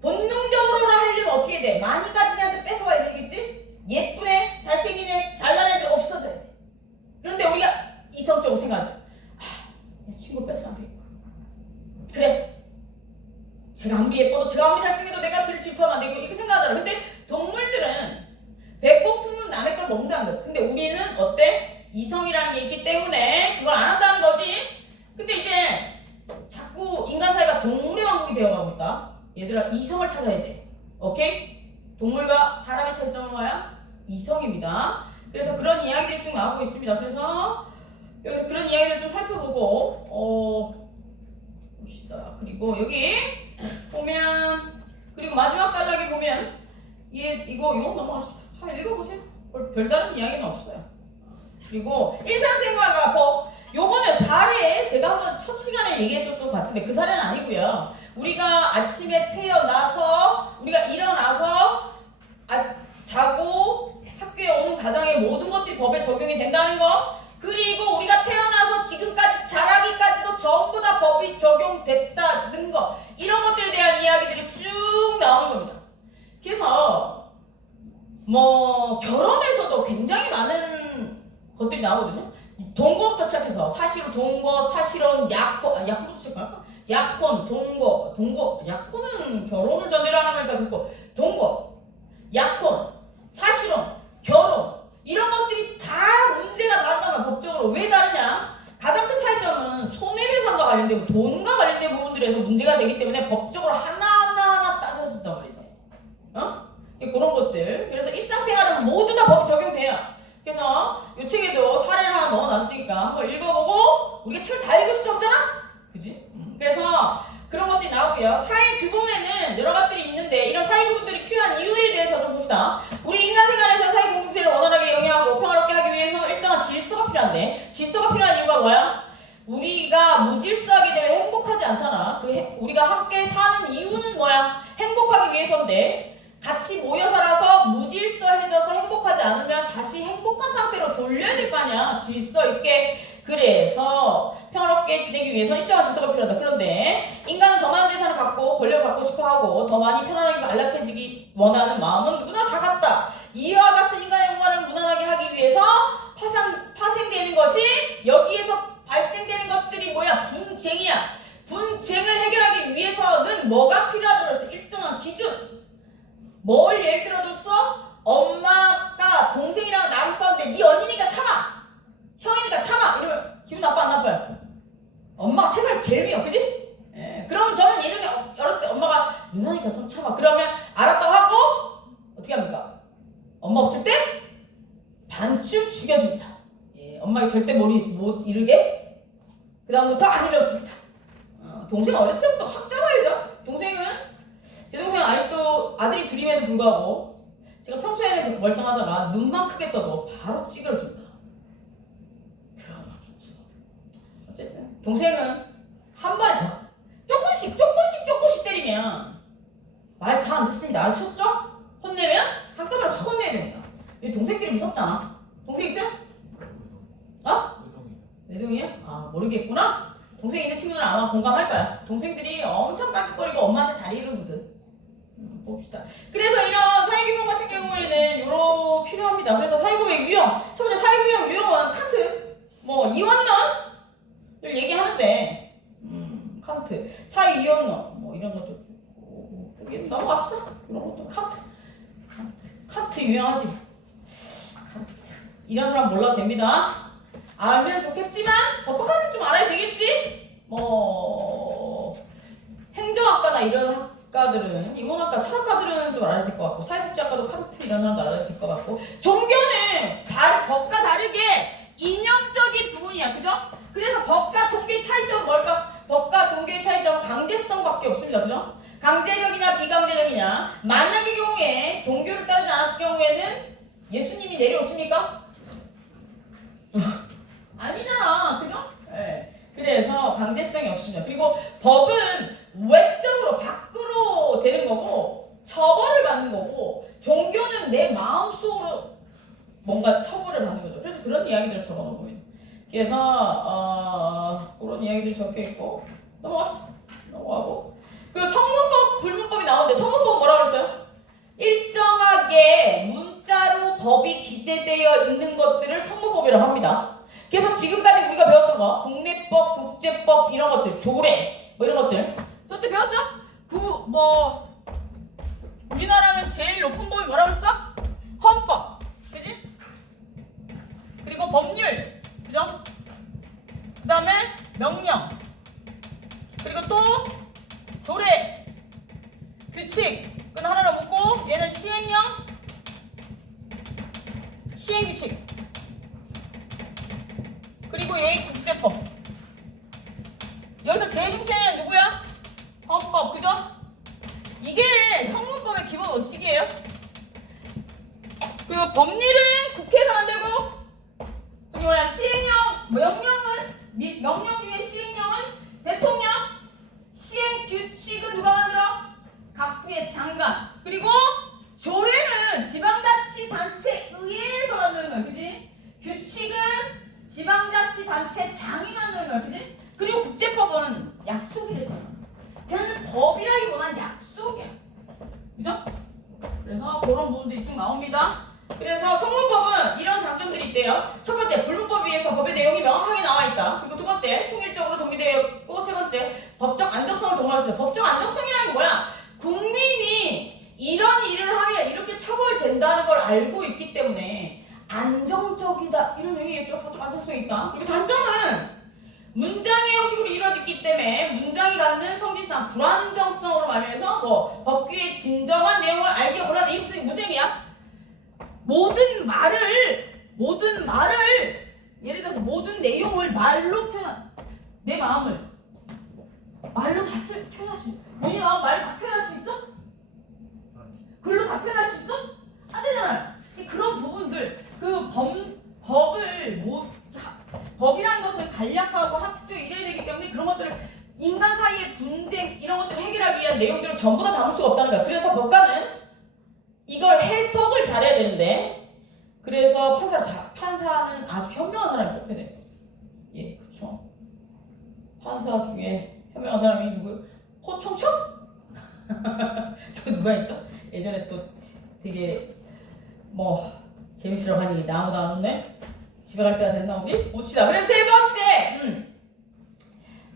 본능적으로 하려면 어떻게 돼? 많이 가진 애한테 뺏어가야 되겠지? 예쁜 애, 잘생긴 애, 잘난 애들 없어져야 돼. 그런데 우리가 이성적으로 생각하지. 내 친구 뺏으면 안 되겠다. 그래. 제가 아무리 예뻐도 제가 아무리 잘생겨도 내가 제일 질투하면 안 되고 이렇게 생각하잖아. 근데 동물들은 배고프면 남의 걸 먹는다는 거지. 근데 우리는 어때? 이성이라는 게 있기 때문에 그걸 안 한다는 거지. 근데 이제 자꾸 인간 사회가 동물의 왕국이 되어가고 있다. 얘들아 이성을 찾아야 돼. 오케이? 동물과 사람의 차이점은 뭐야? 이성입니다. 그래서 그런 이야기들이 쭉 나오고 있습니다. 그래서 여기서 그런 이야기를 좀 살펴보고 봅시다. 그리고 여기 보면 그리고 마지막 단락에 보면 이거 넘어가시다. 잘 읽어보세요. 별다른 이야기는 없어요. 그리고 일상생활과 법 요거는 사례 제가 한번 첫 시간에 얘기했던 것 같은데 그 사례는 아니고요. 우리가 아침에 태어나서 우리가 일어나서 자고 학교에 오는 가정의 모든 것들이 법에 적용이 된다는 거 그리고 우리가 태어나서 지금까지 자라기까지도 전부 다 법이 적용됐다는 거 이런 것들에 대한 이야기들이 쭉 나오는 겁니다. 그래서 뭐 결혼에서도 굉장히 많은 것들이 나오거든요. 동거부터 시작해서 사실은 동거, 사실은 약혼부터 시작할까? 약혼, 동거, 약혼은 결혼을 전제로 하는 거니까 그렇고 동거, 약혼, 사실혼, 결혼 이런 것들이 다 문제가 다르다면 법적으로 왜 다르냐? 가장 큰 차이점은 손해배상과 관련되고 돈과 관련된 부분들에서 문제가 되기 때문에 법적으로 하나하나 따져진단 말이지. 그런 것들. 그래서 일상생활은 모두 다 법이 적용돼요. 그래서 이 책에도 사례를 하나 넣어놨으니까 한번 읽어보고 우리가 책을 다 읽을 수 없잖아? 그지? 그래서 그런 것들이 나오고요. 사회 규범에는 여러 가지들이 있는데 이런 사회 규범들이 필요한 이유에 대해서 좀 봅시다. 우리 인간 생활에서 사회 공동체를 원활하게 영위하고 평화롭게 하기 위해서 일정한 질서가 필요한데 질서가 필요한 이유가 뭐야? 우리가 무질서하게 되면 행복하지 않잖아. 우리가 함께 사는 이유는 뭐야? 행복하기 위해서인데 같이 모여 살아서 무질서해져서 행복하지 않으면 다시 행복한 상태로 돌려야 될 거 아니야. 질서 있게. 그래서 평화롭게 지내기 위해서 일정한 질서가 필요하다. 그런데 인간은 더 많은 재산을 갖고 권력을 갖고 싶어 하고 더 많이 편안하게 안락해지기 원하는 마음은 누구나 다 같다. 이와 같은 인간의 영광을 무난하게 하기 위해서 파생되는 것이 여기에서 발생되는 것들이 뭐야? 분쟁이야. 분쟁을 해결하기 위해서는 뭐가 필요하다고 해서 일정한 기준. 뭘 예를 들어줬어? 엄마가 동생이랑 나랑 싸우는데 네 언니니까 참아. 형이니까 참아. 이러면 기분 나빠 안 나빠요? 엄마가 세상에 제일 미워. 그지? 예. 그러면 저는 예전에 어렸을 때 엄마가 누나니까 좀 참아. 그러면 알았다고 하고 어떻게 합니까? 엄마 없을 때 반쯤 죽여줍니다. 예. 엄마가 절대 머리 못 이르게 그 다음부터 안 이뤘습니다. 동생 어렸을 때부터 확 잡아야죠. 제 동생은 아직도 아들이 둘임에도 불구하고 제가 평소에는 멀쩡하다가 눈만 크게 떠도 바로 찌그러집니다. 드라마겠죠. 어쨌든 동생은 한 번에 조금씩 때리면 말 다 안 듣습니다. 아셨죠? 혼내면 한꺼번에 확 혼내야 됩니다. 동생끼리 무섭잖아. 동생 있어요? 외동이야? 모르겠구나. 동생 있는 친구들은 아마 공감할 거야. 동생들이 엄청 깍깍거리고 엄마한테 잘 이루거든. 봅시다. 그래서 이런 사회규범 같은 경우에는 요로 필요합니다. 그래서 사회규범의 유형. 첫 번째 사회규범 유형은 칸트. 이원론을 얘기하는데 칸트. 사회이원론. 이런 것도 있고. 여기 넘어갑시다. 이런 것도 칸트 유형하지. 이런 사람 몰라도 됩니다. 알면 좋겠지만 법학과는 좀 알아야 되겠지? 뭐 행정학과나 이런 학과들은 인문학과, 철학과들은 좀 알아야 될 것 같고 사회복지학과도 칸트 이런 사람도 알아야 될 것 같고 종교는 법과 다르게 이념적인 부분이야. 그죠? 그래서 법과 종교의 차이점은 뭘까? 법과 종교의 차이점은 강제성밖에 없습니다. 그죠? 강제적이냐 비강제적이냐. 만약의 경우에 종교를 따르지 않았을 경우에는 예수님이 내려오십니까? 아니잖아. 그죠? 네. 그래서 강제성이 없습니다. 그리고 법은 외적으로 밖으로 되는 거고 처벌을 받는 거고 종교는 내 마음속으로 뭔가 처벌을 받는 거죠. 그래서 그런 이야기들을 적어놓은 겁니다. 그래서 그런 이야기들이 적혀있고 넘어가고 그 성문법, 불문법이 나오는데 성문법은 뭐라고 그랬어요? 일정하게 문자로 법이 기재되어 있는 것들을 성문법이라고 합니다. 그래서 지금까지 우리가 배웠던 거 국내법, 국제법 이런 것들, 조례 뭐 이런 것들 저때 배웠죠? 우리나라는 제일 높은 법이 뭐라고 했어? 헌법, 그지? 그리고 법률, 그죠? 그 다음에 명령, 그리고 또 조례, 규칙, 그건 하나로 묶고 얘는 시행령, 시행규칙, 그리고 얘 국제법. 여기서 제일 중요한 누구야? 헌법, 그죠? 이게 성문법의 기본 원칙이에요. 그리고 법률은 국회에서 만들고, 저기 뭐야, 시행령, 명령 중에 시행령은 대통령, 시행규칙은 누가 만들어? 각부의 장관. 그리고 조례는 지방자치단체에 의해서 만드는 거야, 그지? 규칙은 지방자치단체장이 만드는 거야, 그지? 그리고 국제법은 약속이랬잖아. 쟤는 법이라기보단 약속이야. 그죠? 그래서 그런 부분들이 쭉 나옵니다. 그래서 성문법은 이런 장점들이 있대요. 첫 번째, 불문법에 비해서 법의 내용이 명확하게 나와 있다. 그리고 두 번째, 통일적으로 정비되어 있고, 세 번째, 법적 안정성을 동원할 수 있다. 법적 안정성이라는 게 뭐야? 국민이 이런 일을 하면 이렇게 처벌된다는 걸 알고 있기 때문에 안정적이다. 이런 의미에 법적 안정성이 있다. 그리고 단점은 문장의 형식으로 이루어졌기 때문에 문장이 갖는 성질상 불안정성으로 말미암아서 뭐 법규의 진정한 내용을 알기 어렵다. 이게 무슨 얘기야? 모든 말을 예를 들어서 모든 내용을 말로 표현, 내 마음을 말로 다 표현할 수 있어. 너희 마음 말로 다 표현할 수 있어? 글로 다 표현할 수 있어? 안 되잖아. 그런 부분들, 법이라는 것을 간략하고 합축적으로 이래야 되기 때문에 그런 것들을 인간 사이의 분쟁 이런 것들을 해결하기 위한 내용들을 전부 다 담을 수가 없다는 거야. 그래서 법관은 이걸 해석을 잘해야 되는데, 그래서 판사는 아주 현명한 사람이 뽑혀야 돼. 예, 그렇죠. 판사 중에 현명한 사람이 누구요? 호총총? 또 누가 있죠? 예전에 또 되게 뭐 재밌으라고 하니 아무도 안 오네. 집에 갈 때가 됐나 우리? 봅시다. 그래서 세 번째,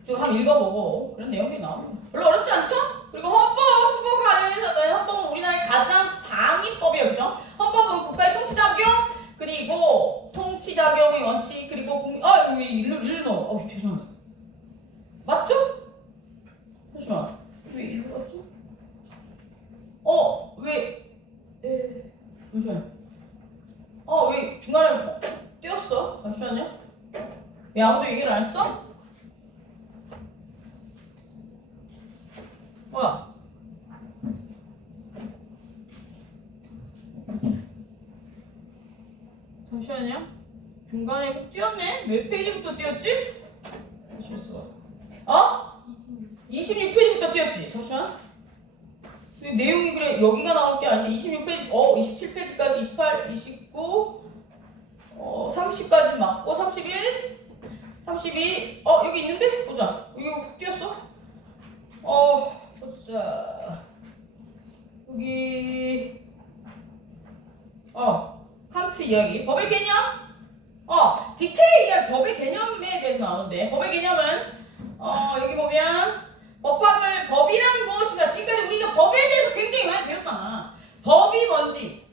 쭉 한번 읽어보고 그런 내용이 나옵니다. 별로 어렵지 않죠? 그리고 헌법은 우리나라의 가장 상위법이에요, 그죠? 헌법은 국가의 통치작용, 그리고 통치작용의 원칙, 그리고 왜 일로 넣어? 죄송합니다. 맞죠? 잠시만. 왜 일로 갔죠? 잠시만요. 왜 중간에 띄었어? 잠시만요. 왜 아무도 얘기를 안 했어? 뭐야? 잠시만요. 중간에 훅 띄었네? 몇 페이지부터 띄었지? 잠시만요. 26페이지부터 띄었지? 잠시만. 내용이 그래 여기가 나올 게 아니라 26페이지, 27페이지까지 28, 29, 30까지 맞고 31, 32, 여기 있는데? 보자. 여기 훅 띄었어? 보자. 여기 칸트 이야기, 법의 개념? 디테일 이야기, 법의 개념에 대해서 나오는데, 법의 개념은 여기 보면 법이란 무엇인가. 지금까지 우리가 법에 대해서 굉장히 많이 배웠잖아. 법이 뭔지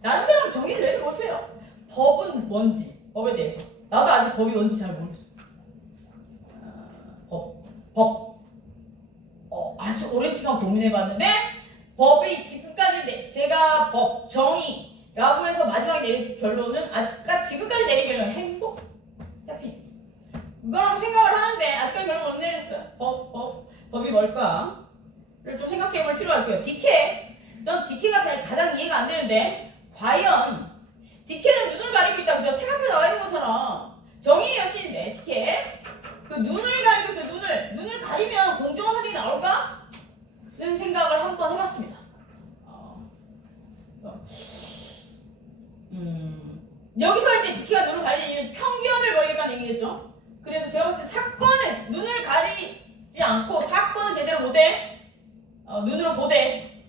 나름대로 정의를 내려보세요. 법은 뭔지 법에 대해서 나도 아직 법이 뭔지 잘 모르겠어. 법 아주 오랜 시간 고민해봤는데 법이 지금까지 제가 법 정의라고 해서 마지막에 내린 결론은 지금까지 내린 결론은 행복 해피니스 이거라고 생각을 하는데 아직까지 결론 못 내렸어요. 법이 뭘까를 좀 생각해볼 필요가 있고요. 디케 넌 디케가 가장 이해가 안 되는데 과연 디케는 눈을 가리고 있다 그죠? 책 앞에 나와 있는 것처럼 정의의 여신인데 디케 그 눈을 가리고 있어요. 눈을 가리면 공정한 선택이 나올까? 는 생각을 한번 해봤습니다. 여기서 이제 디케가 눈을 가리는 이유는 편견을 버리겠다는 얘기겠죠. 그래서 제가 봤을 때 사건은 눈을 가리지 않고 사건은 제대로 보되 눈으로 보되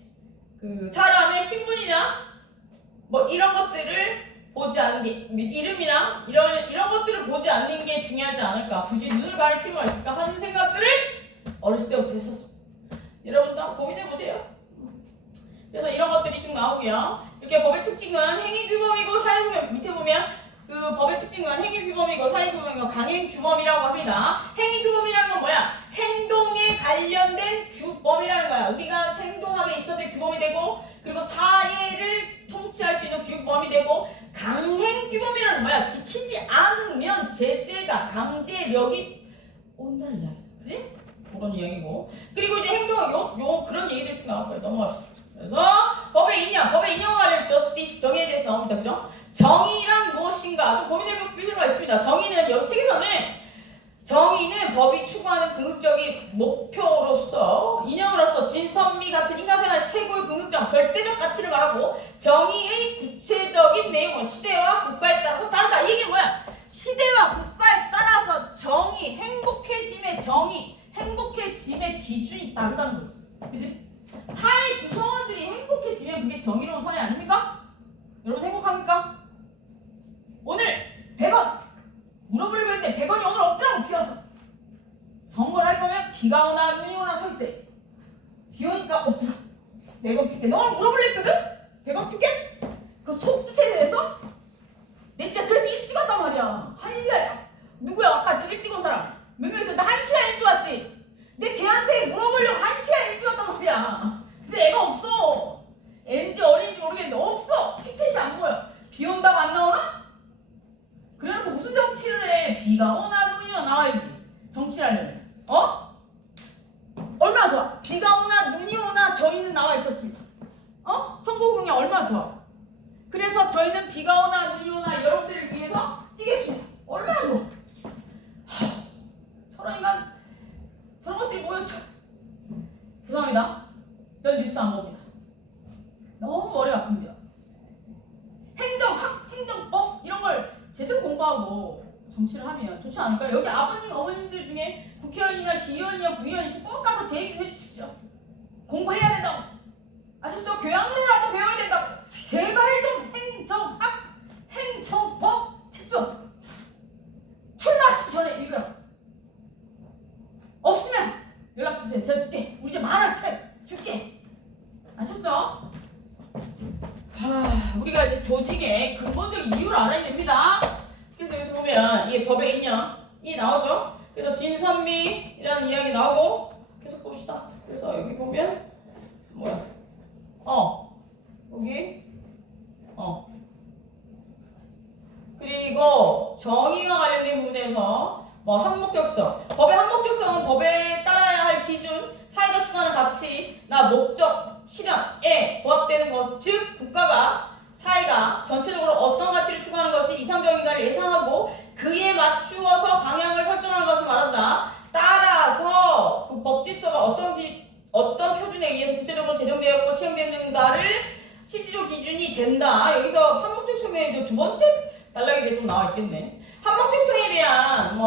그 사람의 신분이나 뭐 이런 것들을 보지 않는 게 이름이나 이런 것들을 보지 않는 게 중요하지 않을까 굳이 눈을 가릴 필요가 있을까 하는 생각들을 어렸을 때부터 했었어. 여러분도 한번 고민해보세요. 그래서 이런 것들이 쭉 나오고요. 이렇게 법의 특징은 행위규범이고 사유규범 밑에 보면 그 법의 특징은 행위규범이고 사유규범이고 강행규범이라고 합니다. 행위규범이라는 건 뭐야? 행동에 관련된 규범이라는 거야. 우리가 행동함에 있어서의 규범이 되고 그리고 사회를 통치할 수 있는 규범이 되고 강행규범이라는 뭐야? 지키지 않으면 제재가 강제력이 온다는 이야기. 그치? 그런 이야기고 그리고 이제 행동 요 그런 얘기들 좀 나올 거예요. 넘어갑시다. 그래서 법의 인형 관련 저스티스 정의에 대해서 나옵니다. 그죠? 정의란 무엇인가 좀 고민해볼 필요가 있습니다. 정의는 여기 책에서는 정의는 법이 추구하는 궁극적인 목표로서 이념으로서 진선미 같은 인간생활 최고의 궁극적 절대적 가치를 말하고 정의의 구체적인 내용은 시대와 국가에 따라서 다르다. 이 얘기는 뭐야? 시대와 국가에 따라서 정의, 행복해짐의 기준이 다르다는 거지. 그지? 사회 구성원들이 행복해지면 그게 정의로운 사회 아닙니까? 여러분 행복합니까? 오늘 100원 물어보려고 했는데 100원이 오늘 없더라고. 비었어. 선거를 할 거면 비가 오나 눈이 오나 서 있어야지. 비 오니까 없더라. 100원 필게. 너 오늘 물어보려 했거든? 100원 필게? 그 속뜻에 대해서? 내 진짜 그래서 일찍 왔단 말이야. 1시야. 누구야 아까 저 일찍 온 사람? 몇 명 있었는데 1시간 일찍 왔지? 내 걔한테 물어보려고 1시간 일찍 왔단 말이야. 근데 애가 없어. 애인지 어린인지 모르겠는데 없어. 핏빛이 안 보여. 비 온다고 안 나오나? 그래놓고 무슨 정치를 해? 비가 오나 눈이 오나 나와야지. 정치를 하려면. 얼마나 좋아. 비가 오나 눈이 오나 저희는 나와 있었습니다. 선거공약 얼마나 좋아. 그래서 저희는 비가 오나 눈이 오나 여러분들을 위해서 뛰겠습니다. 얼마나 좋아. 저런 인간 저런 것들이 뭐였죠? 죄송합니다. 전 뉴스 안 봅니다. 너무 머리 아픕니다. 행정법 이런 걸 제대로 공부하고 정치를 하면 좋지 않을까요? 여기 아버님, 어머님들 중에 국회의원이나 시의원이나 구의원이 꼭 가서 제 얘기 좀 해주십시오. 공부해야 된다고. 아셨죠? 교양으로라도 배워야 된다고. 제발 좀 행정법 책 좀 출마하시기 전에 읽으라. 없으면 연락주세요. 제가 줄게. 우리 집 만화책 줄게. 아셨죠? 우리가 이제 조직의 근본적인 이유를 알아야 됩니다. 그래서 여기서 보면 이게 법의 인형이 나오죠. 그래서 진선미라는 이야기 나오고 계속 봅시다. 그래서 여기 보면 뭐야? 여기 그리고 정의와 관련된 부분에서 뭐 항목적성, 법의 항목적성은 법에 따라야 할 기준, 사회가 추구하는 가치나 목적, 실현에 부합되는 것, 즉 국가가 사회가 전체적으로 어떤 가치를 추구하는 것이 이상적인가를 예상하고 그에 맞추어서 방향을 설정하는 것을 말한다. 따라서 그 법 질서가 어떤 표준에 의해서 구체적으로 제정되었고 시행되는가를 실질적 기준이 된다. 여기서 항목적성에 대해 두 번째 단락이 좀 나와 있겠네. 항목적성에 대한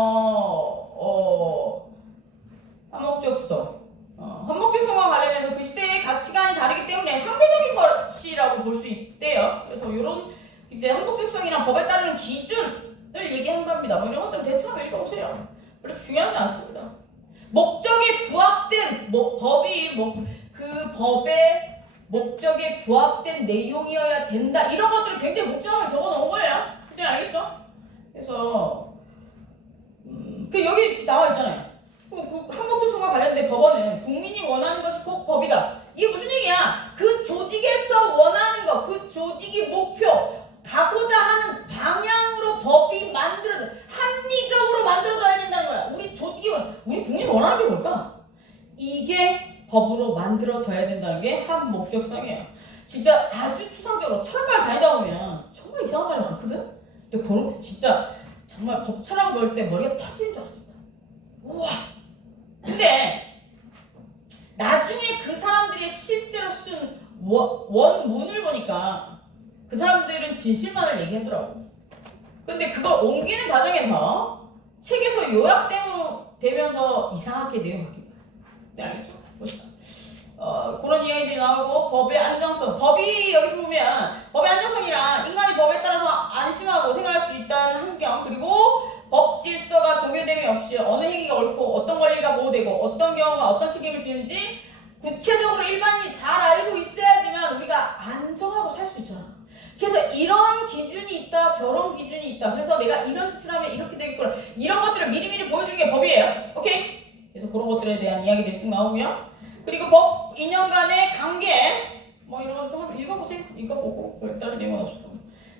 항목적성과 관련해서 그 시대의 가치관이 다르기 때문에 상대적인 것이라고 볼 수 있대요. 그래서 이런 이제 항목적성이랑 법에 따르는 기준을 얘기한답니다. 뭐 이런 것들은 대충 한번 읽어보세요. 별로 중요하지 않습니다. 목적에 부합된 그 법의 목적에 부합된 내용이어야 된다. 이런 것들을 굉장히 복잡하게 적어놓은 거예요. 이제 알겠죠? 그래서 그 여기 나와 있잖아요. 한국조선과 관련된 법원은 국민이 원하는 것이 꼭 법이다. 이게 무슨 얘기야? 그 조직에서 원하는 거, 그 조직이 목표, 가고자 하는 방향으로 법이 합리적으로 만들어져야 된다는 거야. 우리 국민이 원하는 게 뭘까? 이게 법으로 만들어져야 된다는 게 한 목적성이에요. 진짜 아주 추상적으로 철학과를 다니다 보면 정말 이상한 말이 많거든? 근데 그런 진짜 정말 법철학 볼 때 머리가 터지는 줄 알았습니다. 우와! 근데 나중에 그 사람들이 실제로 쓴 원문을 보니까 그 사람들은 진실만을 얘기하더라고. 근데 그걸 옮기는 과정에서 책에서 요약되면서 이상하게 내용이 바뀝니다. 네, 알겠죠? 보시다. 그런 이야기들이 나오고 법의 안정성. 법이 여기서 보면 법의 안정성이란 인간이 법에 따라서 안심하고 생활할 수 있다는 환경, 그리고 법 질서가 동요됨이 없이 어느 행위가 옳고 어떤 권리가 보호되고 어떤 경우가 어떤 책임을 지는지 구체적으로 일반인이 잘 알고 있어야지만 우리가 안정하고 살 수 있잖아. 그래서 이런 기준이 있다, 저런 기준이 있다. 그래서 내가 이런 짓을 하면 이렇게 되겠구나. 이런 것들을 미리미리 보여주는 게 법이에요. 오케이? 그래서 그런 것들에 대한 이야기들이 쭉 나오고요. 그리고 법 인연 간의 관계, 뭐 이런 거 좀 한번 읽어보세요. 읽어보고 별다른 내용은 없어.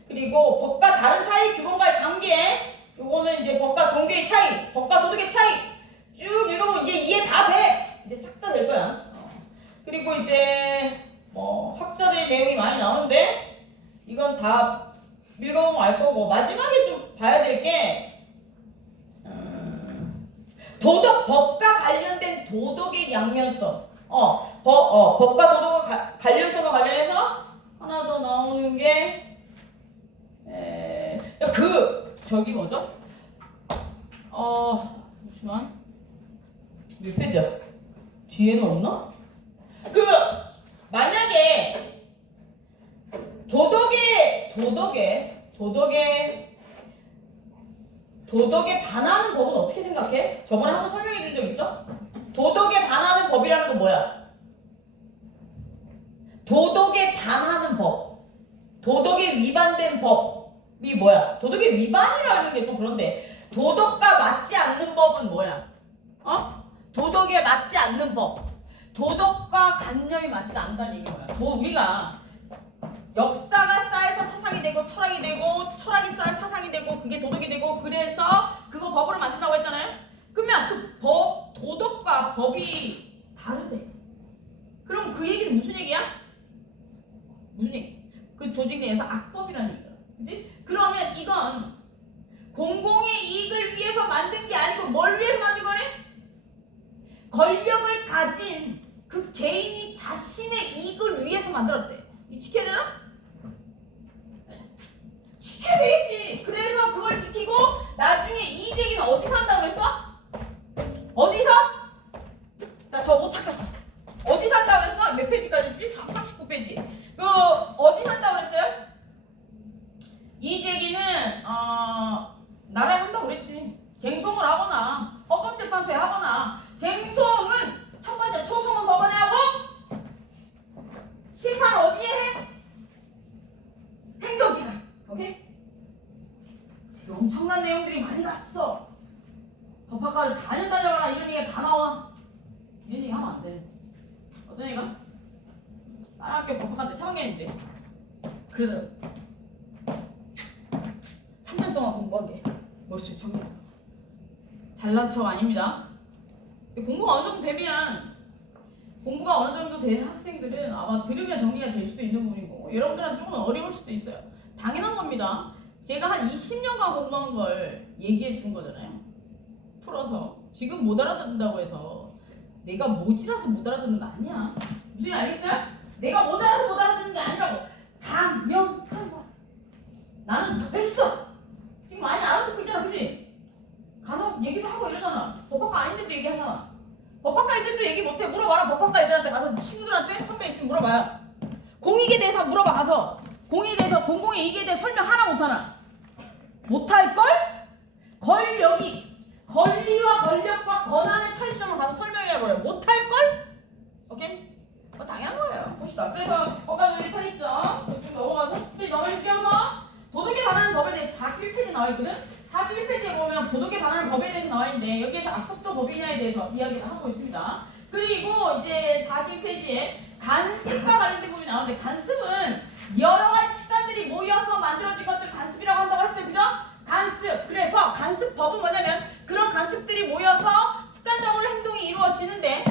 그리고 법과 다른 사이 규범과의 관계, 요거는 이제 법과 종교의 차이, 법과 도덕의 차이 쭉 읽어보면 이제 이해 다 돼. 이제 싹 다 될 거야. 그리고 이제 뭐 학자들의 내용이 많이 나오는데 이건 다 읽어보면 알 거고, 마지막에 좀 봐야 될 게 법과 관련된 도덕의 양면성. 법과 도덕의 관련성과 관련해서 하나 더 나오는 게 저기 뭐죠? 잠시만. 몇 페이지야? 뒤에는 없나? 만약에 도덕에 반하는 법은 어떻게 생각해? 저번에 한번 설명해 드린 적 있죠? 도덕에 반하는 법이라는 건 뭐야? 도덕에 반하는 법, 도덕에 위반된 법이 뭐야? 도덕에 위반이라는 게 좀 그런데 도덕과 맞지 않는 법은 뭐야? 도덕에 맞지 않는 법, 도덕과 관념이 맞지 않는다는 얘기 뭐야? 우리가 역사가 쌓여서 사상이 되고 철학이 되고 철학이 쌓여 사상이 되고 그게 도덕이 되고 그래서 그거 법으로 만든다고 했잖아요? 그러면 그 도덕과 법이 다르대. 그럼 그 얘기는 무슨 얘기야? 무슨 얘기? 그 조직 내에서 악법이라는 얘기야. 그치? 그러면 이건 공공의 이익을 위해서 만든 게 아니고 뭘 위해서 만든 거래? 권력을 가진 그 개인이 자신의 이익을 위해서 만들었대. 이 지켜야 되나? 지켜야 되겠지. 그래서 그걸 지키고 나중에 이재기는 어디서 한다고 그랬어? 어디서? 나 저거 못 찾겠어. 어디서 한다고 그랬어? 몇 페이지까지지? 39페이지. 어디서 한다고 그랬어요? 이재기는 나라에 한다고 그랬지. 쟁송을 하거나 헌법재판소에 하거나. 쟁송은 첫 번째 소송은 법원에 하고 심판 어디에 해? 행정기관. 오케이? 지금 엄청난 내용들이 많이 났어. 법학과를 4년 다녀봐라 이런 얘기가 다 나와. 이런 얘기 하면 안 돼. 어떤 얘기가? 다른 학교 법학과인데 3학년인데 그러더라고. 3년 동안 공부한 게 머릿속에 정리가. 잘난 척 아닙니다. 근데 공부가 어느 정도 된 학생들은 아마 들으면 정리가 될 수도 있는 부분이고 여러분들한테 조금 어려울 수도 있어요. 당연한 겁니다. 제가 한 20년간 공부한 걸 얘기해 준 거잖아요. 풀어서. 지금 못 알아듣는다고 해서 내가 모질라서 못 알아듣는 거 아니야. 무슨 말 알겠어요? 내가 모자라서 못 알아듣는 게 아니라고. 당연한 거야. 나는 더 했어. 지금 많이 알아듣고 있잖아. 그치? 간혹 얘기도 하고 이러잖아. 법학과 아닌데도 얘기하잖아. 법학과 애들도 얘기 못해. 물어봐라. 법학과 애들한테 가서 친구들한테 선배 있으면 물어봐요. 공익에 대해서 물어봐 가서. 공익에 대해서 공공의 이익에 대해서 설명 하나 못하나? 못할걸? 권리와 권력과 권한의 차이점을 가서 설명해버려. 못할걸? 오케이? 당연한 거예요. 봅시다. 그래서 법관들이 서 있죠. 쭉 넘어가서 10페이지 넘어서 도덕에 관한 법에 대해 나와 있거든. 41페이지에 보면 도덕에 관한 법에 대해서 나와 있는데 여기에서 악법도 법이냐에 대해서 이야기를 하고 있습니다. 그리고 이제 40페이지에 간습과 관련된 부분이 나오는데 간습은 여러 가지 습관들이 모여서 만들어진 것들 간습이라고 한다고 했어요. 그죠? 간습. 그래서 간습법은 뭐냐면 그런 간습들이 모여서 습관적으로 행동이 이루어지는데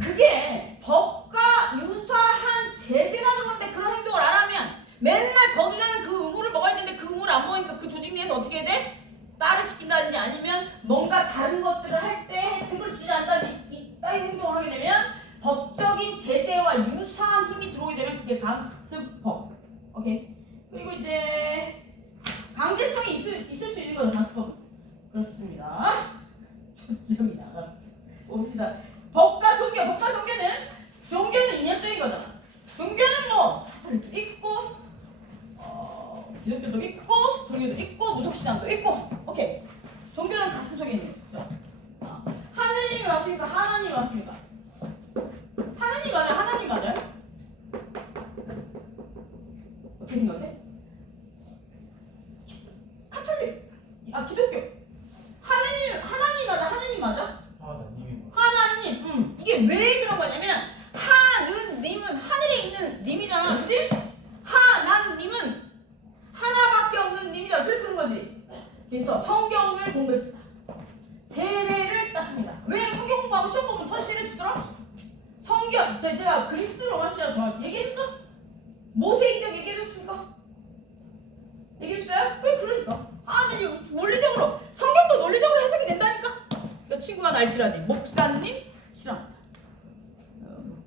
그게 법과 유사한 제재가 들어오는데 그런 행동을 안 하면 맨날 거기 가면 그 의무를 먹어야 되는데 그 의무를 안 먹으니까 그 조직 내에서 어떻게 해야 돼? 딸을 시킨다든지 아니면 뭔가 다른 것들을 할 때 혜택을 주지 않다든지 이따위 행동을 하게 되면 법적인 제재와 유사한 힘이 들어오게 되면 그게 간습법. 오케이. 그리고 이제 강제성이 있을 수 있는 거죠. 간습법. 그렇습니다. 초점이 나갔어. 봅시다. 법과 종교는 이념적인 거잖아. 종교는 뭐 카톨릭도 있고 기독교도 있고 불교도 있고 무속신앙도 있고. 오케이. 종교는 가슴 속에 있는 거죠. 하느님이 왔으니까 하나님이 왔습니까? 하나님 맞아요? 하나님 맞아요? 어떻게 생각해? 카톨릭, 기독교. 하나님 맞아? 하나님 맞아? 하나님이 하나님. 이게 왜 그런 거냐면 하느님은 하늘에 있는 님이잖아, 그렇지? 하나님은 하나밖에 없는 님이잖아. 그래서 그런 거지. 그래서 성경을 공부했습니다. 세례를 땄습니다. 왜 성경 공부하고 시험 보면 더 세례 주더라? 성경 제가 그리스 로마 시절 정확히 얘기했죠? 모세인격 얘기해줬습니까? 얘기했어요? 그러니까 아니 논리적으로 성경도 논리적으로 해석이 된다니까. 그 친구가 날 싫어하지. 목사님 싫어합니다.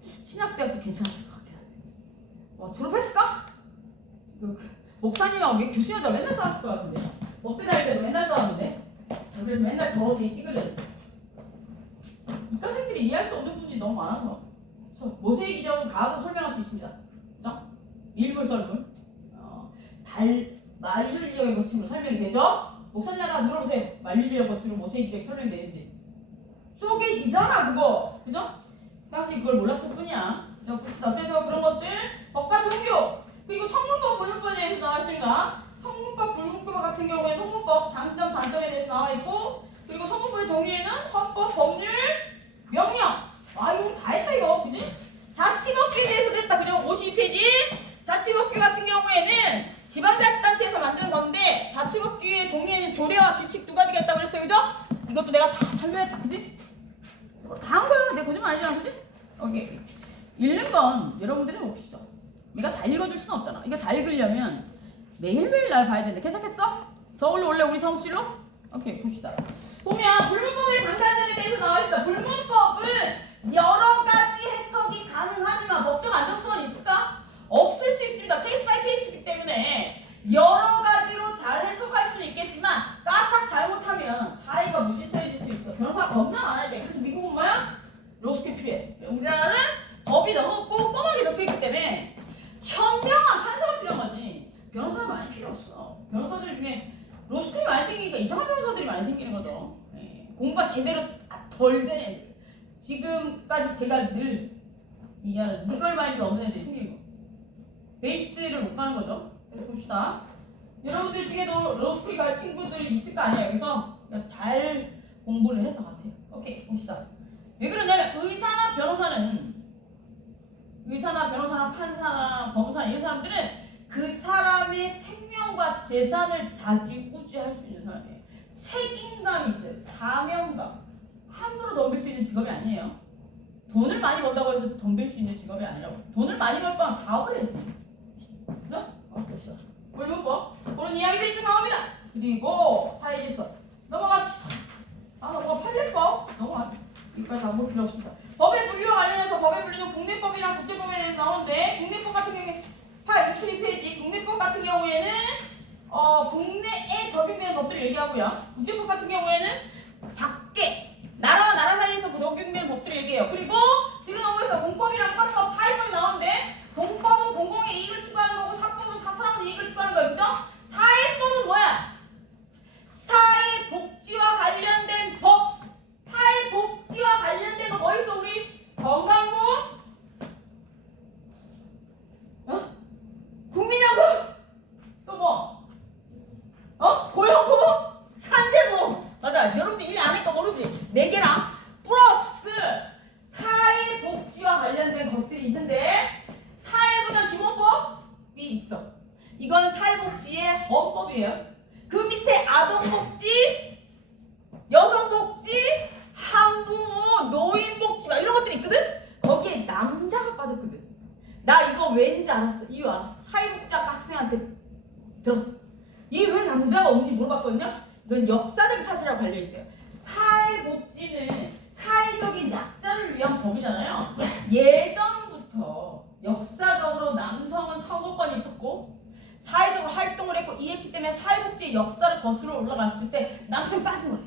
신학대학도 괜찮았을 것 같아요. 와 졸업했을까? 목사님하고 교수님들 맨날 싸웠을 것 같은데. 먹대 다닐 때도 맨날 싸웠는데. 그래서 맨날 저 뒤에 찌그러졌어. 이과생들이 이해할 수 없는 부분이 너무 많아서 모세의 기적은 가하고 설명할 수 있습니다. 그죠? 일불설문 만륜리역의 법칙으로 설명이 되죠? 목사님마다 물어보세요. 만륜리역 법칙으로 모세의 기적이 설명되는지. 쪼개지잖아 그거. 그죠? 당시 그걸 몰랐을 뿐이야. 그래서 그런 것들 법과 종교 그리고 성문법 불문법에 대해서 나와 있습니다. 성문법 불문법 같은 경우에 성문법 장점 단점에 대해서 나와 있고 그리고 성문법의 종류에는 헌법 법률 명령. 이거 다 했다 이거. 그지? 자치법규에 대해서 됐다. 그죠? 52페이지 자치법규 같은 경우에는 지방자치단체에서 만드는 건데 자치법규의 종류에는 조례와 규칙 두 가지가 있다고 그랬어요. 그죠? 이것도 내가 다 설명했다. 그지? 다 한 거야. 내가 거짓말 아니잖아. 그지? 오케이. 읽는 건 여러분들이 봅시다. 내가 다 읽어줄 수는 없잖아. 이거 다 읽으려면 매일매일 날 봐야 되는데 괜찮겠어? 서울로 올래 우리 사무실로? 오케이 봅시다. 보면 불문법의 장단점에 대해서 나와 있어. 불문법은 여러 가지 해석이 가능하지만 법적 안정성은 있을까? 없을 수 있습니다. 케이스 바이 케이스이기 때문에 여러 가지로 잘 해석할 수는 있겠지만 까딱 잘못하면 사회가 무질서해질 수 있어. 변호사가 겁나 많아야 돼. 그래서 미국은 뭐야? 로스쿨 필요해. 우리나라는 법이 너무 꼼꼼하게 적혀있기 때문에 현명한 판사가 필요한 거지. 변호사는 많이 필요 없어. 변호사들 중에 로스쿨이 많이 생기니까 이상한 변호사들이 많이 생기는 거죠. 공부가 제대로 덜 된 지금까지 제가 늘 이해하는 리걸 마인드 없는 애들이 생기는 거. 베이스를 못 가는 거죠. 그래서 봅시다. 여러분들 중에도 로스쿨이 갈 친구들이 있을 거 아니에요. 그래서 잘 공부를 해서 가세요. 오케이 봅시다. 왜 그러냐면 의사나 변호사나 판사나 법무사나 이런 사람들은 그 사람의 생명과 재산을 좌지우지할 수 있는 사람이에요. 책임감이 있어요. 사명감. 함부로 덤빌 수 있는 직업이 아니에요. 돈을 많이 번다고 해서 덤빌 수 있는 직업이 아니라고. 돈을 많이 벌 거면 사업을 해야지. 그죠? 봅시다. 불문법 그런 이야기들이 좀 나옵니다. 그리고 사회질서 넘어갑시다. 넘어가 판례법 넘어가. 여기까지 안 볼 필요 없습니다. 법의 분류와 관련해서 법의 분류는 국내법이랑 국제법에 대해서 나오는데 국내법 같은 경우에 62페이지 국내법 같은 경우에는 국내에 적용되는 법들을 얘기하고요. 국제법 같은 경우에는 밖에 나라와 나라 사이에서 적용되는 법들을 얘기해요. 그리고 뒤로 넘어가서 공법이랑 사법, 사회법이 나오는데 공법은 공공의 이익을 추구하는 거고 사법은 사사로운 이익을 추구하는 거예요. 그죠? 사회법은 뭐야? 사회복지와 관련된 법. 사회복지와 관련된 거 뭐 있어 우리? 건강보험? 국민연금? 또 뭐? 이건 사회복지의 헌법이에요. 그 밑에 아동복지, 여성복지, 한부모, 노인복지 막 이런 것들이 있거든? 거기에 남자가 빠졌거든. 나 이거 왠지 알았어. 이유 알았어. 사회복지학과 학생한테 들었어. 이게 왜 남자가 없는지 물어봤거든요. 이건 역사적 사실하고 관련있대요. 사회복지는 사회적인 약자를 위한 법이잖아요. 예전부터 역사적으로 남성은 선거권이 있었고 사회적으로 활동을 했고 이랬기 때문에 사회복지의 역사를 거슬러 올라갔을 때 남성이 빠진 거래.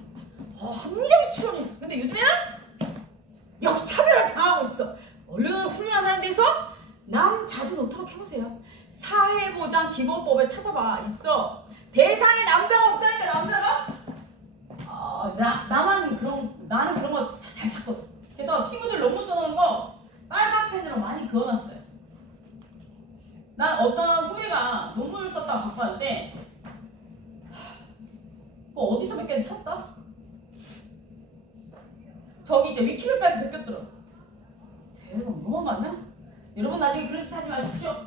합리적인 추론이었어. 근데 요즘에는 역차별을 당하고 있어. 얼른 훌륭한 사람들에서 남 자주 놓도록 해보세요. 사회보장 기본법에 찾아봐. 있어. 대상에 남자가 없다니까. 남자가 나는 그런 거 잘 찾거든. 그래서 친구들 논문 써놓은 거 빨간 펜으로 많이 그어놨어요. 난 어떤 후배가 논문을 썼다가 갖고 왔는데 어디서 몇 개를 찾다? 저기 이제 위키백과에서 베꼈더라. 대박, 너무 많냐? 여러분 나중에 그런 짓 하지 마십시오.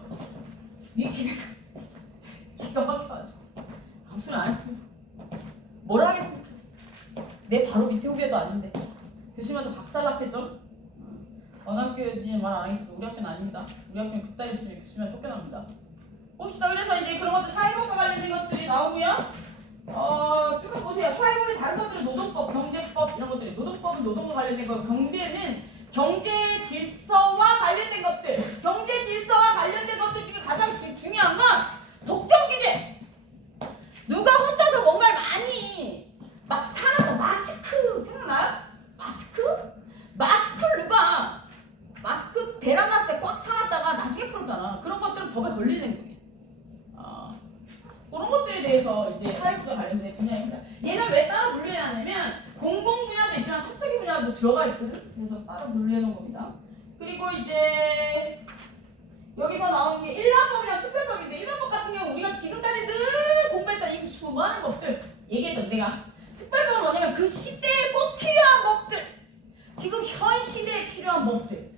위키백과 기가 막혀가지고 아무 소리 안 했습니다. 뭐라 하겠습니까? 내 바로 밑에 후배도 아닌데 교수님한테 박살났겠죠? 어느 학교인지 말 안 하겠습니다. 우리 학교는 아닙니다. 우리 학교는 그따위 있으면 교수님한테 쫓겨납니다. 봅시다. 그래서 이제 그런 것들 사회법과 관련된 것들이 나오고요. 쭉 보세요. 사회법의 다른 것들은 노동법, 경제법 이런 것들이. 노동법은 노동과 관련된 거, 경제는 경제 질서와 관련된 것들. 경제 질서와 관련된 것들 중에 가장 중요한 건 독점 규제. 누가 혼자서 뭔가를 많이 막 사는 거. 마스크 생각나요? 마스크를 누가 마스크 대란 났을 때 꽉 사놨다가 나중에 풀었잖아. 그런 것들은 법에 걸리는 거예요. 그런 것들에 대해서 이제 사회부가 관련된 분야입니다. 얘는 왜 따로 분류해야 하냐면 공공 분야도 있지만 사적인 분야도 들어가 있거든. 그래서 따로 분류해 놓은 겁니다. 그리고 이제 여기서 나오는 게 일반법이랑 특별법인데 일반법 같은 경우 우리가 지금까지 늘 공부했던 이 수많은 법들 얘기했던 내가 특별법은 뭐냐면 그 시대에 꼭 필요한 법들, 지금 현 시대에 필요한 법들.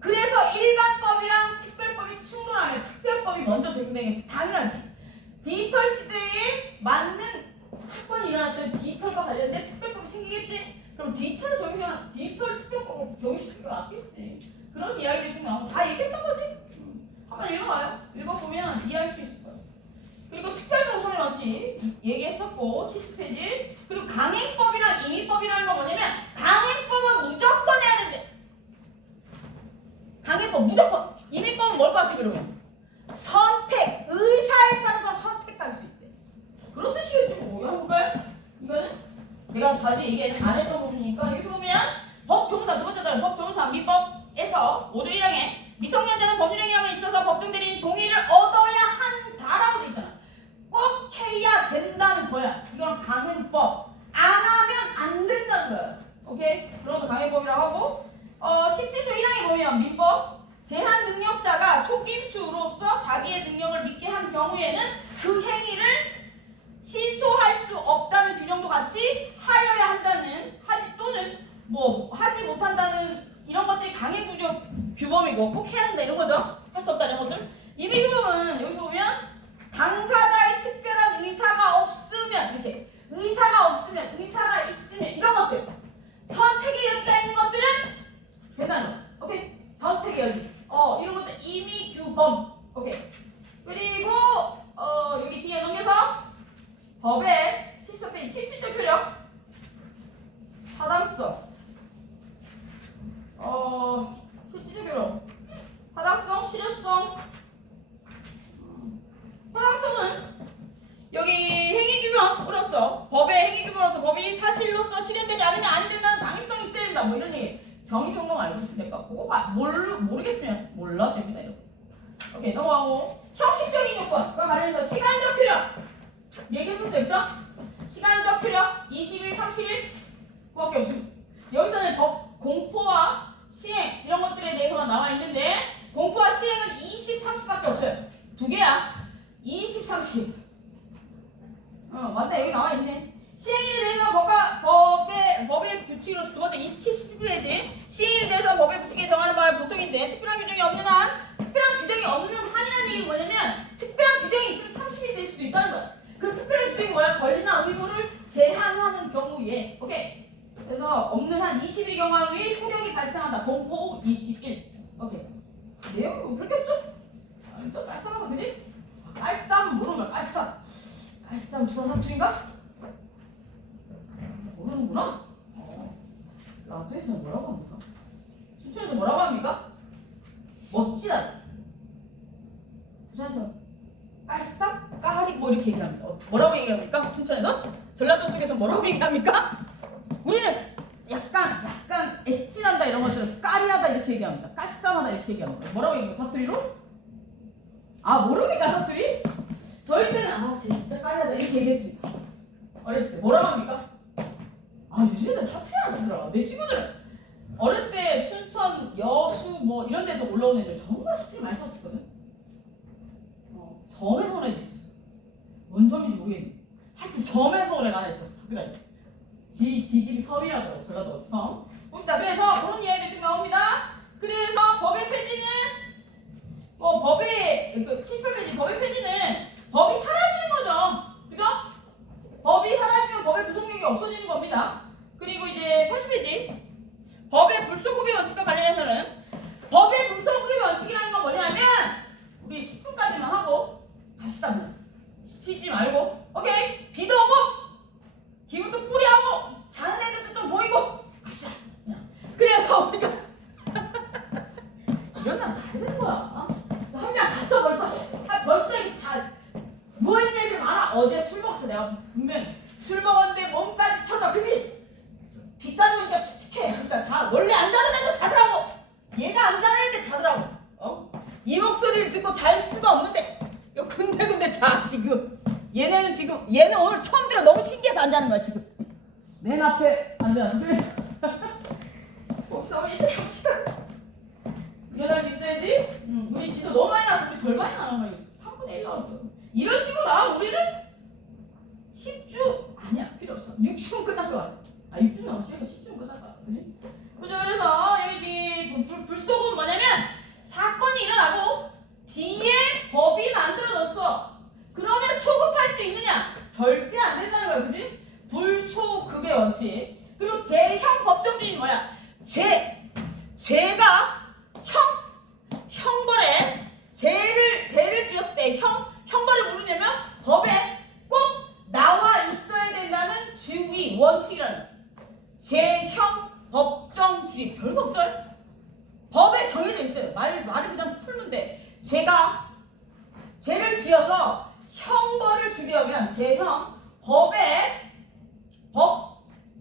그래서 일반법이랑 특별법이 충돌하면 특별법이 먼저 적용되는 게 당연하지. 디지털 시대에 맞는 사건이 일어났죠. 디지털과 관련된 특별법이 생기겠지. 그럼 디지털 특별법을 적용시키는 게 맞겠지. 그런 이야기들이 좀 나오고 다 얘기했던 거지. 한번 읽어봐요. 읽어보면 이해할 수 있을 거예요. 그리고 특별법 손에 넣지 얘기했었고 70페이지. 그리고 강행법이랑 임의법이라는 건 뭐냐면 강행법은 무조건 해야 된대. 강행법 무조건. 임의법은 뭘 것 같아 그러면? 선택. 의사에 따라서 선택할 수 있대. 그런 뜻이겠지 뭐야 후배? 이거는 내가 다시 얘기 안 했던 부분이니까 여기 보면 법조문사 두 번째 단어 법조문사 민법에서 5조 1항에 미성년자는 법률행위함에 있어서 법정 대리인 동의를 얻어야 한다라고 돼 있잖아. 꼭 해야 된다는 거야. 이건 강행법. 안 하면 안 된다는 거야. 오케이? 그런 것도 강행법이라고 하고 17조 1항에 보면 민법 제한 능력자가 속임수로서 자기의 능력을 믿게 한 경우에는 그 행위를 취소할 수 없다는 규정도 같이 하여야 한다는 또는 뭐 하지 못한다는 이런 것들이 강행구조 규범이고 꼭 해야 한다 이런 거죠. 할 수 없다는 것들. 임의규범은 여기 보면 당사자의 특별한 의사가 없으면 이렇게 의사가 있으면 이런 것들 선택의 여지가 있는 것들은 된다는 거. 오케이? 선택의 여지. 이런 것들 임의규범. 오케이. 그리고 여기 뒤에 넘겨서 법의 74페이지 실질적 효력 타당성 실질적 효력 타당성 실효성 타당성은 여기 행위규범으로서 법의 행위규범으로서 법이 사실로서 실현되지 않으면 안 된다는 당위성이 있어야 된다 뭐 이런 얘기 정의평등 알고 있으면 될 것 같고 모르겠으면 몰라 됩니다 이렇게. 오케이 넘어가고 형식적인 요건과 관련해서 시간적 효력 얘기했었죠? 시간적 효력 20일 30일 그밖에 없습니다. 여기서는 법 공포와 시행 이런 것들에 대해서가 나와 있는데 공포와 시행은 20, 30밖에 없어요. 두 개야. 20, 30. 맞다 여기 나와 있네. 시행일에 대해서 법의 규칙으로서 두 번째 27, 10페이지 시행일에 대해서 법의 규칙에 정하는 바에 보통인데 특별한 규정이 없는 한 특별한 규정이 없는 한이라는 얘기는 뭐냐면 특별한 규정이 있으면 상실이 될 수도 있다는 거야. 그 특별한 규정이 뭐야? 권리나 의무를 제한하는 경우에. 오케이. 그래서 없는 한 20일 경우에 효력이 발생한다. 공포 21. 오케이. 내용 그렇게 없죠? 또 깔쌈하다 그지? 깔쌈 모르는 거야. 깔쌈 무슨 사투리인가? 모르는구나? 라도에서 뭐라고 합니까? 순천에서 뭐라고 합니까? 멋지다. 부산에서 깔쌈? 까리 뭐 이렇게 얘기합니다. 뭐라고 얘기합니까? 순천에서? 전라도 쪽에서 뭐라고 얘기합니까? 우리는 약간 엣지난다 이런 것들은 까리하다 이렇게 얘기합니다. 깔쌈하다 이렇게 얘기합니다. 뭐라고 얘기해요? 사투리로? 아 모릅니까 사투리? 저희 때는 쟤 진짜 까리하다 이렇게 얘기했습니다. 어렸을 때 뭐라고 합니까? 요즘에는 사투리 안 쓰더라. 내 친구들은 어렸을 때 순천, 여수 뭐 이런 데서 올라오는 애들 정말 사투리 많이 썼거든. 섬에서 온 애도 있었어. 뭔 섬인지 모르겠는데 하여튼 섬에서 온 애가 하나 있었어. 그날 지집이 섬이라더라고. 전라도 섬. 봅시다. 그래서 그런 이야기들이 좀 나옵니다. 그래서 법의 폐지는 법의 78페이지 법의 폐지는 법이 사라지는 거죠. 그죠? 법이 사라지면 법의 구속력이 없어지는 겁니다. 그리고 이제 80페이지 법의 불소급의 원칙과 관련해서는 법의 불소급의 원칙이라는 건 뭐냐면 우리 10분까지만 하고 갑시다. 쉬지 말고 오케이. 비도 오고 기분도 꾸리하고 자는 애들도 좀 보이고 갑시다. 그래서 우리가 이러면 가야 되는 거야. 한 명 갔어 벌써 다 누워있는 애들 많아. 어제 술 먹었어. 내가 분명히 술 먹었는데 몸까지 쳐져. 그치? 비 따지니까 칙칙해. 그러니까 원래 안 자는 애도 자더라고. 얘가 안 자는 애인데 자더라고. 이 목소리를 듣고 잘 수가 없는데 근데 자 지금 얘는 오늘 처음 들어. 너무 신기해서 안 자는 거야 지금. 맨 앞에 앉아. 그래서 우리 이제 갑시다. 일어날 수 있어야지. 우리 진짜 너무 많이 나왔어. 우리 절반이 나온 거야. 3분의 1 나왔어. 이런 식으로 나와. 우리는 10주 아니야 필요 없어. 6주면 끝날 것 같아. 6주 나왔어. 10주면 끝날 것 같아. 그지? 그래서 여기 불속은 뭐냐면 사건이 일어나고 뒤에 법이 만들어졌어. 그러면 소급할 수 있느냐? 절대 안 된다는 거야. 그지? 불소급의 원칙. 그리고 제형 법정주의는 뭐야? 죄가 형벌에 죄를 지었을 때 형벌을 모르냐면 법에 꼭 나와 있어야 된다는 주의 원칙이라는 제형 법정주의. 별거 없죠? 법에 정해져 있어요. 말을 그냥 풀면 돼. 죄를 지어서 형벌을 주려면 제형 법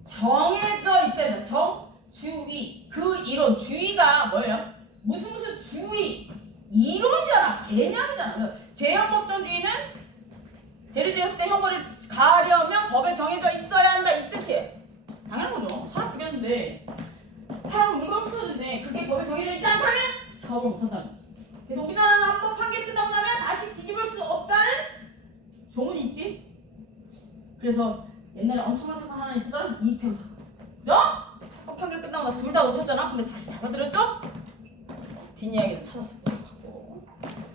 정해져 있어야 돼. 주의. 그 이론 주의가 뭐예요? 무슨 주의 이론이잖아. 개념이잖아. 제형법정주의는 죄를 지었을 때 형벌을 가려면 법에 정해져 있어야 한다 이 뜻이에요. 당연한 거죠. 사람 죽였는데 사람 물건 풀었는데 그게 법에 정해져 있지 않다면 처벌 못한다는 거지. 그래서 우리나라는 한번 판결 끝나고 나면 다시 뒤집을 수 없다는 조문이 있지. 그래서 옛날에 엄청난 사건 하나 있었던 이태원 사건. 그죠? 판결 끝나고 나 둘 다 놓쳤잖아. 근데 다시 잡아들였죠? 뒷이야기를 찾아서 하고.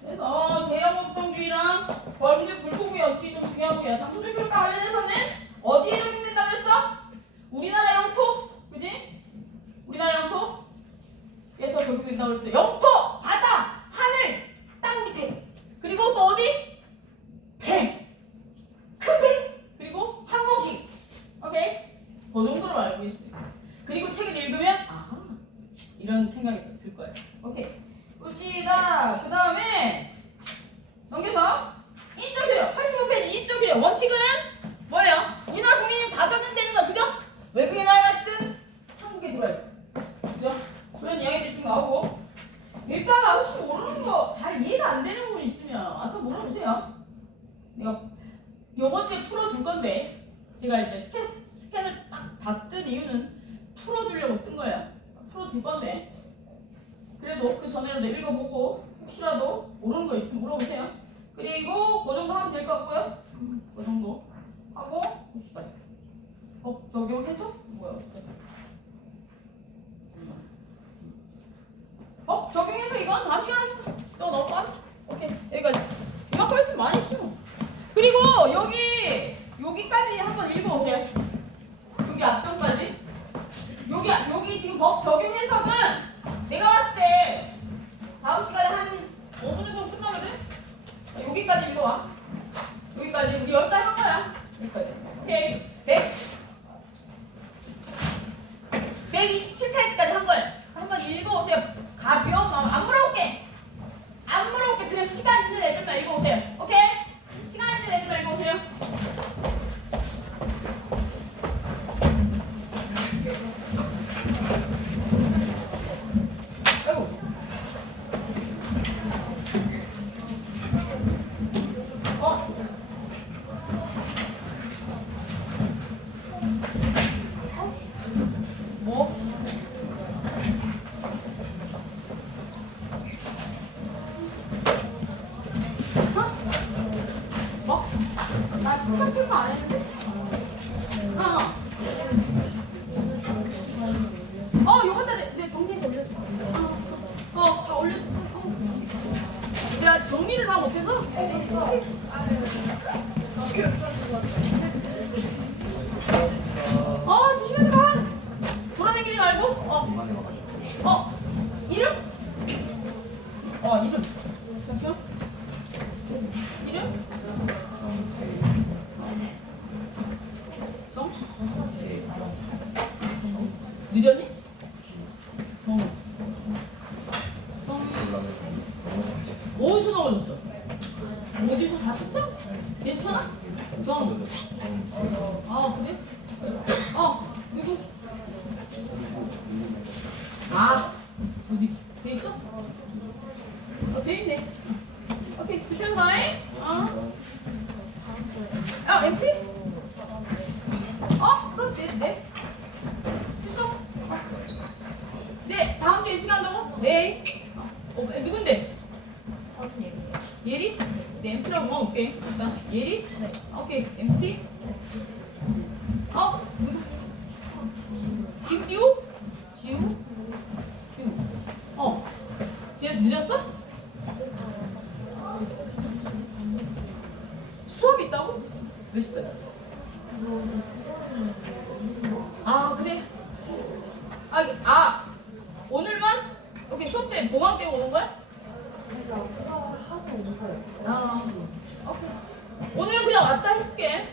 그래서 제형법정주의랑 범죄 불소급의 원칙이 좀 중요하고요. 자, 소유교육과 관련해서는 어디에 적용된다고 했어? 우리나라 영토, 그지? 우리나라 영토에서 적용된다고 했어. 영토, 바다, 하늘, 땅 밑에. 그리고 또 어디? 배, 큰 배, 그리고 항공기. 오케이? 그 정도로 알고 있습니다. 그리고 책을 읽으면 이런 생각이 들 거예요. 오케이. 봅시다. 그 다음에 넘겨서 인적 효력 85페이지 인적 효력 원칙은 뭐예요? 우리나라 국민이 다 적용되는 거야. 그죠? 외국에 나갔든 한국에 들어야 돼. 그죠? 그런 이야기들이 좀 나오고. 일단 혹시 모르는 거 잘 이해가 안 되는 부분 있으면 와서 물어보세요. 내가 요번주에 풀어줄 건데 제가 이제 스캔을 딱 다 뜬 이유는 풀어주려고 뜬 거예요. 풀어줄 건데 그래도 그 전에라도 읽어보고 혹시라도 모르는 거 있으면 물어보세요. 그리고 그 정도 하면 될 것 같고요. 그 정도 하고 봅시다. 적용해서 뭐야? 적용해서 이건 다시 합시다. 또 너무 빠르? 오케이. 여기까지. 이만큼 했으면 많이 했지 뭐. 그리고 여기까지 한번 읽어보세요. 여기 앞쪽까지. 여기 지금 법 적용 해석은 내가 봤을 때 다음 시간에 한 5분 정도 끝나거든? 여기까지 읽어와. 여기까지. 우리 여기까지 한 거야. 여기까지. 오케이. 127페이지까지 한 거야. 한번 읽어보세요. 가벼운 마음. 안 물어볼게. 안 물어볼게. 그냥 시간 있는 애들만 읽어보세요. 오케이? 시간 있는 애들만 읽어보세요. 아이고. 뭐? 뭐? 나 똑같은 거 안 했는데? 요번 달에 내가 정리해서 올려줘. 다 올려줘. 내가 정리를 다 못해서. 조심해서 가. 돌아다니지 말고. 이름? 이름. 잠시만. 이름? 정? 늦었니? 어디서 넘어졌어? 어디서 다쳤어? 괜찮아? 정. 그래? 누구? 어디? 돼 있어? 돼 있네. 오케이, 조심해서 가해. MT? 그럼 네. 출석? 네, 다음 주에 MT 간다고? 네. 누군데? 예리? 네, MT라고 넣어놓을게. 일단, 예리? 네. 오케이, MT? 누구? 김지우? 지우? 쟤 늦었어? 수업 있다고? 몇 시까지? 그래. 오늘만? 오케이, 수업 때 보강 때문에 오는 거야? 오케이. 오늘은 그냥 왔다 해줄게.